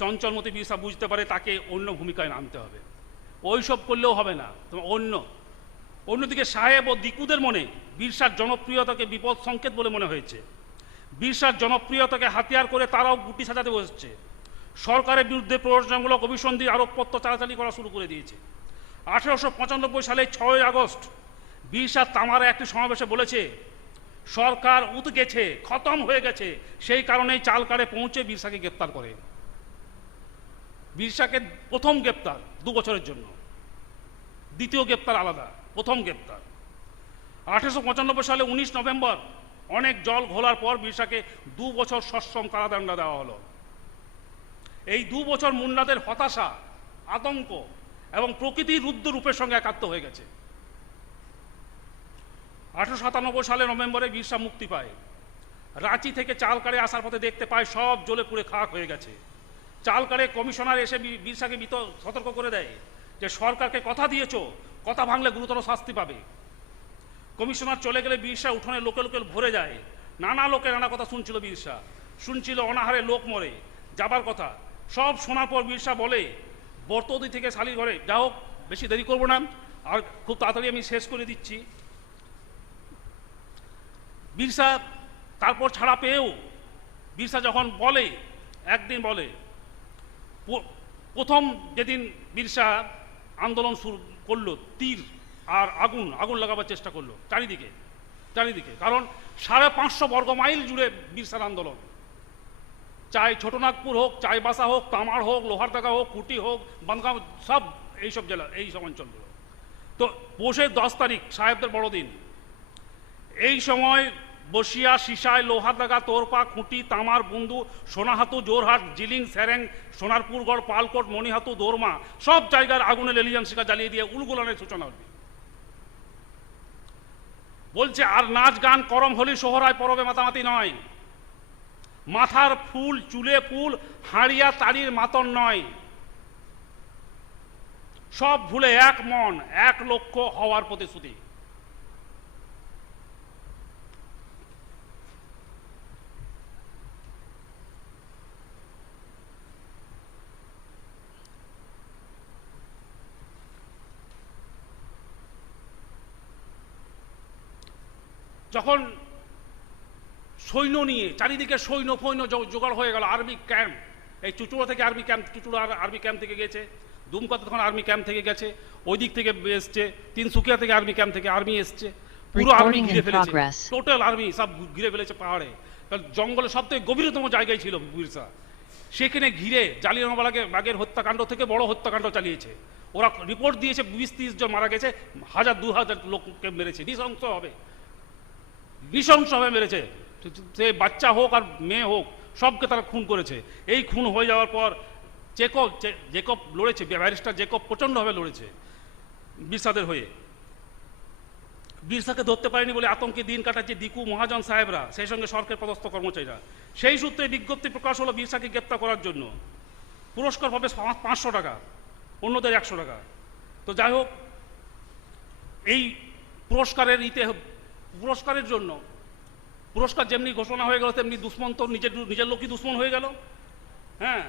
চঞ্চলমতি বিরসা বুঝতে পারে তাকে অন্য ভূমিকায় নামতে হবে, ওইসব করলেও হবে না, তোমার অন্যদিকে সাহেব ও দিকুদের মনে বিরসার জনপ্রিয়তাকে বিপদ সংকেত বলে মনে হয়েছে। বিরসার জনপ্রিয়তাকে হাতিয়ার করে তারাও গুটি সাজাতে বসছে। সরকারের বিরুদ্ধে প্ররোচনামূলক অভিসন্ধি আরোপপত্র চালাচালি করা শুরু করে দিয়েছে। 1895 সালে 6 আগস্ট বিরসা তামারে একটি সমাবেশে বলেছে, সরকার উত গেছে, খতম হয়ে গেছে, সেই কারণেই চালকারে পৌঁছে বিরসাকে গ্রেপ্তার করে। বিরসাকে প্রথম গ্রেপ্তার 2 বছরের জন্য, দ্বিতীয় গ্রেপ্তার আলাদা, প্রথম গ্রেপ্তার 1895 সালে 19 নভেম্বর অনেক জল ঘোলার পর বিরসাকে 2 বছর সশ্রম কারাদণ্ড দেওয়া হলো। এই 2 বছর মুন্ডাদের হতাশা, আতঙ্ক এবং প্রকৃতির রুদ্র রূপের সঙ্গে একাত্ম হয়ে গেছে। 1897 সালে নভেম্বরে বিরসা মুক্তি পায়। রাঁচি থেকে চালকারে আসার পথে দেখতে পায় সব জ্বলে পুড়ে খাক হয়ে গেছে। চালকারে কমিশনার এসে বিরসাকে সতর্ক করে দেয় যে সরকারকে কথা দিয়েছ, কথা ভাঙলে গুরুতর শাস্তি পাবে। কমিশনার চলে গেলে বিরসা উঠোনে লোকে লোকে ভরে যায়। নানা লোকে নানা কথা শুনছিল বিরসা, শুনছিল অনাহারে লোক মরে যাবার কথা, সব শোনার পর বিরসা বলে বর্তদি থেকে শালির ঘরে, যা হোক বেশি দেরি করবো না, আর খুব তাড়াতাড়ি আমি শেষ করে দিচ্ছি। বিরসা তারপর ছাড়া পেয়েও বিরসা যখন বলে, একদিন বলে, প্রথম যেদিন বিরসা আন্দোলন শুরু করলো, তীর আর আগুন লাগাবার চেষ্টা করলো চারিদিকে, কারণ 550 বর্গ মাইল জুড়ে বিরসার আন্দোলন, চাই ছোটনাগপুর হোক, চাইবাসা হোক, তামার হোক, লোহারদাগা হোক, কুটি হোক, বানগাঁও, সব এইসব জেলা, এইসব অঞ্চলগুলো। তো পৌষের 10 তারিখ সাহেবদের বড়দিন, এই সময় বসিয়া, সিসাই, লোহারদাগা, তোরপা, খুঁটি, তামার, বন্ধু, সোনাহাতু, জোরহাট, জিলিং, সেরেং, সোনারপুরগড়, পালকোট, মণিহাতু, দোরমা, সব জায়গার আগুনে লেলিয়ান শিখা জ্বালিয়ে দিয়ে উলগুলানের সূচনা হবে। বলছে আর নাচ গান করম হলি সোহরায় পরবে মাতামাতি নয়, মাথার ফুল চুলে ফুল হাড়িয়া তাড়ির মাতন নয়, সব ভুলে এক মন এক লক্ষ্য হওয়ার প্রতিশ্রুতি। যখন সৈন্য নিয়ে চারিদিকে সৈন্য জোগাড় হয়ে গেল, আর্মি ক্যাম্প, এই চুচুড়া থেকে army camp, Chuchura army camp থেকে গেছে, দুমকাতে তখন আর্মি ক্যাম্প থেকে গেছে, ওই দিক থেকে এসছে, তিনসুকিয়া থেকে আর্মি ক্যাম্প থেকে আর্মি এসছে, পুরো আর্মি ঘিরে ফেলেছে, টোটাল আর্মি সব ঘিরে ফেলেছে পাহাড়ে, কারণ জঙ্গলে সব থেকে গভীরতম জায়গায় ছিল বিরসা, সেখানে ঘিরে জালিয়ানওয়ালাবাগের হত্যাকাণ্ড থেকে বড় হত্যাকাণ্ড চালিয়েছে। ওরা রিপোর্ট দিয়েছে 20-30 জন মারা গেছে, 1000-2000 লোককে মেরেছে নৃশংসভাবে মেরেছে, সে বাচ্চা হোক আর মেয়ে হোক সবকে তারা খুন করেছে। এই খুন হয়ে যাওয়ার পর জেকব লড়েছে, ব্যারিস্টার জেকব প্রচণ্ডভাবে লড়েছে বিরসাদের হয়ে। বিরসাকে ধরতে পারেনি বলে আতঙ্কে দিন কাটাচ্ছে দিকু মহাজন সাহেবরা, সেই সঙ্গে সরকারের পদস্থ কর্মচারীরা। সেই সূত্রে বিজ্ঞপ্তি প্রকাশ হলো বিরসাকে গ্রেপ্তার করার জন্য, পুরস্কার পাবে 500 টাকা, অন্যদের 100 টাকা। তো যাই হোক, এই পুরস্কারের জন্য পুরস্কার যেমনি ঘোষণা হয়ে গেল, তেমনি দুশ্মন তো নিজের লোকই দুশ্মন হয়ে গেল। হ্যাঁ,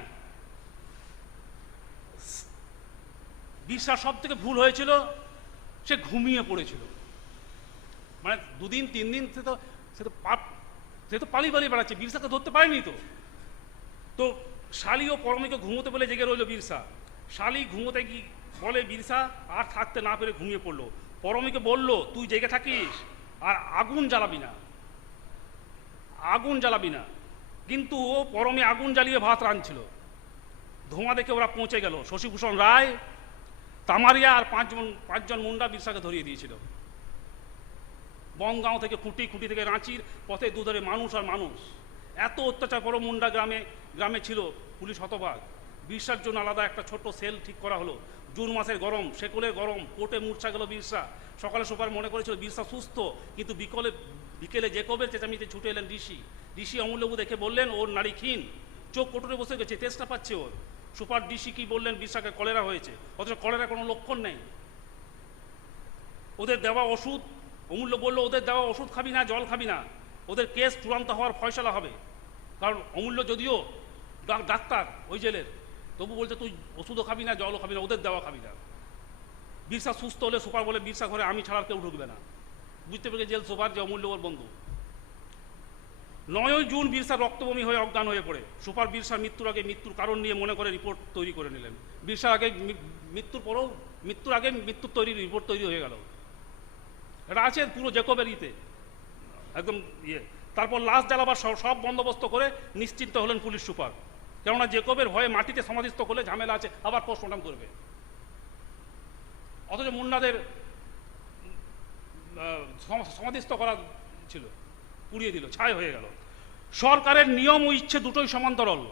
বিরসার সব থেকে ভুল হয়েছিল, সে ঘুমিয়ে পড়েছিল, মানে 2-3 দিন সে তো পালিয়ে বেড়াচ্ছে, বিরসাকে ধরতে পারেনি। তো শালি ও পরমীকে ঘুমোতে বলে জেগে রইল বিরসা। শালি ঘুমোতে গিয়ে বলে বিরসা আর থাকতে না পেরে ঘুমিয়ে পড়লো। পরমীকে বলল তুই জেগে থাকিস আর আগুন জ্বালাবি না, কিন্তু ও পরমে আগুন জ্বালিয়ে ভাত রাঁধছিল। ধোঁয়া দেখে ওরা পৌঁছে গেল, শশীভূষণ রায়, তামারিয়া আর 5 জন মুন্ডা বিরসাকে ধরিয়ে দিয়েছিল। বনগাঁও থেকে খুঁটি থেকে রাঁচির পথে দুধারে মানুষ আর মানুষ, এত অত্যাচার পর মুন্ডা গ্রামে ছিল পুলিশ হতবাক। বিরসার জন্য আলাদা একটা ছোট্ট সেল ঠিক করা হলো। জুন মাসের গরম, শেকলের গরম, কোর্টে মূর্ছা গেল বিরসা। সকালে সুপার মনে করেছিল বিরসা সুস্থ, কিন্তু বিকেলে জেকবের চেঁচামিতে ছুটে এলেন ঋষি অমূল্যবাবু দেখে বললেন ওর নারী ক্ষীণ, চোখ কোটরে বসে গেছে, তেষ্টা পাচ্ছে ওর। সুপার ডিসি কি বললেন, বিরসাকে কলেরা হয়েছে, অথচ কলেরা কোনো লক্ষণ নেই। ওদের দেওয়া ওষুধ, অমূল্য বলল ওদের দেওয়া ওষুধ খাবি না, জল খাবি না, ওদের কেস চূড়ান্ত হওয়ার ফয়সালা হবে। কারণ অমূল্য যদিও ডাক্তার ওই জেলের, তবু বলছে তুই ওষুধও খাবি না, জলও খাবি না, ওদের দেওয়া খাবি না। বিরসা সুস্থ হলে সুপার বলে বিরসা ঘরে আমি ছাড়া কেউ ঢুকবে না। বুঝতে পেরে জেল সুপার যে অমূল্য ওর বন্ধু। 9ই জুন বিরসা রক্তবমি হয়ে অজ্ঞান হয়ে পড়ে। সুপার বিরসার মৃত্যুর আগে মৃত্যুর কারণ নিয়ে মনে করে রিপোর্ট তৈরি করে নিলেন। বিরসার আগে মৃত্যুর আগে মৃত্যুর রিপোর্ট তৈরি হয়ে গেল। এটা আছে পুরো জেকবের একদম তারপর লাশ জ্বালাবার সব বন্দোবস্ত করে নিশ্চিন্ত হলেন পুলিশ সুপার, কেননা জেকবের ভয়ে মাটিতে সমাধিস্থ করলে ঝামেলা আছে, আবার পোস্টমর্টম করবে। অথচ মুন্নাদের সমাধিস্থ করা ছিল, পুড়িয়ে দিল, ছাই হয়ে গেল। সরকারের নিয়ম ও ইচ্ছে দুটোই সমান্তরাল।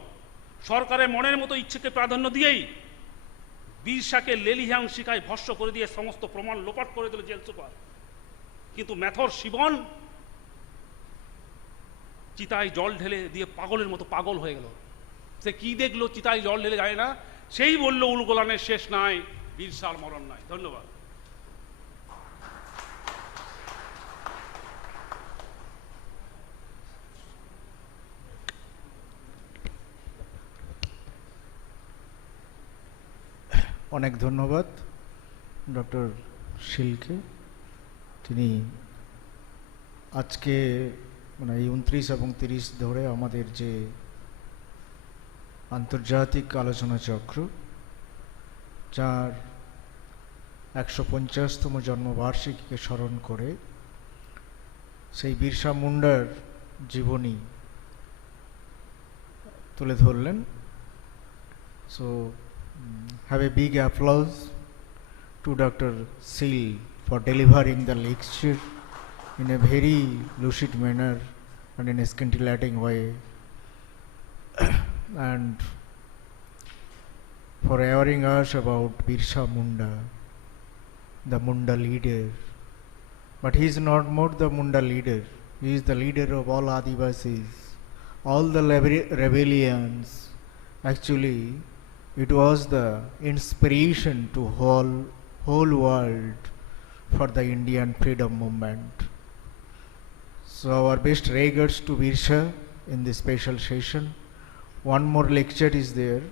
সরকারের মনের মতো ইচ্ছেকে প্রাধান্য দিয়েই বিরসাকে লেলিহান শিখায় ভস্য করে দিয়ে সমস্ত প্রমাণ লোপাট করে দিল জেল সুপার। কিন্তু ম্যাথর শিবন চিতায় জল ঢেলে দিয়ে পাগলের মতো পাগল হয়ে গেল। সে কি দেখলো চিতায় জল ঢেলে যায় না, সেই বলল উলগোলানের শেষ নাই, বিরসার মরণ নাই। ধন্যবাদ। অনেক ধন্যবাদ ডক্টর শীলকে। তিনি আজকে মানে এই 29 এবং 30 ধরে আমাদের যে আন্তর্জাতিক আলোচনা চক্র, যার 150তম জন্মবার্ষিকীকে স্মরণ করে সেই বিরসা মুন্ডার জীবনী তুলে ধরলেন। So have a big applause to Dr. Seal for delivering the lecture in a very lucid manner and in a scintillating way, and for airing us about Birsa Munda, the Munda leader. But he is not more the Munda leader, he is the leader of all Adivasis, all the rebellions. Actually, it was the inspiration to whole world for the Indian freedom movement. So our best regards to Birsa in this special session. One more lecture is there,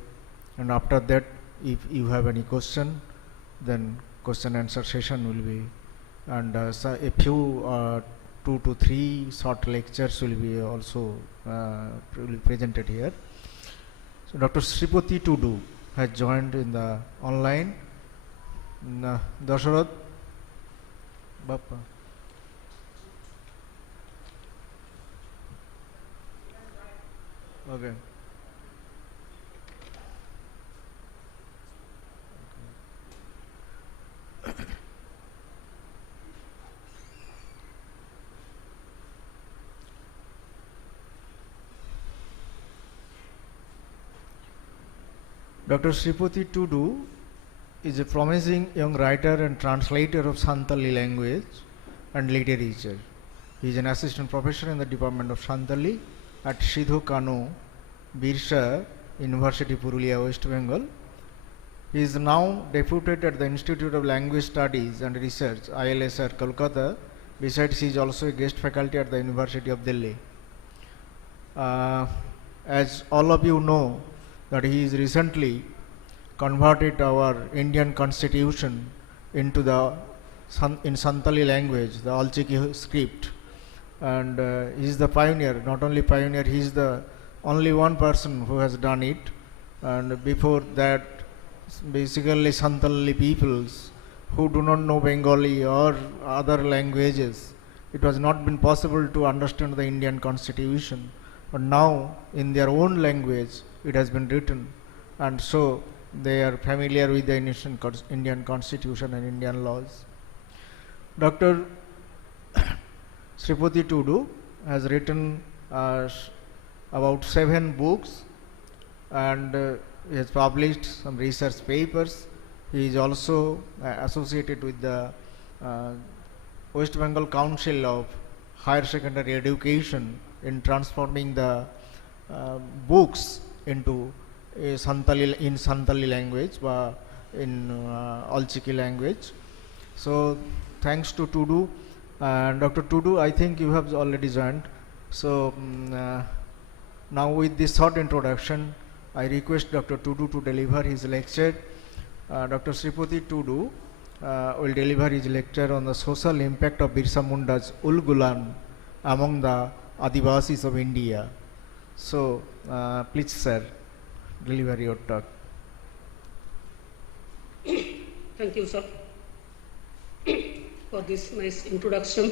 and after that, if you have any question, then question answer session will be, and so a few 2 to 3 short lectures will be also presented here. So Dr. Sripati Tudu has joined in the online. Dasharat Bappa. Okay. Dr. Sripati Tudu is a promising young writer and translator of Santali language and literature. He is an assistant professor in the Department of Santali at Sidhu Kano, Birsa University, Purulia, West Bengal. He is now deputed at the Institute of Language Studies and Research, ILSR, Kolkata. Besides, he is also a guest faculty at the University of Delhi. As all of you know, that he is recently converted our Indian constitution into the in Santali language, the Alchiki script, and he is the pioneer. Not only pioneer, he is the only one person who has done it. And before that, basically Santali peoples who do not know Bengali or other languages, it was not been possible to understand the Indian constitution. But now, in their own language, it has been written, and so they are familiar with the Indian constitution and Indian laws. Dr. Sripati Tudu has written about 7 books, and he has published some research papers. He is also associated with the West Bengal Council of Higher Secondary Education in transforming the books into Santali language, in Alchiki language. So thanks to Tudu. Dr. Tudu, I think you have already joined. So now with this short introduction, I request Dr. Tudu to deliver his lecture. Dr. Sripati Tudu will deliver his lecture on the social impact of Birsa Munda's Ulgulan among the Adivasis of India. So please, sir, deliver your talk. Thank you, sir, for this nice introduction,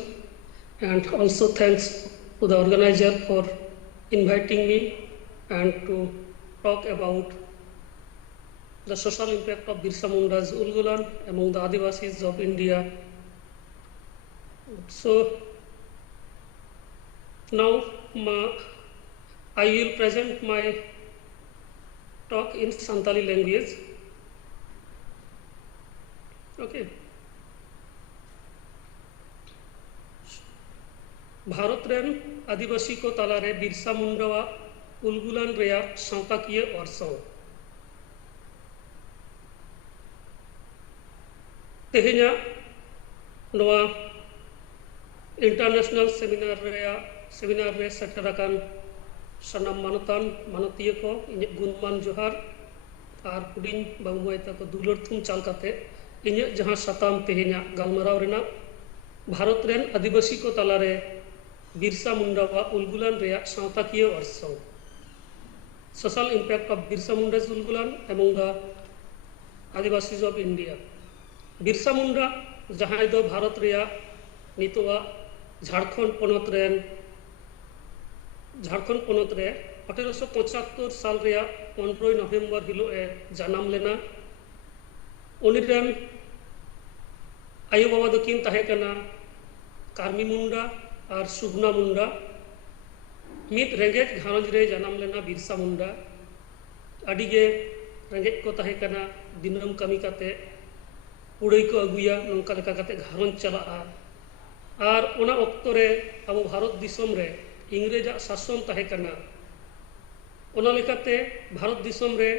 and also thanks to the organizer for inviting me and to talk about the social impact of Birsa Munda's Ulgulan among the Adivasis of India. So now I will present my talk in Santali language. Okay. Bharat रेन आदिवासी को तालारे बिरसा मुंडा उलगुलान रेया सांकाकिये वर्षों तेहिया नवा international seminar रे सेटराकान sanam manatan manatiya ko inyak gunman johar ᱟᱨ ᱦᱩᱰᱤᱧ ᱵᱟᱹᱵᱩ ᱢᱟᱹᱭ ᱛᱟᱠᱚ ᱫᱩᱞᱟᱹᱲ ᱛᱷᱩᱢ ᱪᱟᱞ ᱠᱟᱛᱮ ᱤᱧᱟᱹᱜ ᱡᱟᱦᱟᱸ ᱥᱟᱛᱟᱢ ᱛᱮᱦᱮᱧᱟᱜ ᱜᱟᱞᱢᱟᱨᱟw ᱨᱮᱱᱟᱜ ᱵᱷᱟᱨᱚᱛ ᱨᱮᱱ ᱟᱹᱫᱤᱵᱟᱹᱥᱤ ᱠᱚ ᱛᱟᱞᱟᱨᱮ ᱵᱤᱨᱥᱟ ᱢᱩᱱᱰᱟᱣᱟᱜ ᱩᱞᱜᱩᱞᱟᱱ ᱨᱮᱭᱟᱜ ᱥᱟᱶᱛᱟᱠᱤᱭᱟᱹ ᱚᱨᱥᱚᱝ, social impact of Birsa Munda's Ulgulan among the Adivasis of India. Birsa Munda jahanai do Bharat reya nitoa Jharkhand ponot ren Jharkhand ponot re 1875 साल reya 15 नवंबर हिलो ए janam lena. Uni ren ayo baba dokin tahe kana Karmi Munda ar Subna Munda. Mid rengej gharanj re janam lena Birsa Munda. Adige rengej ko tahe kana dinam kami kate उड़ई को अगुया नौका लेका कते घारन चलाआ और ओना octo रे अब भारत दिसम रे इंग्रेजा शासन ताहे कना ओना लेकाते भारत दिसम रे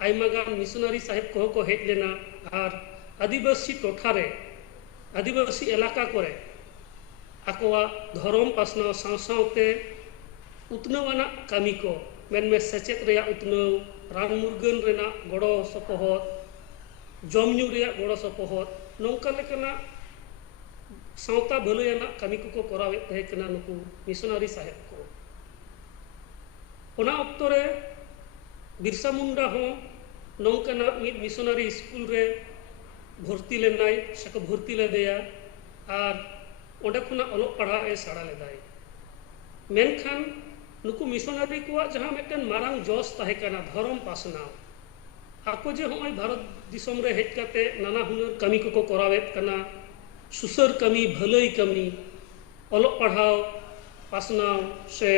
आइमागान मिशनरी साहेब को हेज लेना और आदिवासी टोठा रे आदिवासी इलाका करे आकोआ धर्म पासना सावसावते उतनवाना कामी को मेनमे सेचेत रेया उतनव रान मुर्गन रेना गड़ो सपोहत जमन्यू रेया गड़ो सपोहत नौका लेकना सावता भलैयाना कामी को करावे तहे कना नुकु मिशनरी साहेब को ओना ऑक्टो रे बिरसा मुंडा हो नौकाना मिड मिशनरी स्कूल रे भर्ती लेनाय सको भर्ती लेदेया और ओंडे खुना अलोक पढ़ा ए साड़ा लेदाय मेनखान नुकु मिशनरी को जहां मेटन मारांग जोश ताहे कना धर्म पासनाव आको जे होय भारत दिसम रे हेज काते नाना हुनर कामी को करावे कना सुसर कामी भलई कामी अलोक पढ़ाव पासनाव से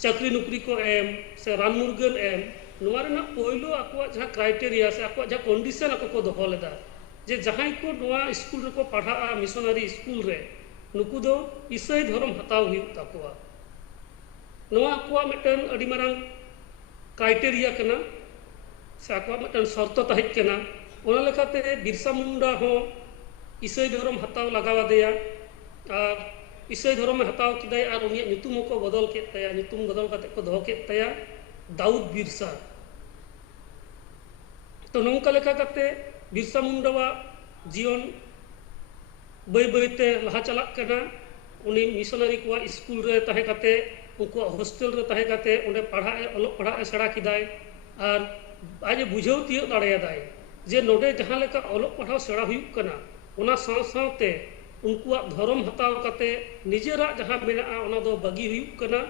चाकरी नौकरी को एम से रान मुर्गन एम नोआ रेना पहिलो आको जहां क्राइटेरिया से आको जहां कंडीशन आको को दोहो लेदा जे जहां को नोआ स्कूल रे को पढ़ा मिशनरी स्कूल रे नुकु दो ईसाई धर्म हताव हुई ताकोआ नोआ आको मेटन अडी मारांग क्राइटेरिया कना से आको मेटन शर्त ताहे कना ओना लेखाते बिरसा मुंडा हो ईसाई धर्म हताव लगावा देया और ईसाई धर्म हताव किदाय और उनिया नितुम को बदल के तया नितुम बदल काते को दोहो के तया दाऊद बिरसा तो नौका लेखा काते बिरसा मुंडावा जीवन बै बैते लहा चलाक कना उनी मिशनरी को स्कूल रे ताहे काते उनको हॉस्टल रे ताहे काते उन्हें पढ़ा अलोक पढ़ा सेड़ा किदाय और आज बुझाव तियो दाड़ेयादाय जे नोडे जहां लेका अलोक पढ़ा सेड़ा हुयुक कना ओना साव सावते उनको धर्म हताव काते निजेरा जहां मेना ओना दो बागी हुयुक कना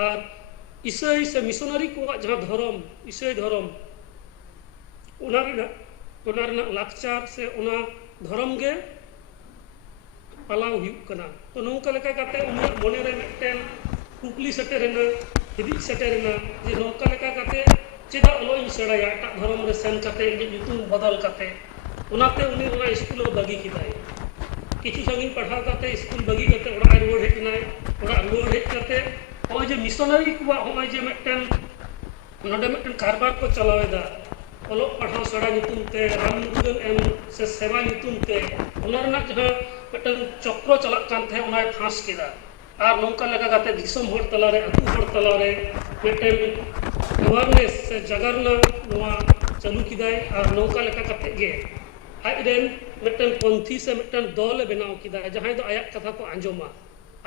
और ईसाई से मिशनरी को जहां धर्म ईसाई धर्म ओना लाकचार से ओना धर्म गे पालाव हुयुक कना तो नौका लेका काते उनिया मने रे मिटन कुकली सेटेरेना हिदिक सेटेरेना जे नौका लेका काते चेदा अलोई सेड़ाया एटा धर्म रे सेन काते इजे नितुम बदल काते ओनाते उनी ओना स्कूल बागी किदाय किछु संगिन पढ़ाव काते स्कूल बागी काते ओड़ा रुवाड़ हेजनाय ओड़ा रुवाड़ हेज काते ओय जे मिशनरी को होय जे मिटन नोडे मिटन कारबार को चलावेदा अलोक पढ़ाव सेड़ा नितुम ते राम मुर्गन एम से सेवा नितुम ते ओना रना जहां मिटन चक्र चलाक कान थे ओनाय फांस केदा और नौका लगा काते दिसम हर तलारे अतु हर तलारे मिटन अवेयरनेस से जगरना नोआ चालू किदाय और नौका लगा काते गे आइडेन मिटन पंथी से मिटन दल बनाव किदाय जहां दो आया कथा को आंजोमा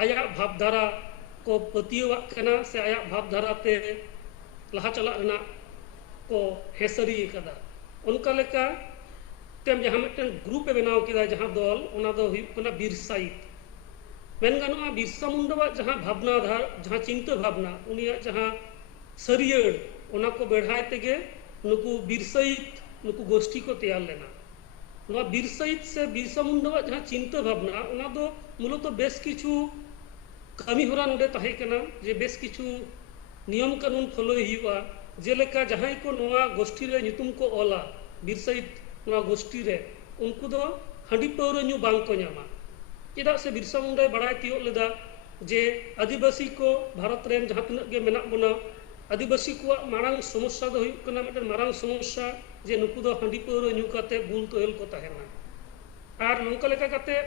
आया भावधारा को पतियवाक कना से आया भावधारा ते लहा चला रना को हेसरी कदा उनका लेका तेम जहां मिटन ग्रुप ए बनाव किदा जहां दल ओना दो हुयुक कना बिरसाइत मेन गानोआ बिरसा मुंडावा जहां भावना आधार जहां चिंता भावना उनिया जहां सरियड़ ओना को बेढ़ाय तेगे नुकु बिरसाइत नुकु गोष्ठी को तैयार लेना नोआ बिरसाइत से बिरसा मुंडावा जहां चिंता भावना ओना दो मूलत बेस किछु कामी होरा नोडे ताहे कना जे बेस किछु नियम कानून फॉलो हुआ जेलेका जहां को नोआ गोष्ठी रे नितुम को ओला बिरसाइत नोआ गोष्ठी रे उनको दो हंडी पौर न्यू बांग को न्यामा चेदा से बिरसा मुंडा बड़ाय तियो लेदा जे आदिवासी को भारत रेन जहां तनक गे मेना बना आदिवासी को मारांग समस्या दो हुयुक कना मिटन मारांग समस्या जे नुकु दो हंडी पौर न्यू काते बुल तोयल को ताहेना और नोका लेका काते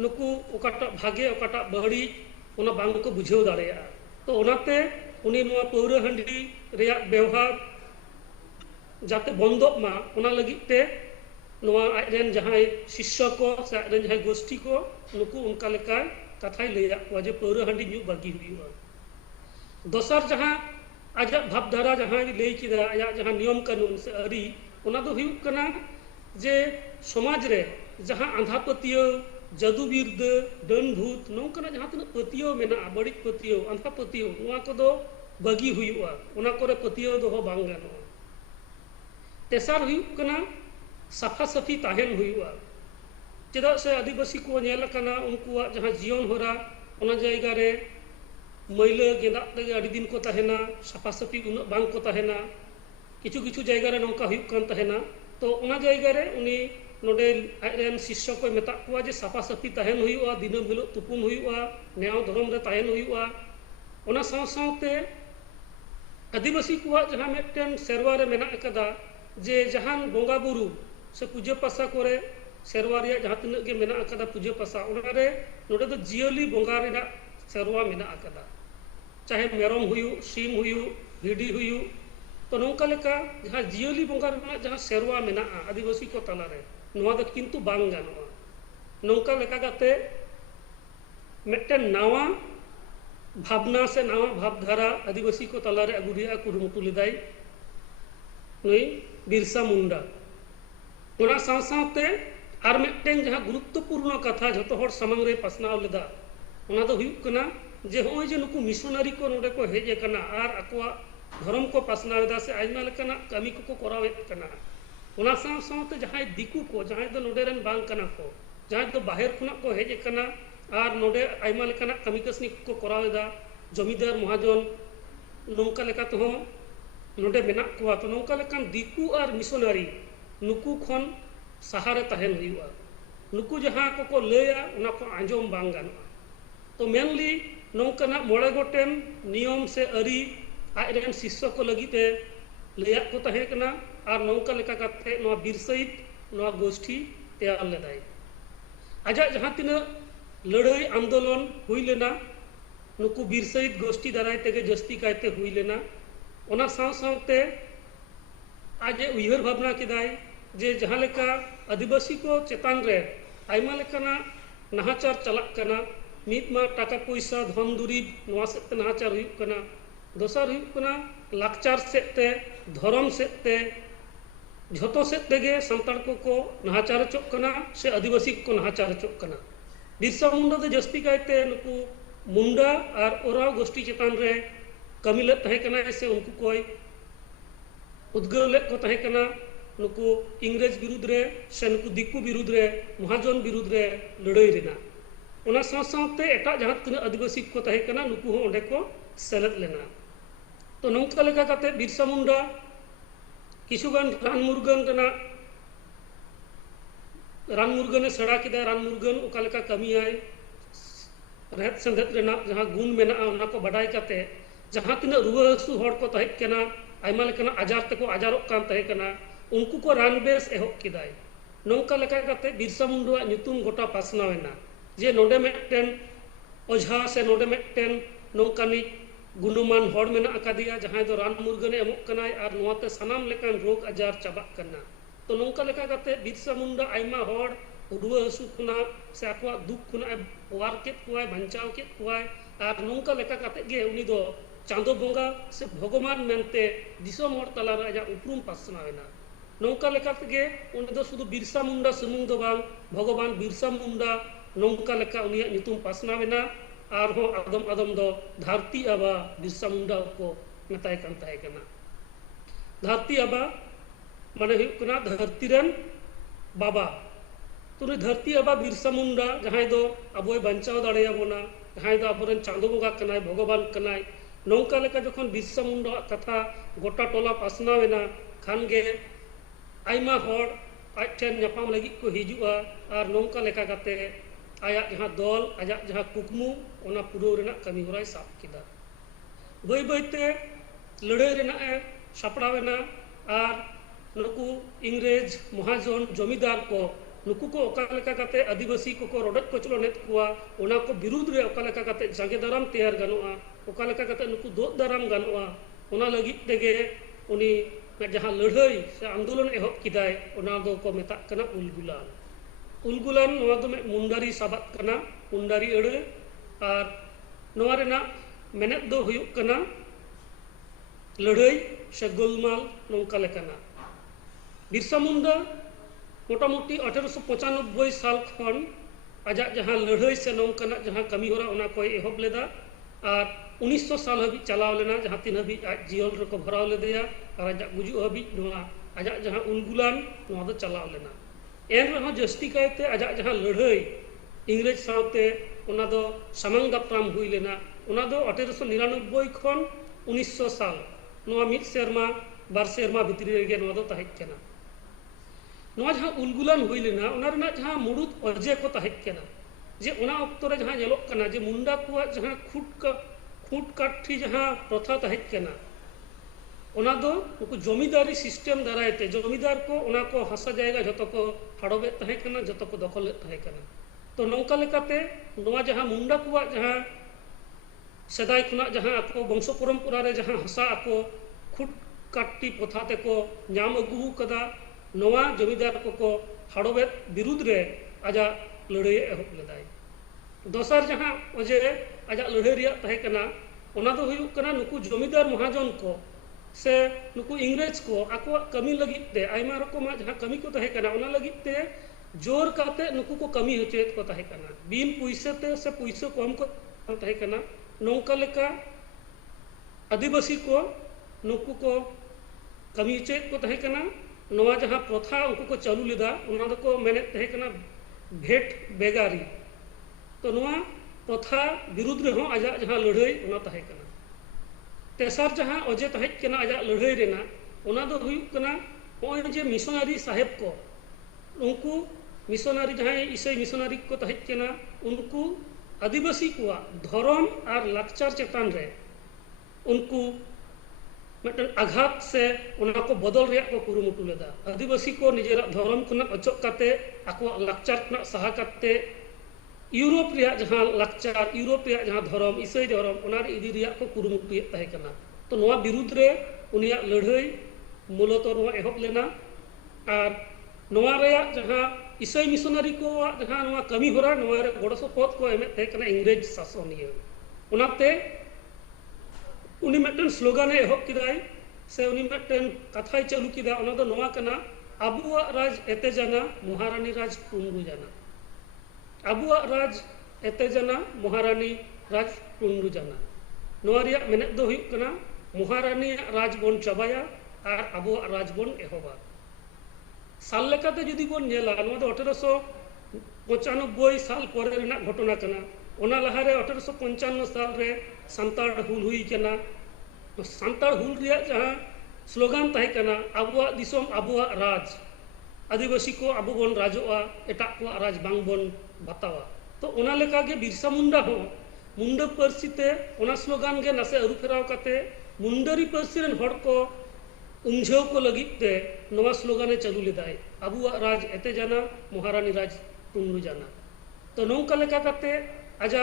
नुकु ओकाटा भागे ओकाटा बहड़ी ओना बांग को बुझाव दाड़ेया तो ओनाते उनी नोआ पौर हंडी रेया व्यवहार जाते बंदोग मा ओना लगित ते नोआ आइरेन जहां शिष्य को से आइरेन जहां गोष्ठी को नुकु उनका लेका कथाय लैया को जे पौरा हंडी न्यू बागी हुआ दोसर जहां आजा भावधारा जहां लई किदा आया जहां नियम कानून से अरी ओना दो हुई कना जे समाज रे जहां आंधा पतियो जादू बिरद डन भूत नौकना जहां तना पतियो मेना बड़ी पतियो आंधा पतियो नोआ को दो बागी हुआ ओना करे पतियो दो बांग गानो तेसार हुई कना साफा साफी ताहेन हुआ चेदा से आदिवासी को नेल कना उनकुआ जहां जीवन होरा ओना जायगा रे मैला गेंदा तेगे अड़ी दिन को ताहेना साफा साफी उन बांग को ताहेना किछु किछु जायगा रे नौका हुई कान ताहेना तो ओना जायगा रे उनी नोडे आइरेन शिष्य को मेता कुआ जे साफा साफी ताहेन हुआ दिनम हिलो तुपुन हुआ न्याय धर्म रे ताहेन हुआ ओना साव सावते आदिवासी कुआ जहां मेटन सेरवा रे मेना कदा जे जहां बोंगा बुरु से पूजा पासा करे सेरवा रे जहां तिना गे मेना कदा पूजा पासा ओना रे नोडे दो जियली बोंगा रे सेरवा मेना कदा चाहे मेरम हुयु सीम हुयु भिडी हुयु तो नौका लेका जहां जियली बोंगा रे जहां सेरवा मेना आदिवासी को तला रे नोआ दो किंतु बांग गानोआ नौका लेका गाते मेटन नावा भावना से नावा भावधारा आदिवासी को तला रे अगुरिया कुरुमुटु लेदाई नई बिरसा मुंडा ओना साव सावते आर मेटन जहां गुरुत्वपूर्ण कथा जतो हर सामंग रे पासनाव लेदा ओना दो हुयु कना जे होय जे नुकु मिशनरी को नोडे को हेज कना आर अकवा धर्म को पासनावेदा से आइमा लेकना कामी को करावे कना ओना साव सावते जहां दिकु को जहां दो नोडे रेन बांग कना को जहां दो बाहर खुना को हेज कना आर नोडे आइमा लेकना कामी कसनी को करावेदा जमीदार महाजन नौका लेका तो नोडे मेना को तो नौका लेकन दिकु आर मिशनरी नुकु खन सहारे ताहेन हुआ नुकु जहां को लैया ओना को आंजोम बांग गानोआ तो मेनली नौकना मोड़े गोटेन नियम से अरी आइरेन शिष्य को लगिते लैया को ताहे कना आर नौका लेका काते नोआ बिरसईत नोआ गोष्ठी तैयार लेदाई आजा जहां तिना लड़ाई आंदोलन हुई लेना नुकु बिरसईत गोष्ठी दाराय तेगे जस्ती कायते हुई लेना ओना साव सावते आजे उयहर भावना किदाय जे जहां लेका आदिवासी को चेतान रे आइमा लेकाना नाहाचार चलाक कना मीतमा टाका पैसा धन दुरीब नोआ सेते नाहाचार हुई कना दोसर हुई कना लाकचार सेते धर्म सेते झोतो सेते गे संतान को नाहाचार चोक कना से आदिवासी को नाहाचार चोक कना बिरसा मुंडा दो जस्ती कायते नुकु मुंडा आर ओराव गोष्ठी चेतान रे कमिले तहे कना से उनको कोई उद्गाव ले को तहे कना नुकु इंग्रेज विरुद्ध रे से नुकु दिकु विरुद्ध रे महाजन विरुद्ध रे लड़ाई रेना ओना साव सावते एटा जहां तना आदिवासी को तहे कना नुकु हो ओंडे को सेलेद लेना तो नौका लेका काते बिरसा मुंडा किछुगान रान मुर्गन तना रान मुर्गने सड़ा किदा रान मुर्गन ओका लेका कमी आय रहत संगत रेना जहां गुण मेना ओना को बडाय काते जहां तना रुवा हसु हड़ को तहे कना आइमा लेकना आजार ते को आजारोक कान तहे कना उनको को रान बेस एहब किदाय नौका लेका काते बिरसा मुंडा ᱧᱩᱛᱩᱢ गोटा पासनावेना जे नोडे मेटन ओझा से नोडे मेटन नौकानी गुणमान हड़ मेना अकादिया जहां दो रान मुर्गने एमोक कनाय आर नोआते सनाम लेकान रोग आजार चाबाक कना तो नौका लेका काते बिरसा मुंडा आइमा हड़ रुवा हसु खुना से आकवा दुख खुना वार केत कुआय बंचाव केत कुआय आर नौका लेका काते गे उनी दो चांदो बोंगा से भगवान मेनते दिसोम हड़ तला रे आजा उपरुम पासनावेना नौका लेका तेगे उनी दो शुधु बिरसा मुंडा सुमुंग दो बांग भगवान बिरसा मुंडा नौका लेका उनिया ᱧᱩᱛᱩᱢ पासनावेना आर हो आदम आदम दो धरती आबा बिरसा मुंडा को मेताय कान ताहे कना धरती आबा माने हुई कना धरती रेन बाबा तो धरती आबा बिरसा मुंडा जहां दो अबोय बंचाव दाड़ेया बोना जहां दो अबोरेन चांदो बोंगा कनाय भगवान कनाय नौका लेका जखन बिरसा मुंडा कथा गोटा टोला पासनावेना खान गे आइमा हड़ आठेन ᱧᱟᱯᱟᱢ लगी को हिजुआ आर नौका लेका काते आया जहां दल आजा जहां कुकमु ओना पुरव रेना कमी होराय साब किदा बई बईते लड़ाई रेना ए सापड़ावेना आर नुकु इंग्रेज महाजन जमीदार को नुकु को ओका लेका काते आदिवासी को रोडक कोचलोनेत कुआ ओना को विरुद्ध रे ओका लेका काते जागे दाराम तैयार गानोआ ओका लेका काते नुकु दो दाराम गानोआ ओना लगी तेगे उनी जहाँ लड़ाई से आंदोलन एहब किदाय ओना दो को मेता कना उलगुलान उलगुलान नोआ दो मुंडारी साबात कना मुंडारी अड़े और नोआ रेना मेनेत दो हुयुक कना लड़ाई से गोलमाल नौका लेकना बिरसा मुंडा मोटामुटी 1895 साल खन आजा जहाँ लड़ाई से नौकना जहाँ कमी होरा ओना कोई एहब लेदा और 1900 साल हबी चलाव लेना जहाँ तीन हबी आज जीवन रको भराव लेदेया और आजा गुजु हबी नोआ आजा जहाँ उलगुलान नोआ दो चलाव लेना एन रहो जस्ती कायते आजा जहाँ लड़ाई इंग्रेज सावते ओना दो सामंग दाप्राम हुई लेना ओना दो 1899 खन 1900 साल नोआ मिद सेरमा बार सेरमा भितरी रेगे नोआ दो ताहेक केना नोआ जहाँ उलगुलान हुई लेना ओना रेना जहाँ मुरुद अर्जे को ताहेक केना जे ओना ऑक्तो रे जहाँ जेलोक कना जे मुंडा कुआ जहाँ खूट काठी जहाँ प्रथा ताहेक केना ओना दो उनको जमीदारी सिस्टम दारायते जमीदार को ओना को हसा जाएगा जतो को हाड़ोबे ताहे कना जतो को दखल ताहे कना तो नौका लेकाते नोआ जहाँ मुंडा कुआ जहाँ सदाय खुना जहाँ आको वंश परंपरा रे जहाँ हसा आको खूट काटी प्रथाते को नाम अगू कदा नोआ जमीदार को हाड़ोबे विरुद्ध रे आजा लड़ाई एहब लेदाय दोसर जहाँ अजे आजा लड़ाई रिया ताहे कना ओना दो हुयुक कना नुकु जमीदार महाजन को से नुकु इंग्रेज को आको कमी लगित ते आयमा रकमा जहाँ कमी को ताहे कना ओना लगित ते जोर काते नुकु को कमी होचेत को ताहे कना बिन पुइसे ते से पुइसे कम को ताहे कना नौका लेका आदिवासी को नुकु को कमी होचेत को ताहे कना नोआ जहाँ प्रथा उनको को चालू लेदा ओना दो को मेने ताहे कना भेट बेगारी तो नोआ प्रथा विरुद्ध रहो आजा जहाँ लड़ाई ओना ताहे कना तेसार जहाँ अजे ताहेक कना आजा लड़ाई रेना ओना दो हुयुक कना ओय जे मिशनरी साहेब को उनको मिशनरी जहाँ ईसाई मिशनरी को ताहेक कना उनको आदिवासी को धर्म और लाकचार चेतान रे उनको मतलब आघात से उना को बदल रे को कुरुमुटु लेदा आदिवासी को निजेरा धर्म खुना अचक काते आको लाकचार खुना सहा काते यूरोप रे जहाँ लाकचार यूरोप रे जहाँ धर्म ईसाई धर्म ओना रे इदी रे को कुरुमुटु ताहे कना तो नोआ विरुद्ध रे उनिया लड़ाई मूलत नोआ एहब लेना और नोआ रे जहाँ ईसाई मिशनरी को जहाँ नोआ कमी होरा नोआ रे गड़ो सपोर्ट को एमे ताहे कना इंग्रेज शासनिया ओनाते उनी मिदटन स्लोगान एहब किदाय से उनी मिदटन कथाय चालू किदा ओना दो नोआ कना आबुआ राज एते जाना महारानी राज टुंडु जाना आबुआ राज एते जाना महारानी राज टुंडु जाना नोआ रिया मेनेत दो हुयुक कना महारानी राज बन चाबाया और आबुआ राज बन एहबा साल लेकाते जुदी बन नेला नोआ दो 1895 साल परे रेना घटना कना ओना लहारे 1855 साल रे सांताड़ हुल हुई कना तो सांताड़ हुल रिया जहाँ स्लोगान ताहे कना आबुआ दिसोम आबुआ राज आदिवासी को आबो बन राजोआ एटा को राज बांग बन बतावा तो ओना लेका गे बिरसा मुंडा हो मुंडा परसिते ओना स्लोगान गे नासे अरु फेराव काते मुंडारी परसि रेन हड़ को उमझाव को लगिते नवा स्लोगाने चालू लेदाय आबुआ राज एते जाना महारानी राज टुंडु जाना तो नौका लेका काते आजा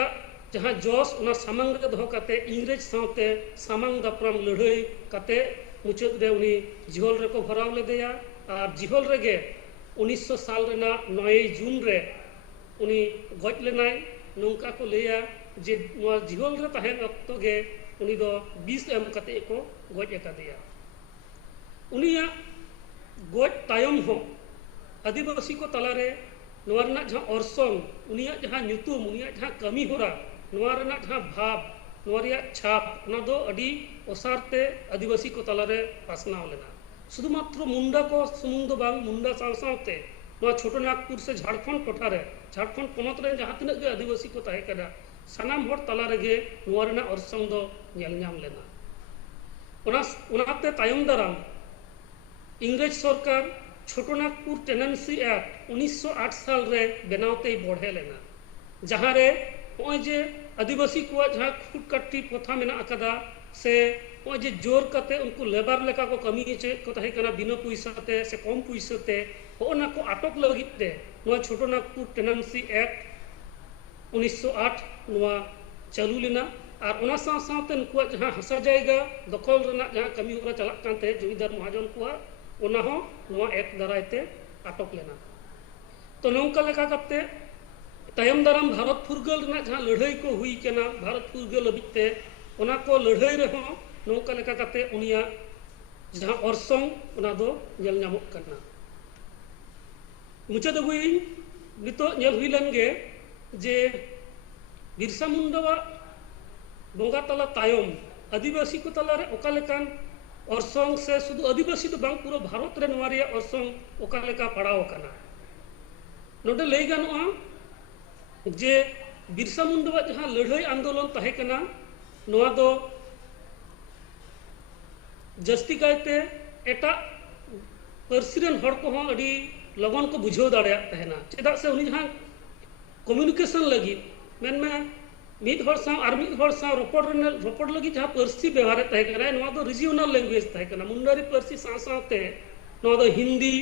जहाँ जॉस ओना सामंग रे दोहो काते इंग्रेज सावते सामंग दाप्राम लड़ाई काते मुचाद रे उनी जिहल रे को भराव लेदेया और जिहल रेगे 1900 साल रेना 9 जून रे उनी गज लेनाय नौका को लेया जे नोआ जिहल रे ताहेन अक्तो गे उनी दो 20 एम काते को गज एकादेया उनिया गज तायम हो आदिवासी को तलारे नोआ रेना जहाँ ऑर्सोंग उनिया जहाँ न्यूतुम उनिया जहाँ कमी होरा नोआ रेना जहाँ भाव नोआ रिया छाप ओना दो अडी ओसारते आदिवासी को तलारे पासनाव लेना शुधुमात्र मुंडा को सुमुंग दो बांग मुंडा साव सावते नोआ छोटो नागपुर से झारखंड टोठा रे झारखंड पोनत रे जहाँ तिनाग गे आदिवासी को ताहे कना सानाम हर तला रेगे नोआ रेना ऑर्सोंग दो नेल ᱧᱟᱢ लेना ओनाते तायम दाराम इंग्रेज सरकार छोटो नागपुर टेनेंसी एक्ट 1908 साल रे बनावते बढ़े लेना जहाँ रे ओय जे आदिवासी को जहाँ खुटकाटी प्रथा मेना अकदा से ओय जे जोर काते उनको लेबर लेका को कमी चे को ताहे कना बिना पैसाते से कम पैसाते ओना को अटक लगिते नोआ छोटो नागपुर टेनेंसी एक्ट 1908 नोआ चालू लेना और उना साथ नुकुआ जहाँ हसा जायगा दखल रेना जहाँ कमी होरा चलाक कानते जमीदार महाजन कुआ उना हो नुआ एक दारायते अटक लेना तो नौका लेका करते तायम दाराम भारत फुरगल रेना जहाँ लड़ाई को हुई केना भारत फुरगल लबिते उना को लड़ाई रहो नौका लेका करते उनिया जहाँ ऑर्सोंग उना दो जल नामक करना मुझे तो हुई नितो जल हुई लंगे जे बिरसा मुंडा बोंगा तला तायम आदिवासी को तला रे ओका लेकान ऑर्सोंग से शुद्ध आदिवासी तो बांग पूरा भारत रे नवारिया ऑर्सोंग ओका लेका पड़ाव कना नोडे लई गानोआ जे बिरसा मुंडा जहाँ लड़ाई आंदोलन तहे कना नोआ दो जस्ती कायते एटा पर्सिरन हड़ को हों अड़ी लगन को बुझाव दाड़े तहना चेदा से उनी जहाँ कम्युनिकेशन लगी मेन में मिद हड़ साव आर मिद हड़ साव रोपड़ लगी जहाँ पर्सी व्यवहार तहे कना नोआ दो रिजियोनल लैंग्वेज तहे कना मुंडारी पर्सी साथ नोआ दो हिंदी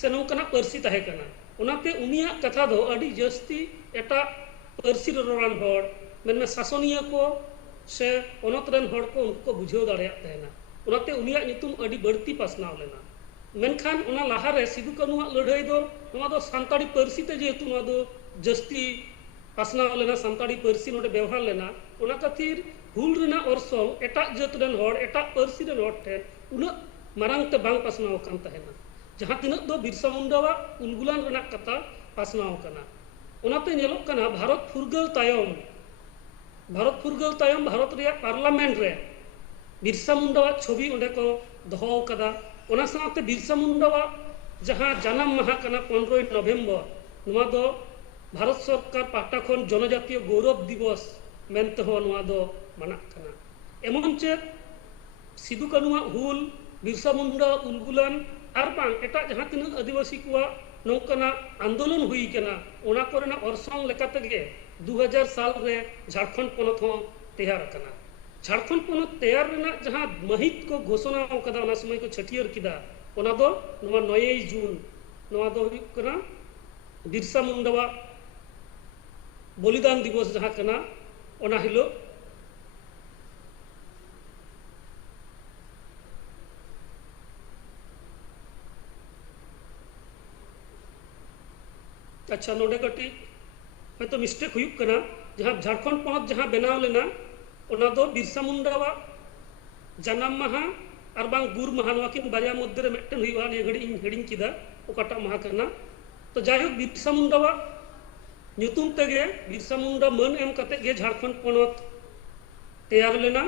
से नौकना पर्सी तहे कना उनाते उनिया कथा दो अड़ी जस्ती एटा पर्सी रोरान हड़ मेन में शासनिया को से ओनतरन हड़ को उनको बुझाव दाड़े तहना उनाते उनिया नितुम अड़ी बढ़ती पासनाव लेना मेनखान उना लाहारे सिदु कानुआ लड़ाई दो नोआ दो सांताड़ी पर्सी ते जेतु नोआ दो जस्ती पासनाव लेना सांताड़ी पर्सी नोडे व्यवहार लेना उना खातिर हुल रेना ऑर्सोंग एटा जात रेन हड़ एटा पर्सी रेन हड़ ठेन उना मारांग ते बांग पासनाव कान तहेना जहाँ तिना दो बिरसा मुंडावा उनगुलान रेना कथा पासनाव कना उनाते नेलोक कना भारत फुरगल तायम भारत रिया पार्लामेंट रे बिरसा मुंडा छवि उंडे को दहो कदा उना साथे बिरसा मुंडा जहाँ जन्म माहा कना 15 नवेम्बर नुआ दो भारत सरकार पाहटा खन जनजातीय गौरव दिवस मेनते हो नुआ दो माना कना एमन चे सिदु कानुआ हुल बिरसा मुंडा उलगुलान आर बांग एटा जहाँ तिना आदिवासी कुआ नौकना आंदोलन हुई कना उना कोरेना ऑर्सोंग लेकाते गे 2000 साल रे झारखंड पोनत हो तैयार कना झारखंड पोनत तैयार रेना जहाँ महित को घोषणा कदा उना समय को छटियर किदा उना दो नुआ 9 जून नुआ दो हुई कना बिरसा मुंडा बलिदान दिवस जहाँ कना उना हिलो अच्छा नोडे कटी मैं तो मिस्टेक हुई कना जहाँ झारखंड पोनत जहाँ बनाव लेना उना दो बिरसा मुंडा जन्म माहा और बांग गुर माहा नवा किन बाजा मध्य रे मेटन हुई वाली घड़ी इन हेडिंग किदा ओकाटा माहा करना तो जायहो बिरसा मुंडा ᱧᱩᱛᱩᱢ तेगे बिरसा मुंडा मन एम कते गे झारखंड पोनत तैयार लेना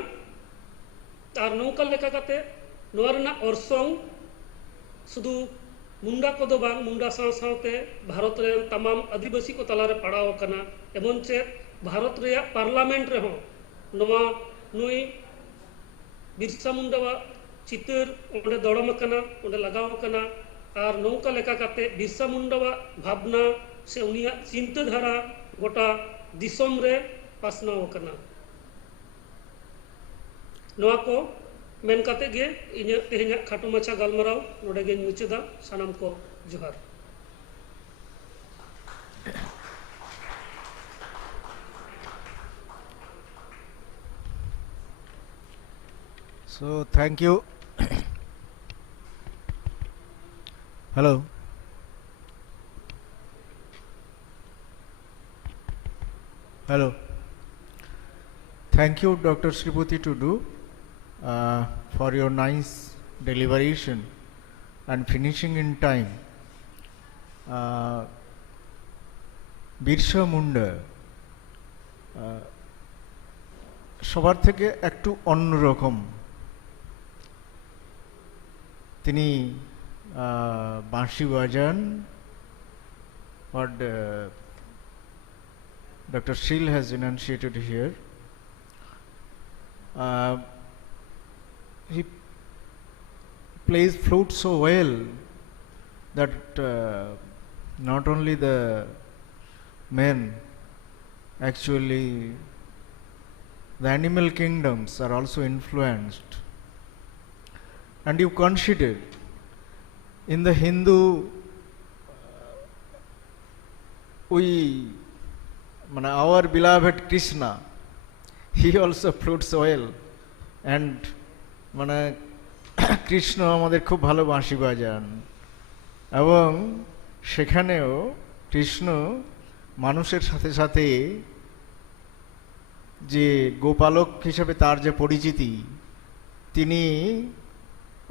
और नौका लेका कते नोआ रेना ऑर्सोंग शुधु मुंडा को दो बांग मुंडा साथे भारत रे तमाम आदिवासी को तलारे पड़ाव कना एमन चे भारत रे पार्लामेंट रे हो नोआ नुई बिरसा मुंडा चितर ओंडे दड़म कना ओंडे लगाव कना और नौका लेका कते बिरसा मुंडा भावना से उनिया चिंताधारा गोटा दिसोम रे पासनाव कना नोआ को मेन कते गे इने तेहኛ खाटो माछा गालमाराव नोडे गे मुचदा सानाम को जोहार So thank you. Hello. Hello. Thank you, Dr. Sriputi Tudu, for your nice deliberation and finishing in time. Birsa Munda সবার থেকে একটু অন্যরকম তিনি বাঁশি বাজান what Dr. Shil has enunciated here. He plays flute so well that not only the men, actually the animal kingdoms are also influenced. And you consider in the Hindu our beloved Krishna, he also flutes well and মানে কৃষ্ণ আমাদের খুব ভালো বাঁশি বাজান, এবং সেখানেও কৃষ্ণ মানুষের সাথে সাথে যে গোপালক হিসেবে তার যে পরিচিতি, তিনি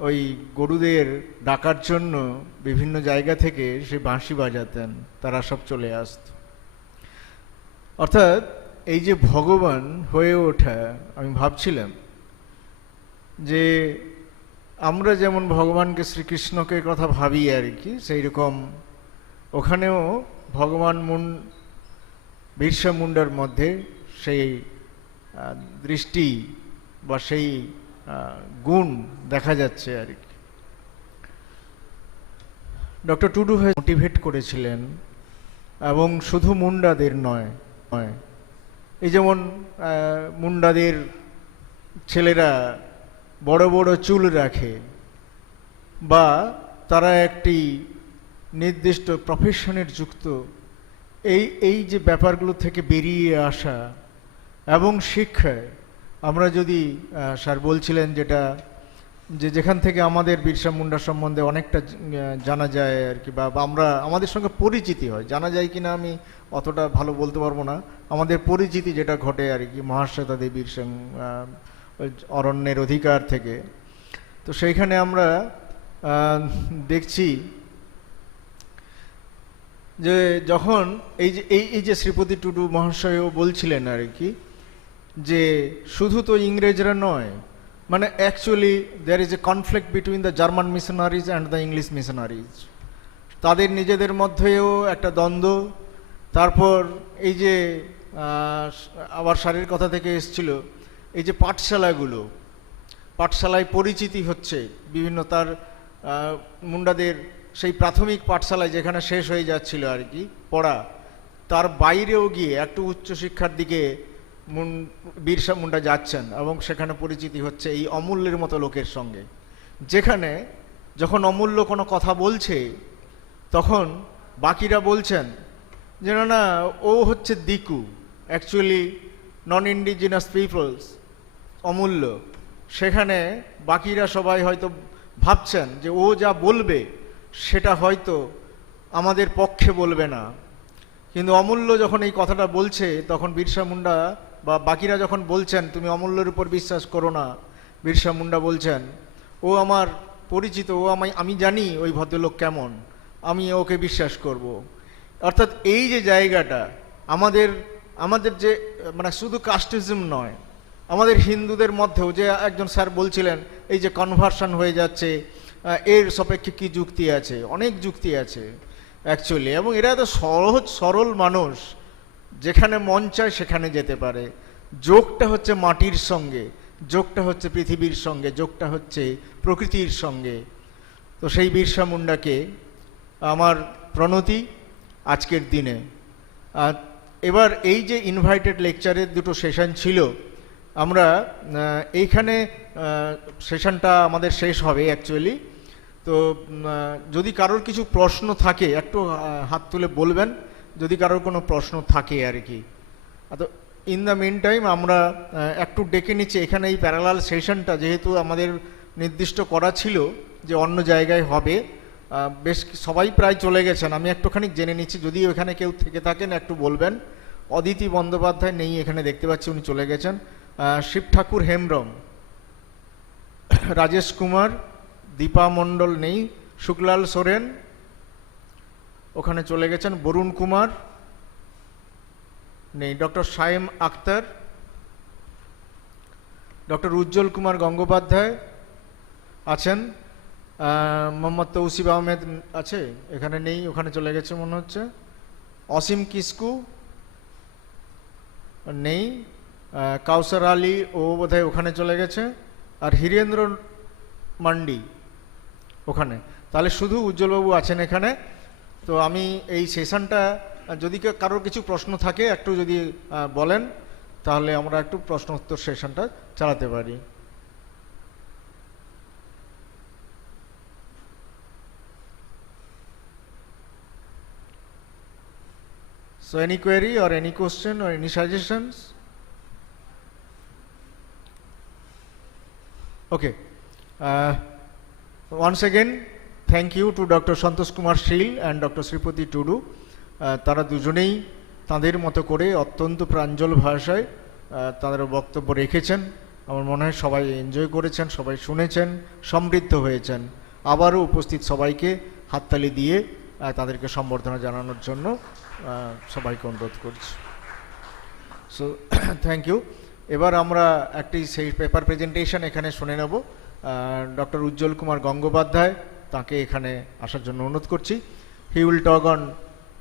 ওই গরুদের ডাকার জন্য বিভিন্ন জায়গা থেকে সে বাঁশি বাজাতেন, তারা সব চলে আসত। অর্থাৎ এই যে ভগবান হয়ে ওঠা, আমি ভাবছিলাম যে আমরা যেমন ভগবানকে শ্রীকৃষ্ণকে কথা ভাবি আর কি, সেই রকম ওখানেও ভগবান বিরসা মুন্ডার মধ্যে সেই দৃষ্টি বা সেই গুণ দেখা যাচ্ছে আর কি। ডক্টর টুডু ভাই মোটিভেট করেছিলেন, এবং শুধু মুন্ডাদের নয়, এই যেমন মুন্ডাদের ছেলেরা বড় বড় চুল রাখে, বা তারা একটি নির্দিষ্ট প্রফেশনের যুক্ত, এই যে ব্যাপারগুলো থেকে বেরিয়ে আসা এবং শিক্ষায় আমরা যদি স্যার বলছিলেন যেটা যে যেখান থেকে আমাদের বিরসা মুন্ডা সম্বন্ধে অনেকটা জানা যায় আর কি, বা আমরা আমাদের সঙ্গে পরিচিতি হয়, জানা যায় কিনা আমি অতটা ভালো বলতে পারবো না, আমাদের পরিচিতি যেটা ঘটে আর কি মহাশ্বেতা দেবীর অরণ্যের অধিকার থেকে। তো সেইখানে আমরা দেখছি যে যখন এই যে শ্রীপতি টুডু মহাশয়ও বলছিলেন আর কি, যে শুধু তো ইংরেজরা নয়, মানে actually there is a conflict between the German missionaries and the English missionaries, তাদের নিজেদের মধ্যেও একটা দ্বন্দ্ব। তারপর এই যে আবার শারীর কথা থেকে এসছিল, এই যে পাঠশালায় পরিচিতি হচ্ছে বিভিন্ন, তার মুন্ডাদের সেই প্রাথমিক পাঠশালায় যেখানে শেষ হয়ে যাচ্ছিল আর কি পড়া, তার বাইরেও গিয়ে একটু উচ্চশিক্ষার দিকে বিরসা মুন্ডা যাচ্ছেন, এবং সেখানে পরিচিতি হচ্ছে এই অমূল্যের মতো লোকের সঙ্গে, যেখানে যখন অমূল্য কোনো কথা বলছে তখন বাকিরা বলছেন যে না না, ও হচ্ছে দিকু, অ্যাকচুয়ালি নন ইন্ডিজিনাস পিপলস অমূল্য। সেখানে বাকিরা সবাই হয়তো ভাবছেন যে ও যা বলবে সেটা হয়তো আমাদের পক্ষে বলবে না, কিন্তু অমূল্য যখন এই কথাটা বলছে তখন বিরসা মুন্ডা বা বাকিরা যখন বলছেন তুমি অমূল্যের উপর বিশ্বাস করো না, বিরসা মুন্ডা বলছেন ও আমার পরিচিত, ও আমি জানি ওই ভদ্রলোক কেমন, আমি ওকে বিশ্বাস করব। অর্থাৎ এই যে জায়গাটা আমাদের যে মানে শুধু কাস্টিজম নয়, আমাদের হিন্দুদের মধ্যেও যে একজন স্যার বলছিলেন এই যে কনভার্সন হয়ে যাচ্ছে, এর সাপেক্ষে কি যুক্তি আছে, অনেক যুক্তি আছে অ্যাকচুয়ালি, এবং এরা তো সহজ সরল মানুষ, যেখানে মন চায় সেখানে যেতে পারে। যোগটা হচ্ছে মাটির সঙ্গে, যোগটা হচ্ছে পৃথিবীর সঙ্গে, যোগটা হচ্ছে প্রকৃতির সঙ্গে। তো সেই বিরসা মুন্ডাকে আমার প্রণতি আজকের দিনে। এবার এই যে ইনভাইটেড লেকচারের দুটো সেশন ছিল, আমরা এইখানে সেশনটা আমাদের শেষ হবে অ্যাকচুয়ালি। তো যদি কারোর কিছু প্রশ্ন থাকে একটু হাত তুলে বলবেন, যদি কারোর কোনো প্রশ্ন থাকে আর কি। তো ইন দ্য মিন টাইম আমরা একটু ডেকে নিচ্ছি, এখানে এই প্যারালাল সেশনটা যেহেতু আমাদের নির্দিষ্ট করা ছিল যে অন্য জায়গায় হবে, বেশ সবাই প্রায় চলে গেছেন, আমি একটুখানি জেনে নিচ্ছি, যদি ওখানে কেউ থেকে থাকেন একটু বলবেন। অদিতি বন্দ্যোপাধ্যায় নেই এখানে, দেখতে পাচ্ছি উনি চলে গেছেন। শিব ঠাকুর হেমব্রম, রাজেশ কুমার, দীপা মণ্ডল নেই, শুক্লাল সোরেন ওখানে চলে গেছেন, বরুণ কুমার নেই, ডক্টর সায়েম আক্তার, ডক্টর উজ্জ্বল কুমার গঙ্গোপাধ্যায় আছেন, মোহাম্মদ তৌসিফ আহমেদ আছে এখানে নেই, ওখানে চলে গেছে মনে হচ্ছে, অসীম কিসকু নেই, কাউসার আলী ও বোধহয় ওখানে চলে গেছে, আর হীরেন্দ্র মান্ডি ওখানে, তাহলে শুধু উজ্জ্বলবাবু আছেন এখানে। তো আমি এই সেশনটা যদি কারোর কিছু প্রশ্ন থাকে একটু যদি বলেন, তাহলে আমরা একটু প্রশ্ন উত্তর সেশনটা চালাতে পারি। So any query or any question or any suggestions? Okay. Once again, thank you to Dr. Santosh Kumar Shil and Dr. Sripati Tudu. তারা দুজনেই তাদের মতো করে অত্যন্ত প্রাঞ্জল ভাষায় তাদের বক্তব্য রেখেছেন। আমার মনে হয় সবাই এনজয় করেছেন, সবাই শুনেছেন, সমৃদ্ধ হয়েছেন। আবারও উপস্থিত সবাইকে হাততালি দিয়ে তাদেরকে সম্বর্ধনা জানানোর জন্য সবাইকে অনুরোধ করছি। So thank you. এবার আমরা একটি সেই পেপার প্রেজেন্টেশন এখানে শুনে নেব। ডক্টর উজ্জ্বল কুমার গঙ্গোপাধ্যায়, তাকে এখানে আসার জন্য অনুরোধ করছি। He will talk on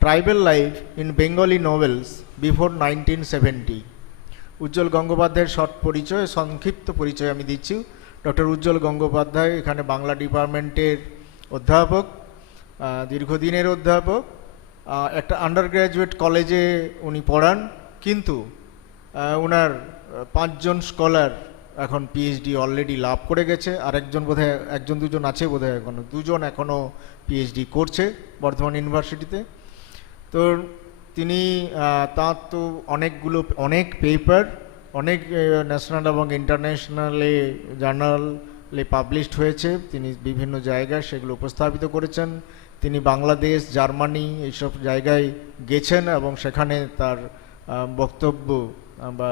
tribal life in Bengali novels before 1970। উজ্জ্বল গঙ্গোপাধ্যায়ের শর্ট পরিচয়, সংক্ষিপ্ত পরিচয় আমি দিচ্ছি। ডক্টর উজ্জ্বল গঙ্গোপাধ্যায় এখানে বাংলা ডিপার্টমেন্টের অধ্যাপক, দীর্ঘদিনের অধ্যাপক। একটা আন্ডার গ্র্যাজুয়েট কলেজে উনি পড়ান, কিন্তু ওনার 5 জন স্কলার এখন পিএইচডি অলরেডি লাভ করে গেছে। আরেকজন বোধহয়, একজন দুজন আছে বোধহয়, এখনও 2 জন এখনও পিএইচডি করছে বর্ধমান ইউনিভার্সিটিতে। তো তিনি তার তো অনেক পেপার, অনেক ন্যাশনাল এবং ইন্টারন্যাশনালে জার্নালে পাবলিশড হয়েছে। তিনি বিভিন্ন জায়গায় সেগুলো উপস্থাপিত করেছেন। তিনি বাংলাদেশ, জার্মানি এইসব জায়গায় গেছেন এবং সেখানে তার বক্তব্য বা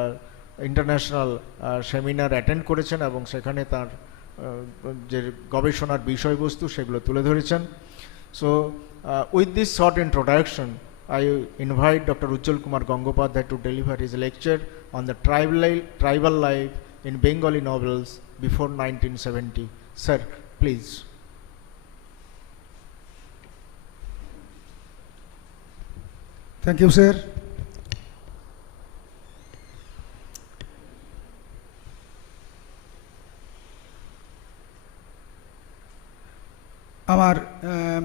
ইন্টারন্যাশনাল সেমিনার অ্যাটেন্ড করেছেন এবং সেখানে তার যে গবেষণার বিষয়বস্তু সেগুলো তুলে ধরেছেন। So with this short introduction, I invite Dr. Ujjwal Kumar Gangopadhyay to deliver his lecture on the tribal life in Bengali novels before 1970. Sir, please. Thank you, sir. আমার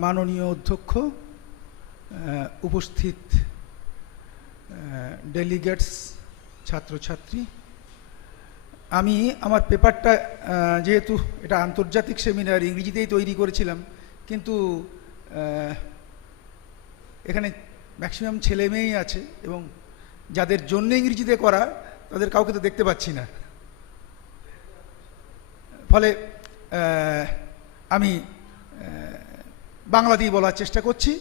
মাননীয় অধ্যক্ষ, উপস্থিত ডেলিগেটস, ছাত্রছাত্রী, আমি আমার পেপারটা যেহেতু এটা আন্তর্জাতিক সেমিনার, ইংরেজিতেই তৈরি করেছিলাম, কিন্তু এখানে ম্যাক্সিমাম ছেলে মেয়েই আছে এবং যাদের জন্য ইংরেজিতে করা তাদের কাউকে তো দেখতে পাচ্ছি না। ফলে আমি বাংলাতেই বলার চেষ্টা করছি,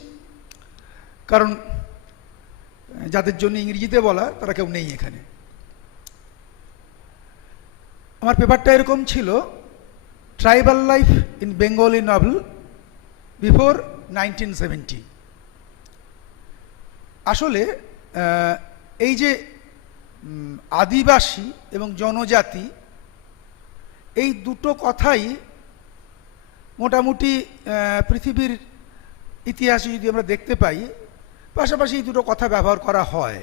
কারণ যাদের জন্য ইংরেজিতে বলা তারা কেউ নেই এখানে। আমার পেপারটা এরকম ছিল, tribal life in Bengali novel before 1970। আসলে এই যে আদিবাসী এবং জনজাতি, এই দুটো কথাই মোটামুটি পৃথিবীর ইতিহাসে যদি আমরা দেখতে পাই, পাশাপাশি এই দুটো কথা ব্যবহার করা হয়।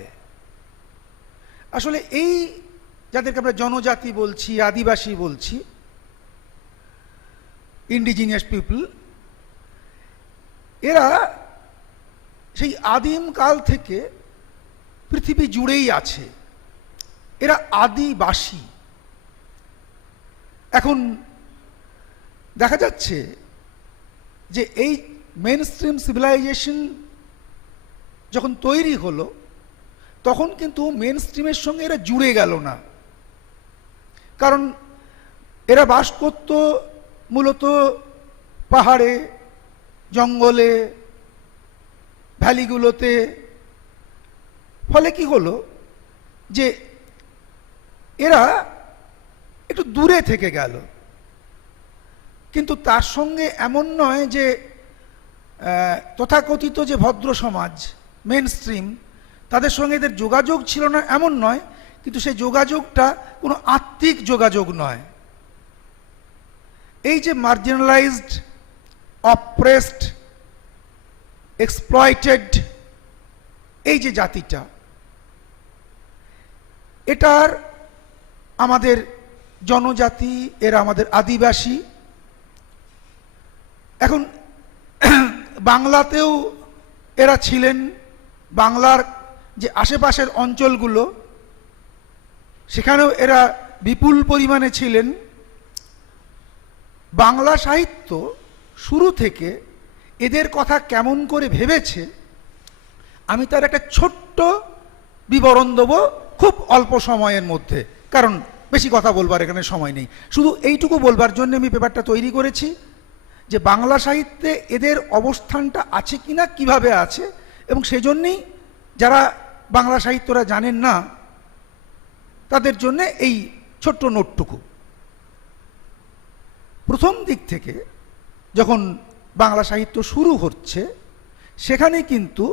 আসলে এই যাদেরকে আমরা জনজাতি বলছি, আদিবাসী বলছি, ইন্ডিজিনিয়াস পিপল, এরা সেই আদিম কাল থেকে পৃথিবী জুড়েই আছে। এরা আদিবাসী। এখন দেখা যাচ্ছে যে এই মেইনস্ট্রিম সিভিলাইজেশন যখন তৈরি হলো, তখন কিন্তু মেইনস্ট্রিমের সঙ্গে এরা জুড়ে গেল না। কারণ এরা বাস করত মূলত পাহাড়ে, জঙ্গলে, ভ্যালিগুলোতে। ফলে কি হলো যে এরা একটু দূরে থেকে গেল। কিন্তু তার সঙ্গে এমন নয় যে তথাকথিত যে ভদ্র সমাজ, মেইনস্ট্রিম, তাদের সঙ্গে এদের যোগাযোগ ছিল না এমন নয়, কিন্তু সেই যোগাযোগটা কোনো আত্মিক যোগাযোগ নয়। এই যে মার্জিনালাইজড, অপ্রেসড, এক্সপ্লয়েটেড এই যে জাতিটা, এটার আমাদের জনজাতি, এরা আমাদের আদিবাসী। এখন বাংলাতেও এরা ছিলেন, বাংলার যে আশেপাশের অঞ্চলগুলো সেখানেও এরা বিপুল পরিমাণে ছিলেন। বাংলা সাহিত্য শুরু থেকে এদের কথা কেমন করে ভেবেছে, আমি তার একটা ছোট্ট বিবরণ দেব খুব অল্প সময়ের মধ্যে, কারণ বেশি কথা বলবার এখানে সময় নেই, শুধু এইটুকু বলবার জন্য আমি পেপারটা তৈরি করেছি যে বাংলা সাহিত্যে এদের অবস্থানটা আছে কিনা, কিভাবে আছে, এবং সেজন্যই যারা বাংলা সাহিত্যরা জানেন না তাদের জন্য এই ছোট্ট নোটটুকু। প্রথম দিক থেকে যখন বাংলা সাহিত্য শুরু হচ্ছে সেখানে কিন্তু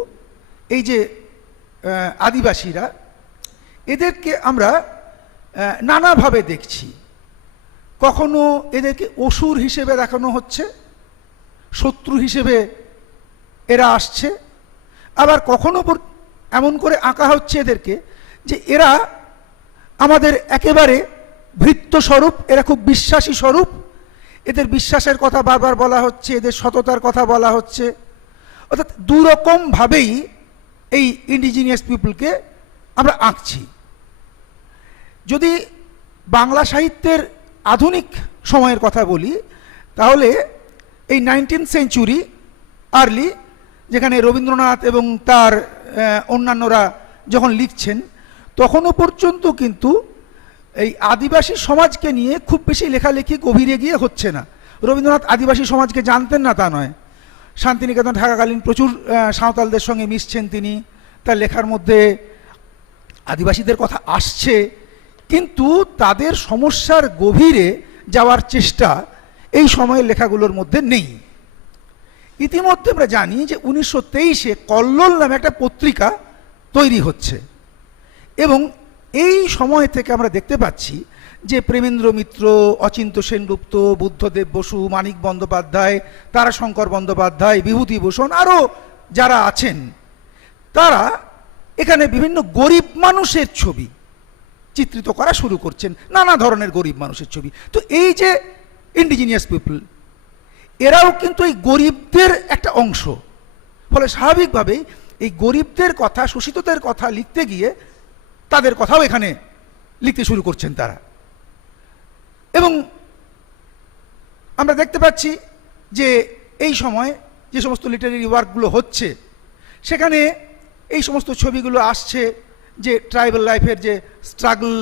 এই যে আদিবাসীরা, এদেরকে আমরা নানাভাবে দেখছি। কখনো এদেরকে অসুর হিসেবে দেখানো হচ্ছে, শত্রু হিসেবে এরা আসছে, আবার কখনো এমন করে আঁকা হচ্ছে এদেরকে যে এরা আমাদের একেবারে ভৃত্য স্বরূপ, এরা খুব বিশ্বাসী স্বরূপ, এদের বিশ্বাসের কথা বারবার বলা হচ্ছে, এদের সততার কথা বলা হচ্ছে। অর্থাৎ দুরকমভাবেই এই ইন্ডিজিনিয়াস পিপলকে আমরা আঁকছি। যদি বাংলা সাহিত্যের আধুনিক সময়ের কথা বলি তাহলে এই 19th সেঞ্চুরি আর্লি, যেখানে রবীন্দ্রনাথ এবং তার অন্যান্যরা যখন লিখছেন, তখনও পর্যন্ত কিন্তু এই আদিবাসী সমাজকে নিয়ে খুব বেশি লেখালেখি গভীরে গিয়ে হচ্ছে না। রবীন্দ্রনাথ আদিবাসী সমাজকে জানতেন না তা নয়, শান্তিনিকেতন থাকাকালীন প্রচুর সাঁওতালদের সঙ্গে মিশছেন তিনি, তার লেখার মধ্যে আদিবাসীদের কথা আসছে, কিন্তু তাদের সমস্যার গভীরে যাওয়ার চেষ্টা এই সময়ের লেখাগুলোর মধ্যে নেই। ইতিমধ্যে আমরা জানি যে 1923-এ কল্লোল নামে একটা পত্রিকা তৈরি হচ্ছে, এবং এই সময় থেকে আমরা দেখতে পাচ্ছি যে প্রেমেন্দ্র মিত্র, অচিন্ত্য সেনগুপ্ত, বুদ্ধদেব বসু, মানিক বন্দ্যোপাধ্যায়, তারাশঙ্কর বন্দ্যোপাধ্যায়, বিভূতিভূষণ, আরও যারা আছেন, তারা এখানে বিভিন্ন গরিব মানুষের ছবি চিত্রিত করা শুরু করছেন, নানা ধরনের গরিব মানুষের ছবি। তো এই যে ইন্ডিজিনিয়াস পিপল, এরাও কিন্তু এই গরিবদের একটা অংশ, ফলে স্বাভাবিকভাবেই এই গরিবদের কথা, শোষিতদের কথা লিখতে গিয়ে তাদের কথাও এখানে লিখতে শুরু করছেন তারা। এবং আমরা দেখতে পাচ্ছি যে এই সময় যে সমস্ত লিটারেরি ওয়ার্কগুলো হচ্ছে সেখানে এই সমস্ত ছবিগুলো আসছে, যে ট্রাইবাল লাইফের যে স্ট্রাগল,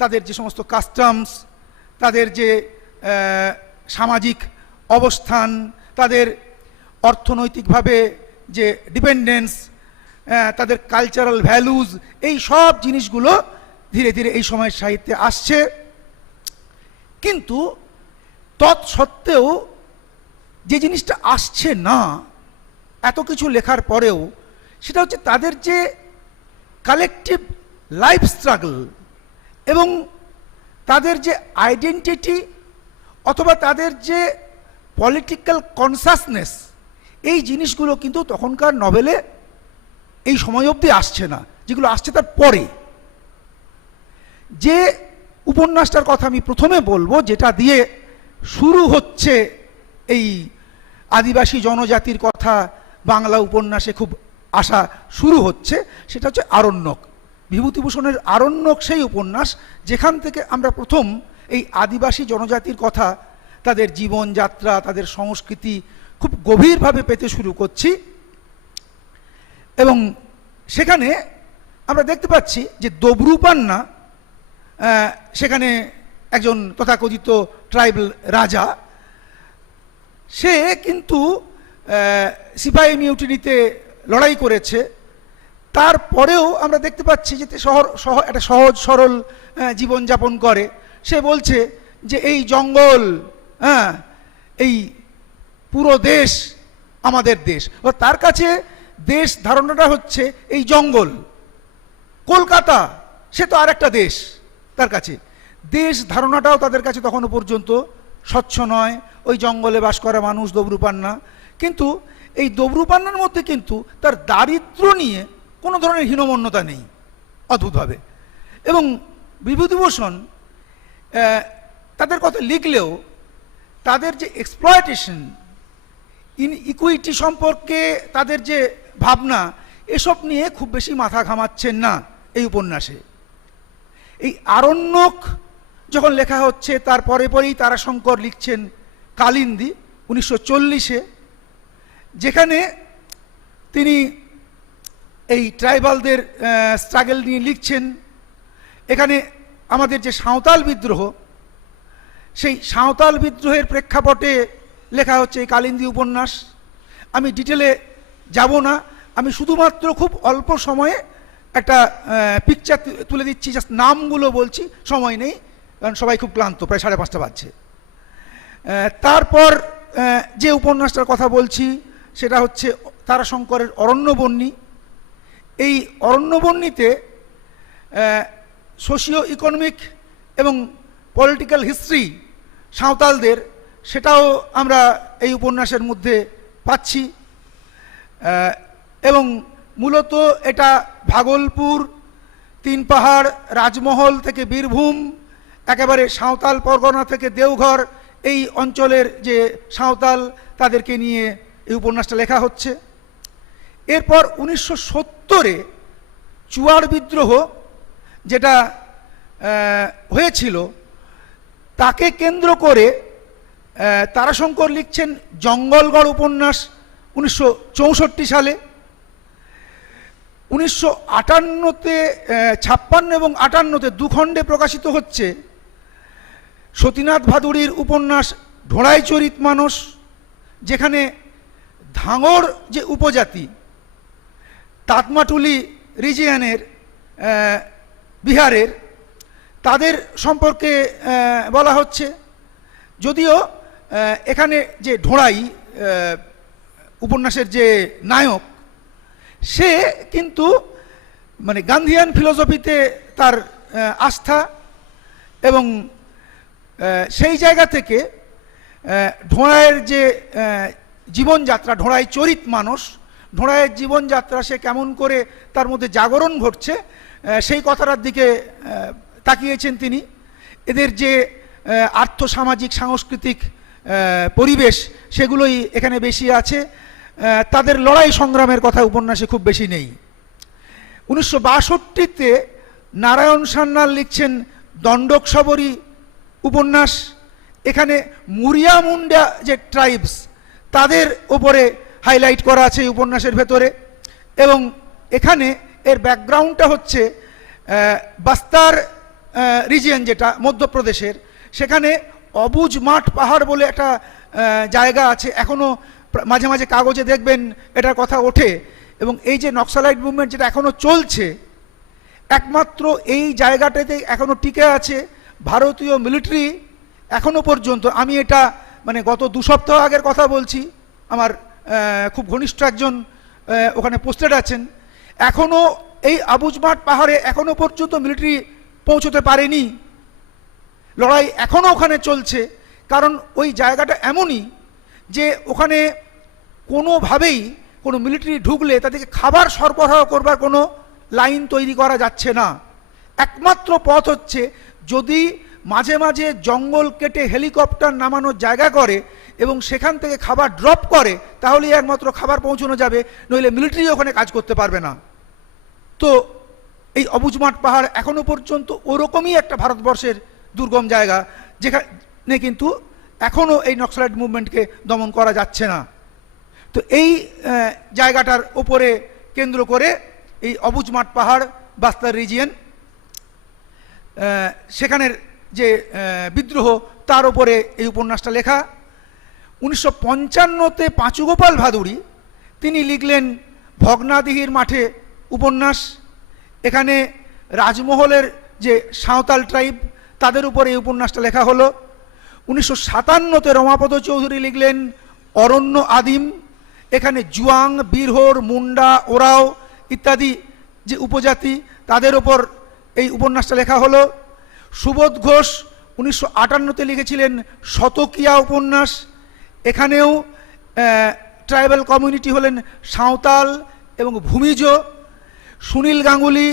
তাদের যে সমস্ত কাস্টমস, তাদের যে সামাজিক অবস্থান, তাদের অর্থনৈতিকভাবে যে ডিপেন্ডেন্স, তাদের কালচারাল ভ্যালুজ, এই সব জিনিসগুলো ধীরে ধীরে এই সময়ের সাহিত্যে আসছে। কিন্তু তৎসত্ত্বেও যে জিনিসটা আসছে না এত কিছু লেখার পরেও, সেটা হচ্ছে তাদের যে কালেকটিভ লাইফ স্ট্রাগল এবং তাদের যে আইডেন্টিটি অথবা তাদের যে পলিটিক্যাল কনসাসনেস, এই জিনিসগুলো কিন্তু তখনকার নভেলে এই সময় অবধি আসছে না, যেগুলো আসছে তার পরে। যে উপন্যাসটার কথা আমি প্রথমে বলবো, যেটা দিয়ে শুরু হচ্ছে এই আদিবাসী জনজাতির কথা বাংলা উপন্যাসে খুব আসা শুরু হচ্ছে, সেটা হচ্ছে আরণ্যক। বিভূতিভূষণের আরণ্যক সেই উপন্যাস যেখান থেকে আমরা প্রথম এই আদিবাসী জনজাতির কথা, তাদের জীবনযাত্রা, তাদের সংস্কৃতি খুব গভীরভাবে পেতে শুরু করছি। এবং সেখানে আমরা দেখতে পাচ্ছি যে দবরুপান্না, সেখানে একজন তথাকথিত ট্রাইবাল রাজা, সে কিন্তু সিপাহী মিউটিনিতে লড়াই করেছে, তারপরেও আমরা দেখতে পাচ্ছি যে একটা সহজ সরল জীবনযাপন করে। সে বলছে যে এই জঙ্গল, এই পুরো দেশ আমাদের দেশ। তার কাছে দেশ ধারণাটা হচ্ছে এই জঙ্গল। কলকাতা সে তো আর একটা দেশ, তার কাছে দেশ ধারণাটাও তাদের কাছে তখনও পর্যন্ত স্বচ্ছ নয়। ওই জঙ্গলে বাস করা মানুষ দবরুপান্না, কিন্তু এই দবরুপান্নার মধ্যে কিন্তু তার দারিদ্র্য নিয়ে কোনো ধরনের হীনমন্যতা নেই অদ্ভুতভাবে। এবং বিভূতিভূষণ তাদের কথা লিখলেও তাদের যে এক্সপ্লয়টেশন, ইনইকুইটি সম্পর্কে তাদের যে ভাবনা, এসব নিয়ে খুব বেশি মাথা ঘামাচ্ছেন না এই উপন্যাসে। এই আরণ্যক যখন লেখা হচ্ছে, তার পরে পরেই তারাশঙ্কর লিখছেন কালিন্দী 1940-এ, যেখানে তিনি এই ট্রাইবালদের স্ট্রাগল নিয়ে লিখছেন। এখানে আমাদের যে সাঁওতাল বিদ্রোহ, সেই সাঁওতাল বিদ্রোহের প্রেক্ষাপটে লেখা হচ্ছে এই কালিন্দী উপন্যাস। আমি ডিটেলে যাব না, আমি শুধুমাত্র খুব অল্প সময়ে একটা পিকচার তুলে দিচ্ছি, জাস্ট নামগুলো বলছি, সময় নেই কারণ সবাই খুব ক্লান্ত, প্রায় 5:30 বাজছে। তারপর যে উপন্যাসটার কথা বলছি সেটা হচ্ছে তারাশঙ্করের অরণ্যবন্যী। এই অরণ্যবন্যীতে সোশিও ইকোনমিক এবং পলিটিক্যাল হিস্ট্রি সাঁওতালদের, সেটাও আমরা এই উপন্যাসের মধ্যে পাচ্ছি। এবং মূলত এটা ভাগলপুর, তিনপাহাড়, রাজমহল থেকে বীরভূম, একেবারে সাঁওতাল পরগনা থেকে দেওঘর, এই অঞ্চলের যে সাঁওতাল তাদেরকে নিয়ে এই উপন্যাসটা লেখা হচ্ছে। এরপর 1970-এ চুয়াড় বিদ্রোহ যেটা হয়েছিল তাকে কেন্দ্র করে তারাশঙ্কর লিখছেন জঙ্গলগড় উপন্যাস 1964 সালে। 1958-তে 56 এবং 58-তে দুখণ্ডে প্রকাশিত হচ্ছে সতীনাথ ভাদুড়ির উপন্যাস ঢোড়াই চরিত মানুষ, যেখানে ধাঙর যে উপজাতি তাতমাটুলি রিজিয়নের বিহারের, তাদের সম্পর্কে বলা হচ্ছে। যদিও এখানে যে ঢোড়াই উপন্যাসের যে নায়ক, সে কিন্তু মানে গান্ধিয়ান ফিলোসফিতে তার আস্থা, এবং সেই জায়গা থেকে ঢোড়াইয়ের যে জীবনযাত্রা, ঢোড়াই চরিত মানুষ, ঢোড়াইয়ের জীবনযাত্রা সে কেমন করে তার মধ্যে জাগরণ ঘটছে সেই কথাটার দিকে তাকিয়েছেন তিনি। এদের যে আর্থসামাজিক সাংস্কৃতিক পরিবেশ সেগুলোই এখানে বেশি আছে, তাদের লড়াই সংগ্রামের কথা উপন্যাসে খুব বেশি নেই। 1962-তে নারায়ণ সান্যাল লিখছেন দণ্ডক সবরী উপন্যাস। এখানে মুরিয়া মুন্ডা যে ট্রাইবস, তাদের ওপরে হাইলাইট করা আছে এই উপন্যাসের ভেতরে। এবং এখানে এর ব্যাকগ্রাউন্ডটা হচ্ছে বাস্তার রিজিয়ন, যেটা মধ্যপ্রদেশের, সেখানে অবুজ মাঠ পাহাড় বলে একটা জায়গা আছে, এখনও মাঝে মাঝে কাগজে দেখবেন এটার কথা ওঠে। এবং এই যে নক্সালাইট মুভমেন্ট যেটা এখনও চলছে, একমাত্র এই জায়গাটাতে এখনও টিকে আছে ভারতীয় মিলিটারি। এখনও পর্যন্ত, আমি এটা মানে গত 2 সপ্তাহ আগের কথা বলছি, আমার খুব ঘনিষ্ঠ একজন ওখানে পোস্টেড আছেন, এখনও এই আবুজমাট পাহাড়ে এখনও পর্যন্ত মিলিটারি পৌঁছতে পারেনি। লড়াই এখনও ওখানে চলছে, কারণ ওই জায়গাটা এমনই যে ওখানে কোনোভাবেই কোনো মিলিটারি ঢুকলে তাদেরকে খাবার সরবরাহ করবার কোনো লাইন তৈরি করা যাচ্ছে না। একমাত্র পথ হচ্ছে যদি মাঝে মাঝে জঙ্গল কেটে হেলিকপ্টার নামানোর জায়গা করে এবং সেখান থেকে খাবার ড্রপ করে, তাহলেই একমাত্র খাবার পৌঁছানো যাবে, নইলে মিলিটারি ওখানে কাজ করতে পারবে না। তো এই অবুজমাট পাহাড় এখনো পর্যন্ত ওরকমই একটা ভারতবর্ষের দুর্গম জায়গা, যেখানে কিন্তু এখনও এই নক্সালাইট মুভমেন্টকে দমন করা যাচ্ছে না। তো এই জায়গাটার ওপরে কেন্দ্র করে এই অবুজমাট পাহাড়, বাস্তার রিজিয়ন, সেখানের যে বিদ্রোহ, তার উপরে এই উপন্যাসটা লেখা। 1955-তে পাঁচুগোপাল ভাদুড়ি তিনি লিখলেন ভগ্নাদিহির মাঠে উপন্যাস। এখানে রাজমহলের যে সাঁওতাল ট্রাইব, তাদের উপরে এই উপন্যাসটা লেখা হলো। 1957-তে রমাপদ চৌধুরী লিখলেন অরণ্য আদিম। এখানে জুয়াং, বীরহোর, মুন্ডা, ওরাও ইত্যাদি যে উপজাতি, তাদের ওপর এই উপন্যাসটা লেখা হলো। সুবোধ ঘোষ 1958-তে লিখেছিলেন শতকিয়া উপন্যাস। এখানেও ট্রাইবাল কমিউনিটি হলেন সাঁওতাল এবং ভূমিজ। সুনীল গাঙ্গুলি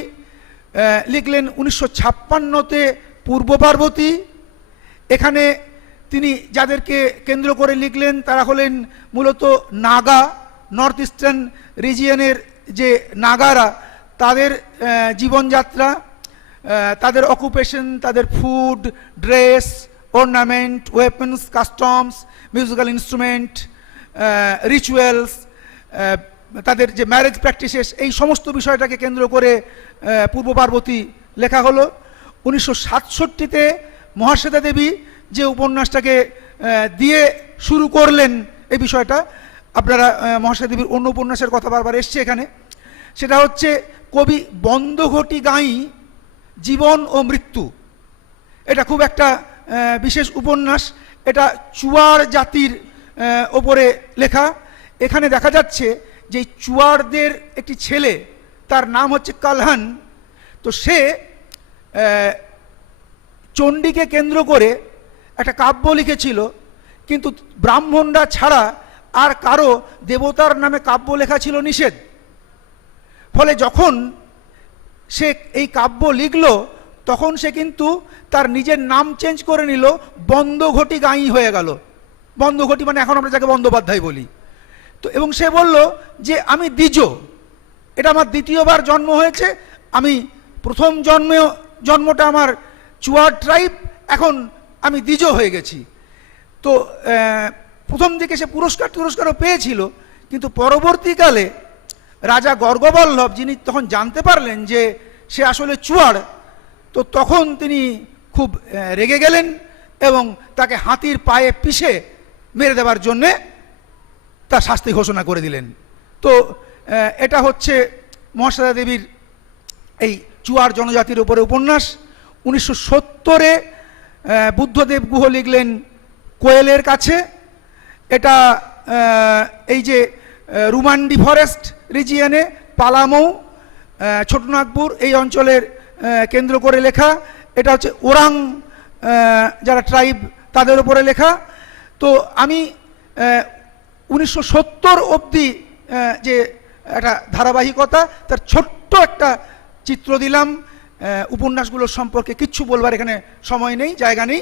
লিখলেন 1956-তে পূর্ব পার্বতী। এখানে তিনি যাদেরকে কেন্দ্র করে লিখলেন তারা হলেন মূলত নাগা, নর্থ ইস্টার্ন রিজিয়নের যে নাগারা, তাদের জীবনযাত্রা, তাদের অকুপেশন, তাদের food, dress, ornament, weapons, customs, musical instrument, rituals, তাদের যে ম্যারেজ প্র্যাকটিসেস, এই সমস্ত বিষয়টাকে কেন্দ্র করে পূর্ব পার্বতী লেখা হলো। 1967-তে মহাশ্বেতা দেবী যে উপন্যাসটাকে দিয়ে শুরু করলেন এই বিষয়টা, আপনারা মহাশ্বেতা দেবীর অন্য উপন্যাসের কথা বারবার এসছে এখানে, সেটা হচ্ছে কবি বন্ধঘটি গাঁই জীবন ও মৃত্যু। এটা খুব একটা বিশেষ উপন্যাস, এটা চুয়ার জাতির ওপরে লেখা। এখানে দেখা যাচ্ছে যে চুয়ারদের একটি ছেলে, তার নাম হচ্ছে কালহান, তো সে চণ্ডীকে কেন্দ্র করে একটা কাব্য লিখেছিল, কিন্তু ব্রাহ্মণরা ছাড়া আর কারো দেবতার নামে কাব্য লেখা ছিল নিষেধ। ফলে যখন সে এই কাব্য লিখল তখন সে কিন্তু তার নিজের নাম চেঞ্জ করে নিল, বন্ধঘটি গাঁই হয়ে গেল। বন্ধঘটি মানে এখন আমরা যাকে বন্দ্যোপাধ্যায় বলি। তো এবং সে বলল যে আমি দ্বিজ, এটা আমার দ্বিতীয়বার জন্ম হয়েছে, আমি প্রথম জন্মটা আমার চুয়ার ট্রাইব, এখন আমি দ্বিজ হয়ে গেছি। তো প্রথম দিকে সে পুরস্কারও পেয়েছিল, কিন্তু পরবর্তীকালে রাজা গর্গবল্লভ, যিনি তখন জানতে পারলেন যে সে আসলে চুয়ার, তো তখন তিনি খুব রেগে গেলেন এবং তাকে হাতির পায়ে পিষে মেরে দেওয়ার জন্যে তার শাস্তি ঘোষণা করে দিলেন। তো এটা হচ্ছে মহাশ্বেতা দেবীর এই চুয়ার জনজাতির উপরে উপন্যাস। 1970-এ বুদ্ধদেব গুহ লিখলেন কোয়েলের কাছে। এটা এই যে রুমান্ডি ফরেস্ট রিজিয়নে, পালামৌ, ছোটনাগপুর এই অঞ্চলের কেন্দ্র করে লেখা। এটা হচ্ছে ওরাং যারা ট্রাইব তাদের উপরে লেখা। তো আমি 1970 অবধি যে একটা ধারাবাহিকতা, তার ছোট্ট একটা চিত্র দিলাম। উপন্যাসগুলোর সম্পর্কে কিচ্ছু বলবার এখানে সময় নেই, জায়গা নেই।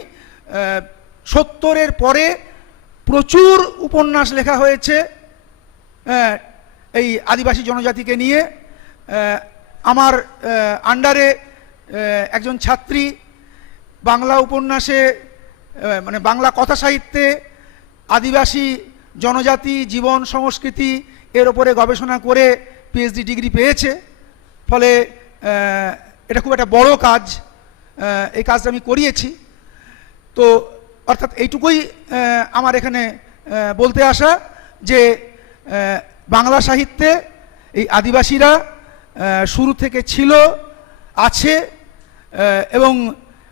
70-এর পরে প্রচুর উপন্যাস লেখা হয়েছে এই আদিবাসী জনজাতিকে নিয়ে। আমার আন্ডারে একজন ছাত্রী বাংলা উপন্যাসে, মানে বাংলা কথা সাহিত্যে আদিবাসী জনজাতি জীবন সংস্কৃতি এর ওপরে গবেষণা করে পিএইচডি ডিগ্রি পেয়েছে। ফলে এটা খুব একটা বড় কাজ, এই কাজটা আমি করিয়েছি। তো অর্থাৎ এইটুকুই আমার এখানে বলতে আসা, যে বাংলা সাহিত্যে এই আদিবাসীরা শুরু থেকে ছিল, আছে এবং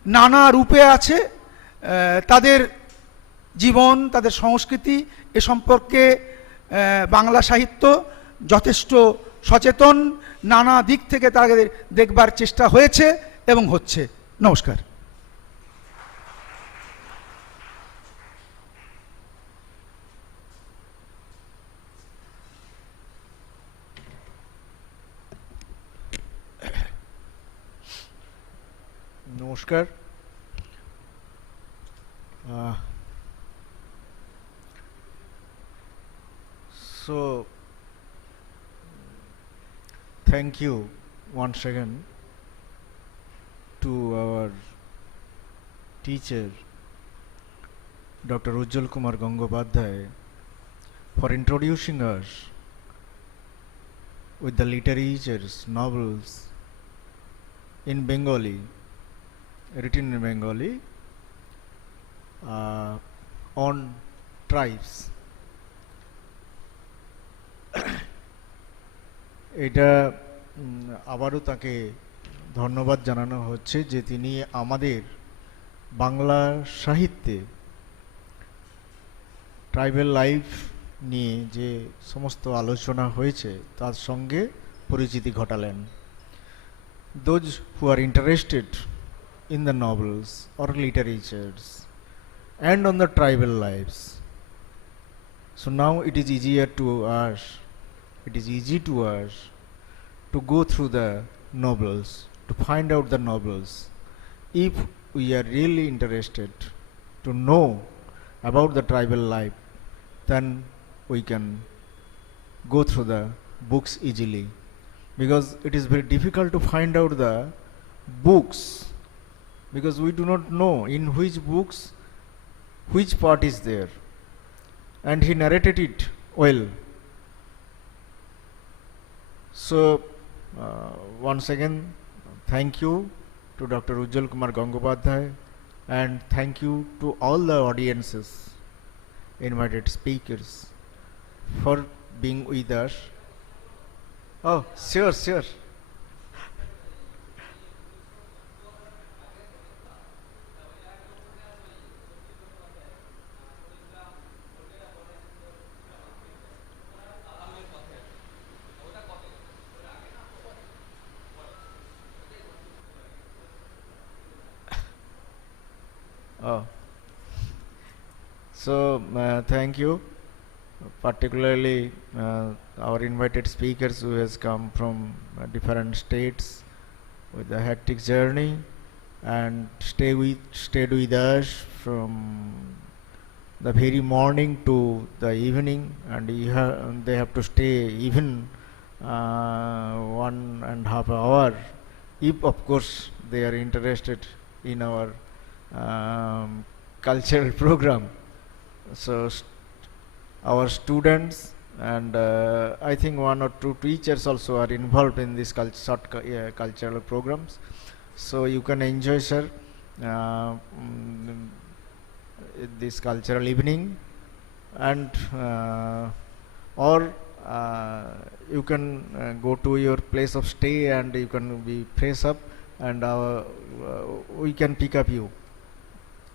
নানা রূপে আছে। তাদের জীবন, তাদের সংস্কৃতি এ সম্পর্কে বাংলা সাহিত্য যথেষ্ট সচেতন, নানা দিক থেকে তাদের দেখবার চেষ্টা হয়েছে এবং হচ্ছে। নমস্কার। নমস্কার। So thank you once again to our teacher Dr. Ujjwal Kumar Gangopadhyay for introducing us with the literatures, novels in Bengali, written in Bengali on tribes. এটা আবারও তাকে ধন্যবাদ জানানো হচ্ছে যে তিনি আমাদের বাংলা সাহিত্যে ট্রাইবাল লাইফ নিয়ে যে সমস্ত আলোচনা হয়েছে তার সঙ্গে পরিচিতি ঘটালেন। Those who are interested in the novels or literatures and on the tribal lives, so now it is easier to us, it is easy to us to go through the novels, to find out the novels. If we are really interested to know about the tribal life, then we can go through the books easily, because it is very difficult to find out the books, because we do not know in which books which part is there, and he narrated it well. So once again, thank you to Dr. Ujjwal Kumar Gangopadhyay, and thank you to all the audiences, invited speakers, for being with us. Oh, sure. Oh, so thank you, particularly our invited speakers who has come from different states with a hectic journey and stayed with us from the very morning to the evening, and they have to stay even 1.5 hour, if of course they are interested in our cultural program. So our students and I think 1 or 2 teachers also are involved in this cultural programs. So you can enjoy, sir, this cultural evening, and or you can go to your place of stay and you can be fresh up, and we can pick up you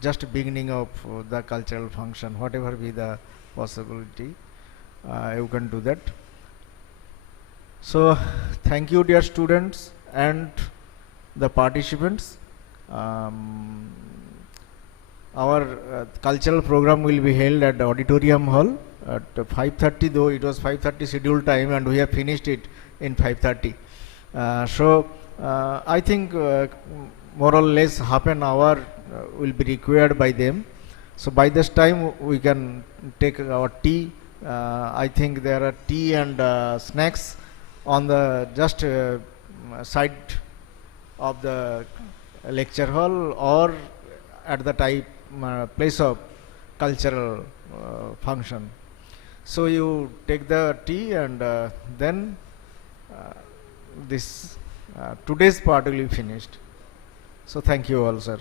just beginning of the cultural function, whatever be the possibility, you can do that. So thank you, dear students and the participants. Our cultural program will be held at the auditorium hall at 5:30, though it was 5:30 scheduled time and we have finished it in 5:30. So I think more or less half an hour will be required by them. So by this time we can take our tea. I think there are tea and snacks on the just side of the lecture hall or at the place of cultural function. So you take the tea and then this today's part will be finished. So thank you all, sir.